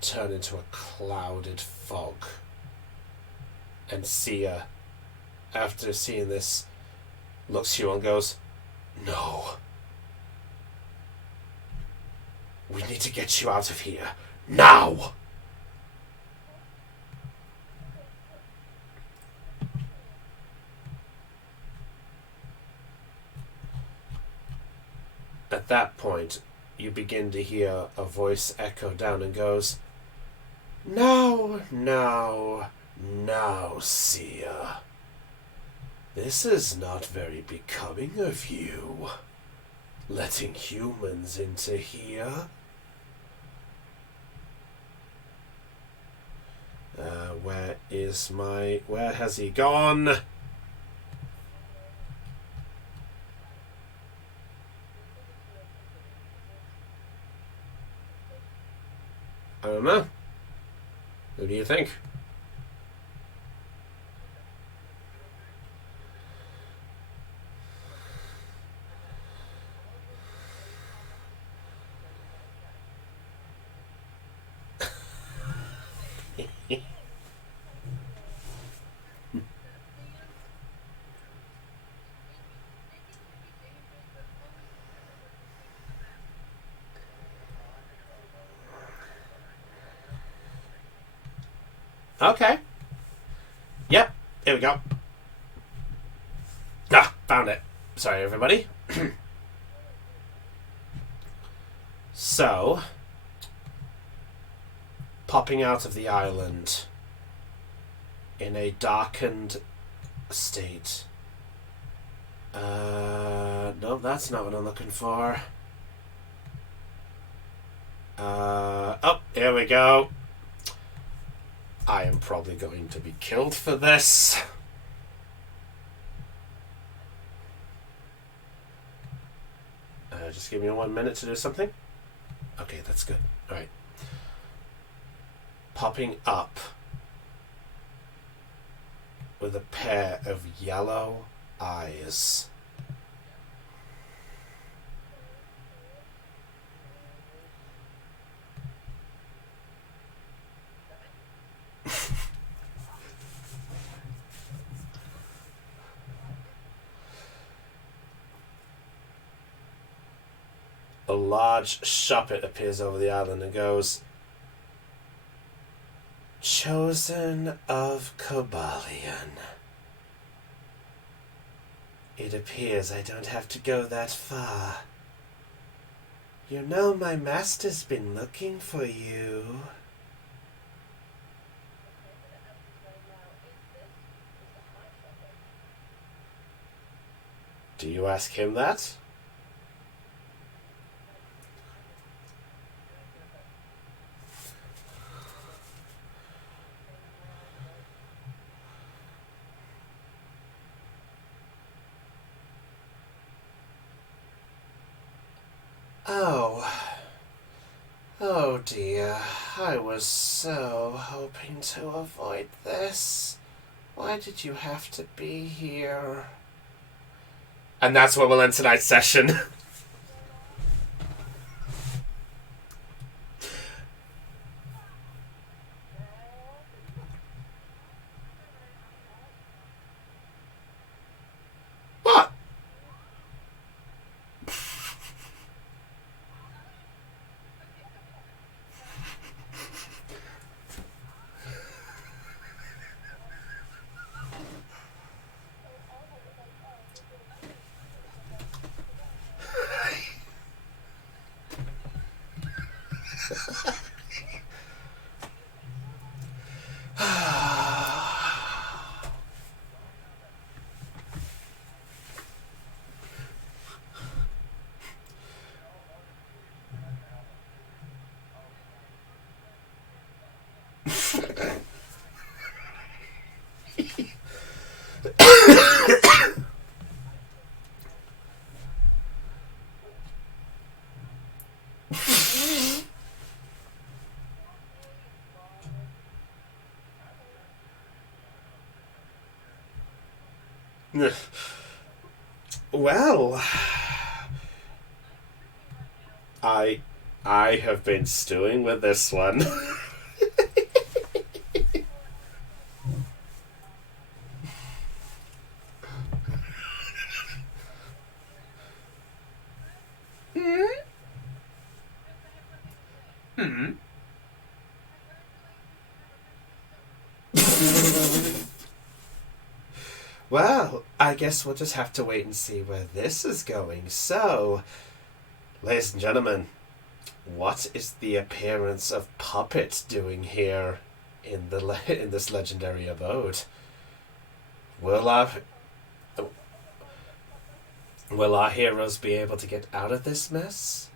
turn into a clouded fog. And Sia, after seeing this, looks at you and goes, "No. We need to get you out of here. Now!" At that point, you begin to hear a voice echo down and goes, "Now, Sia. This is not very becoming of you. Letting humans into here." Where has he gone? I don't know. Who do you think? Okay. Yep. Here we go. Ah, found it. Sorry, everybody. So, popping out of the island in a darkened state. No, that's not what I'm looking for. Oh, here we go. I am probably going to be killed for this. Just give me 1 minute to do something. Okay, that's good. Alright. Popping up with a pair of yellow eyes. A large shuppet appears over the island and goes, "Chosen of Kobalion. It appears I don't have to go that far. You know my master's been looking for you." Do you ask him that? Oh dear, I was so hoping to avoid this. Why did you have to be here? And that's where we'll end tonight's session. What? Well, I have been stewing with this one. Well, I guess we'll just have to wait and see where this is going. So, ladies and gentlemen, what is the appearance of Puppet doing here in this legendary abode? Will our heroes be able to get out of this mess?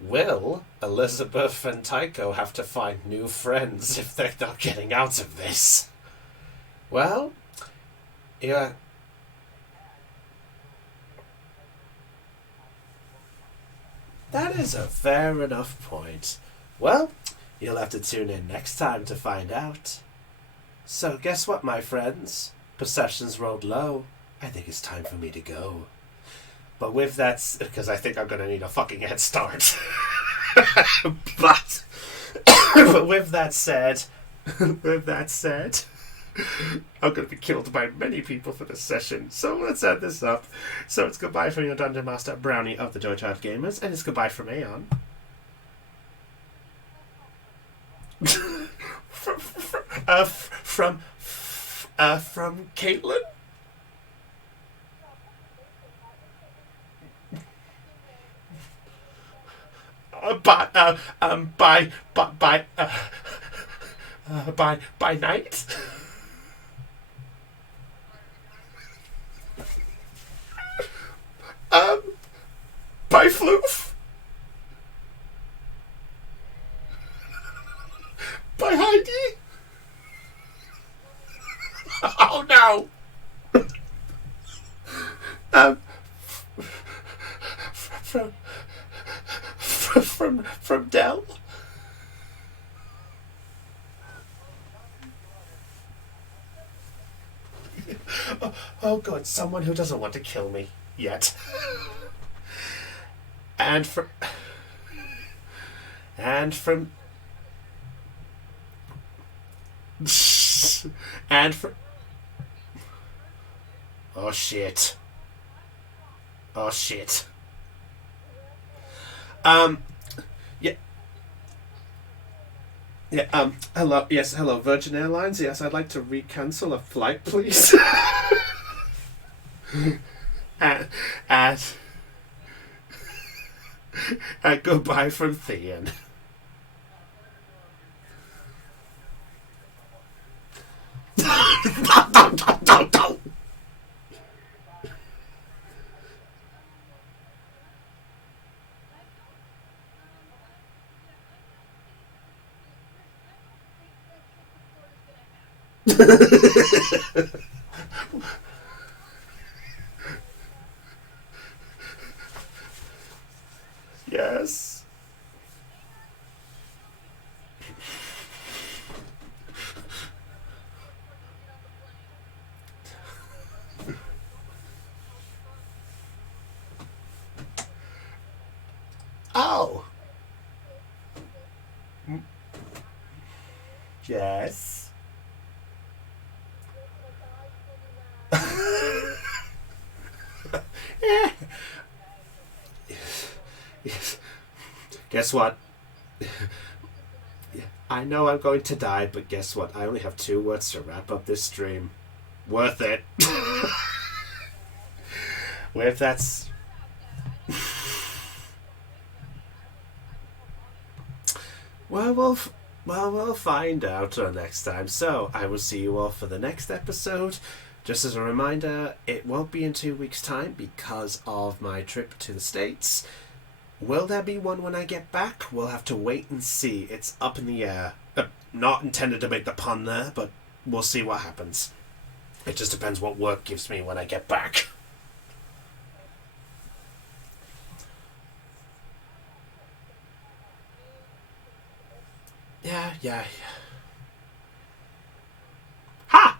Will Elizabeth and Tycho have to find new friends if they're not getting out of this? Well, yeah. That is a fair enough point. Well, you'll have to tune in next time to find out. So guess what, my friends? Perception's rolled low. I think it's time for me to go. But with that, because I think I'm going to need a fucking head start. but with that said, I'm going to be killed by many people for this session, so let's end this up. So it's goodbye from your Dungeon Master, Brownie of the Joychild Gamers, and it's goodbye from Aeon. From Caitlin. By night. Um, by floof. By Heidi. Oh no. Um, from from Dell. Oh god, someone who doesn't want to kill me yet. and from and from and from oh shit. Oh shit. Um yeah. Yeah, hello, yes, hello, Virgin Airlines, yes, I'd like to recancel a flight, please. and, and, and goodbye from Thean. Don't. Yes. Oh. Yes. Yeah. Yes. Guess what? I know I'm going to die, but guess what? I only have 2 words to wrap up this stream. Worth it. Well, if that's... we'll find out next time. So, I will see you all for the next episode. Just as a reminder, it won't be in 2 weeks' time because of my trip to the States. Will there be one when I get back? We'll have to wait and see. It's up in the air. Not intended to make the pun there, but we'll see what happens. It just depends what work gives me when I get back. Yeah. Ha!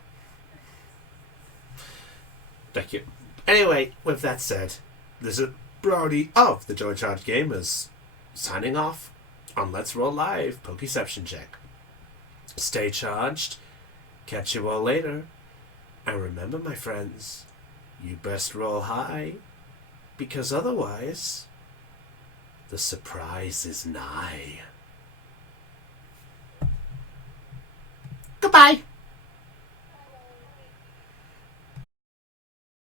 Thank you. Anyway, with that said, this is Brody of the Joy Charge Gamers signing off on Let's Roll Live Pokeception Check. Stay charged. Catch you all later. And remember, my friends, you best roll high, because otherwise, the surprise is nigh. Goodbye.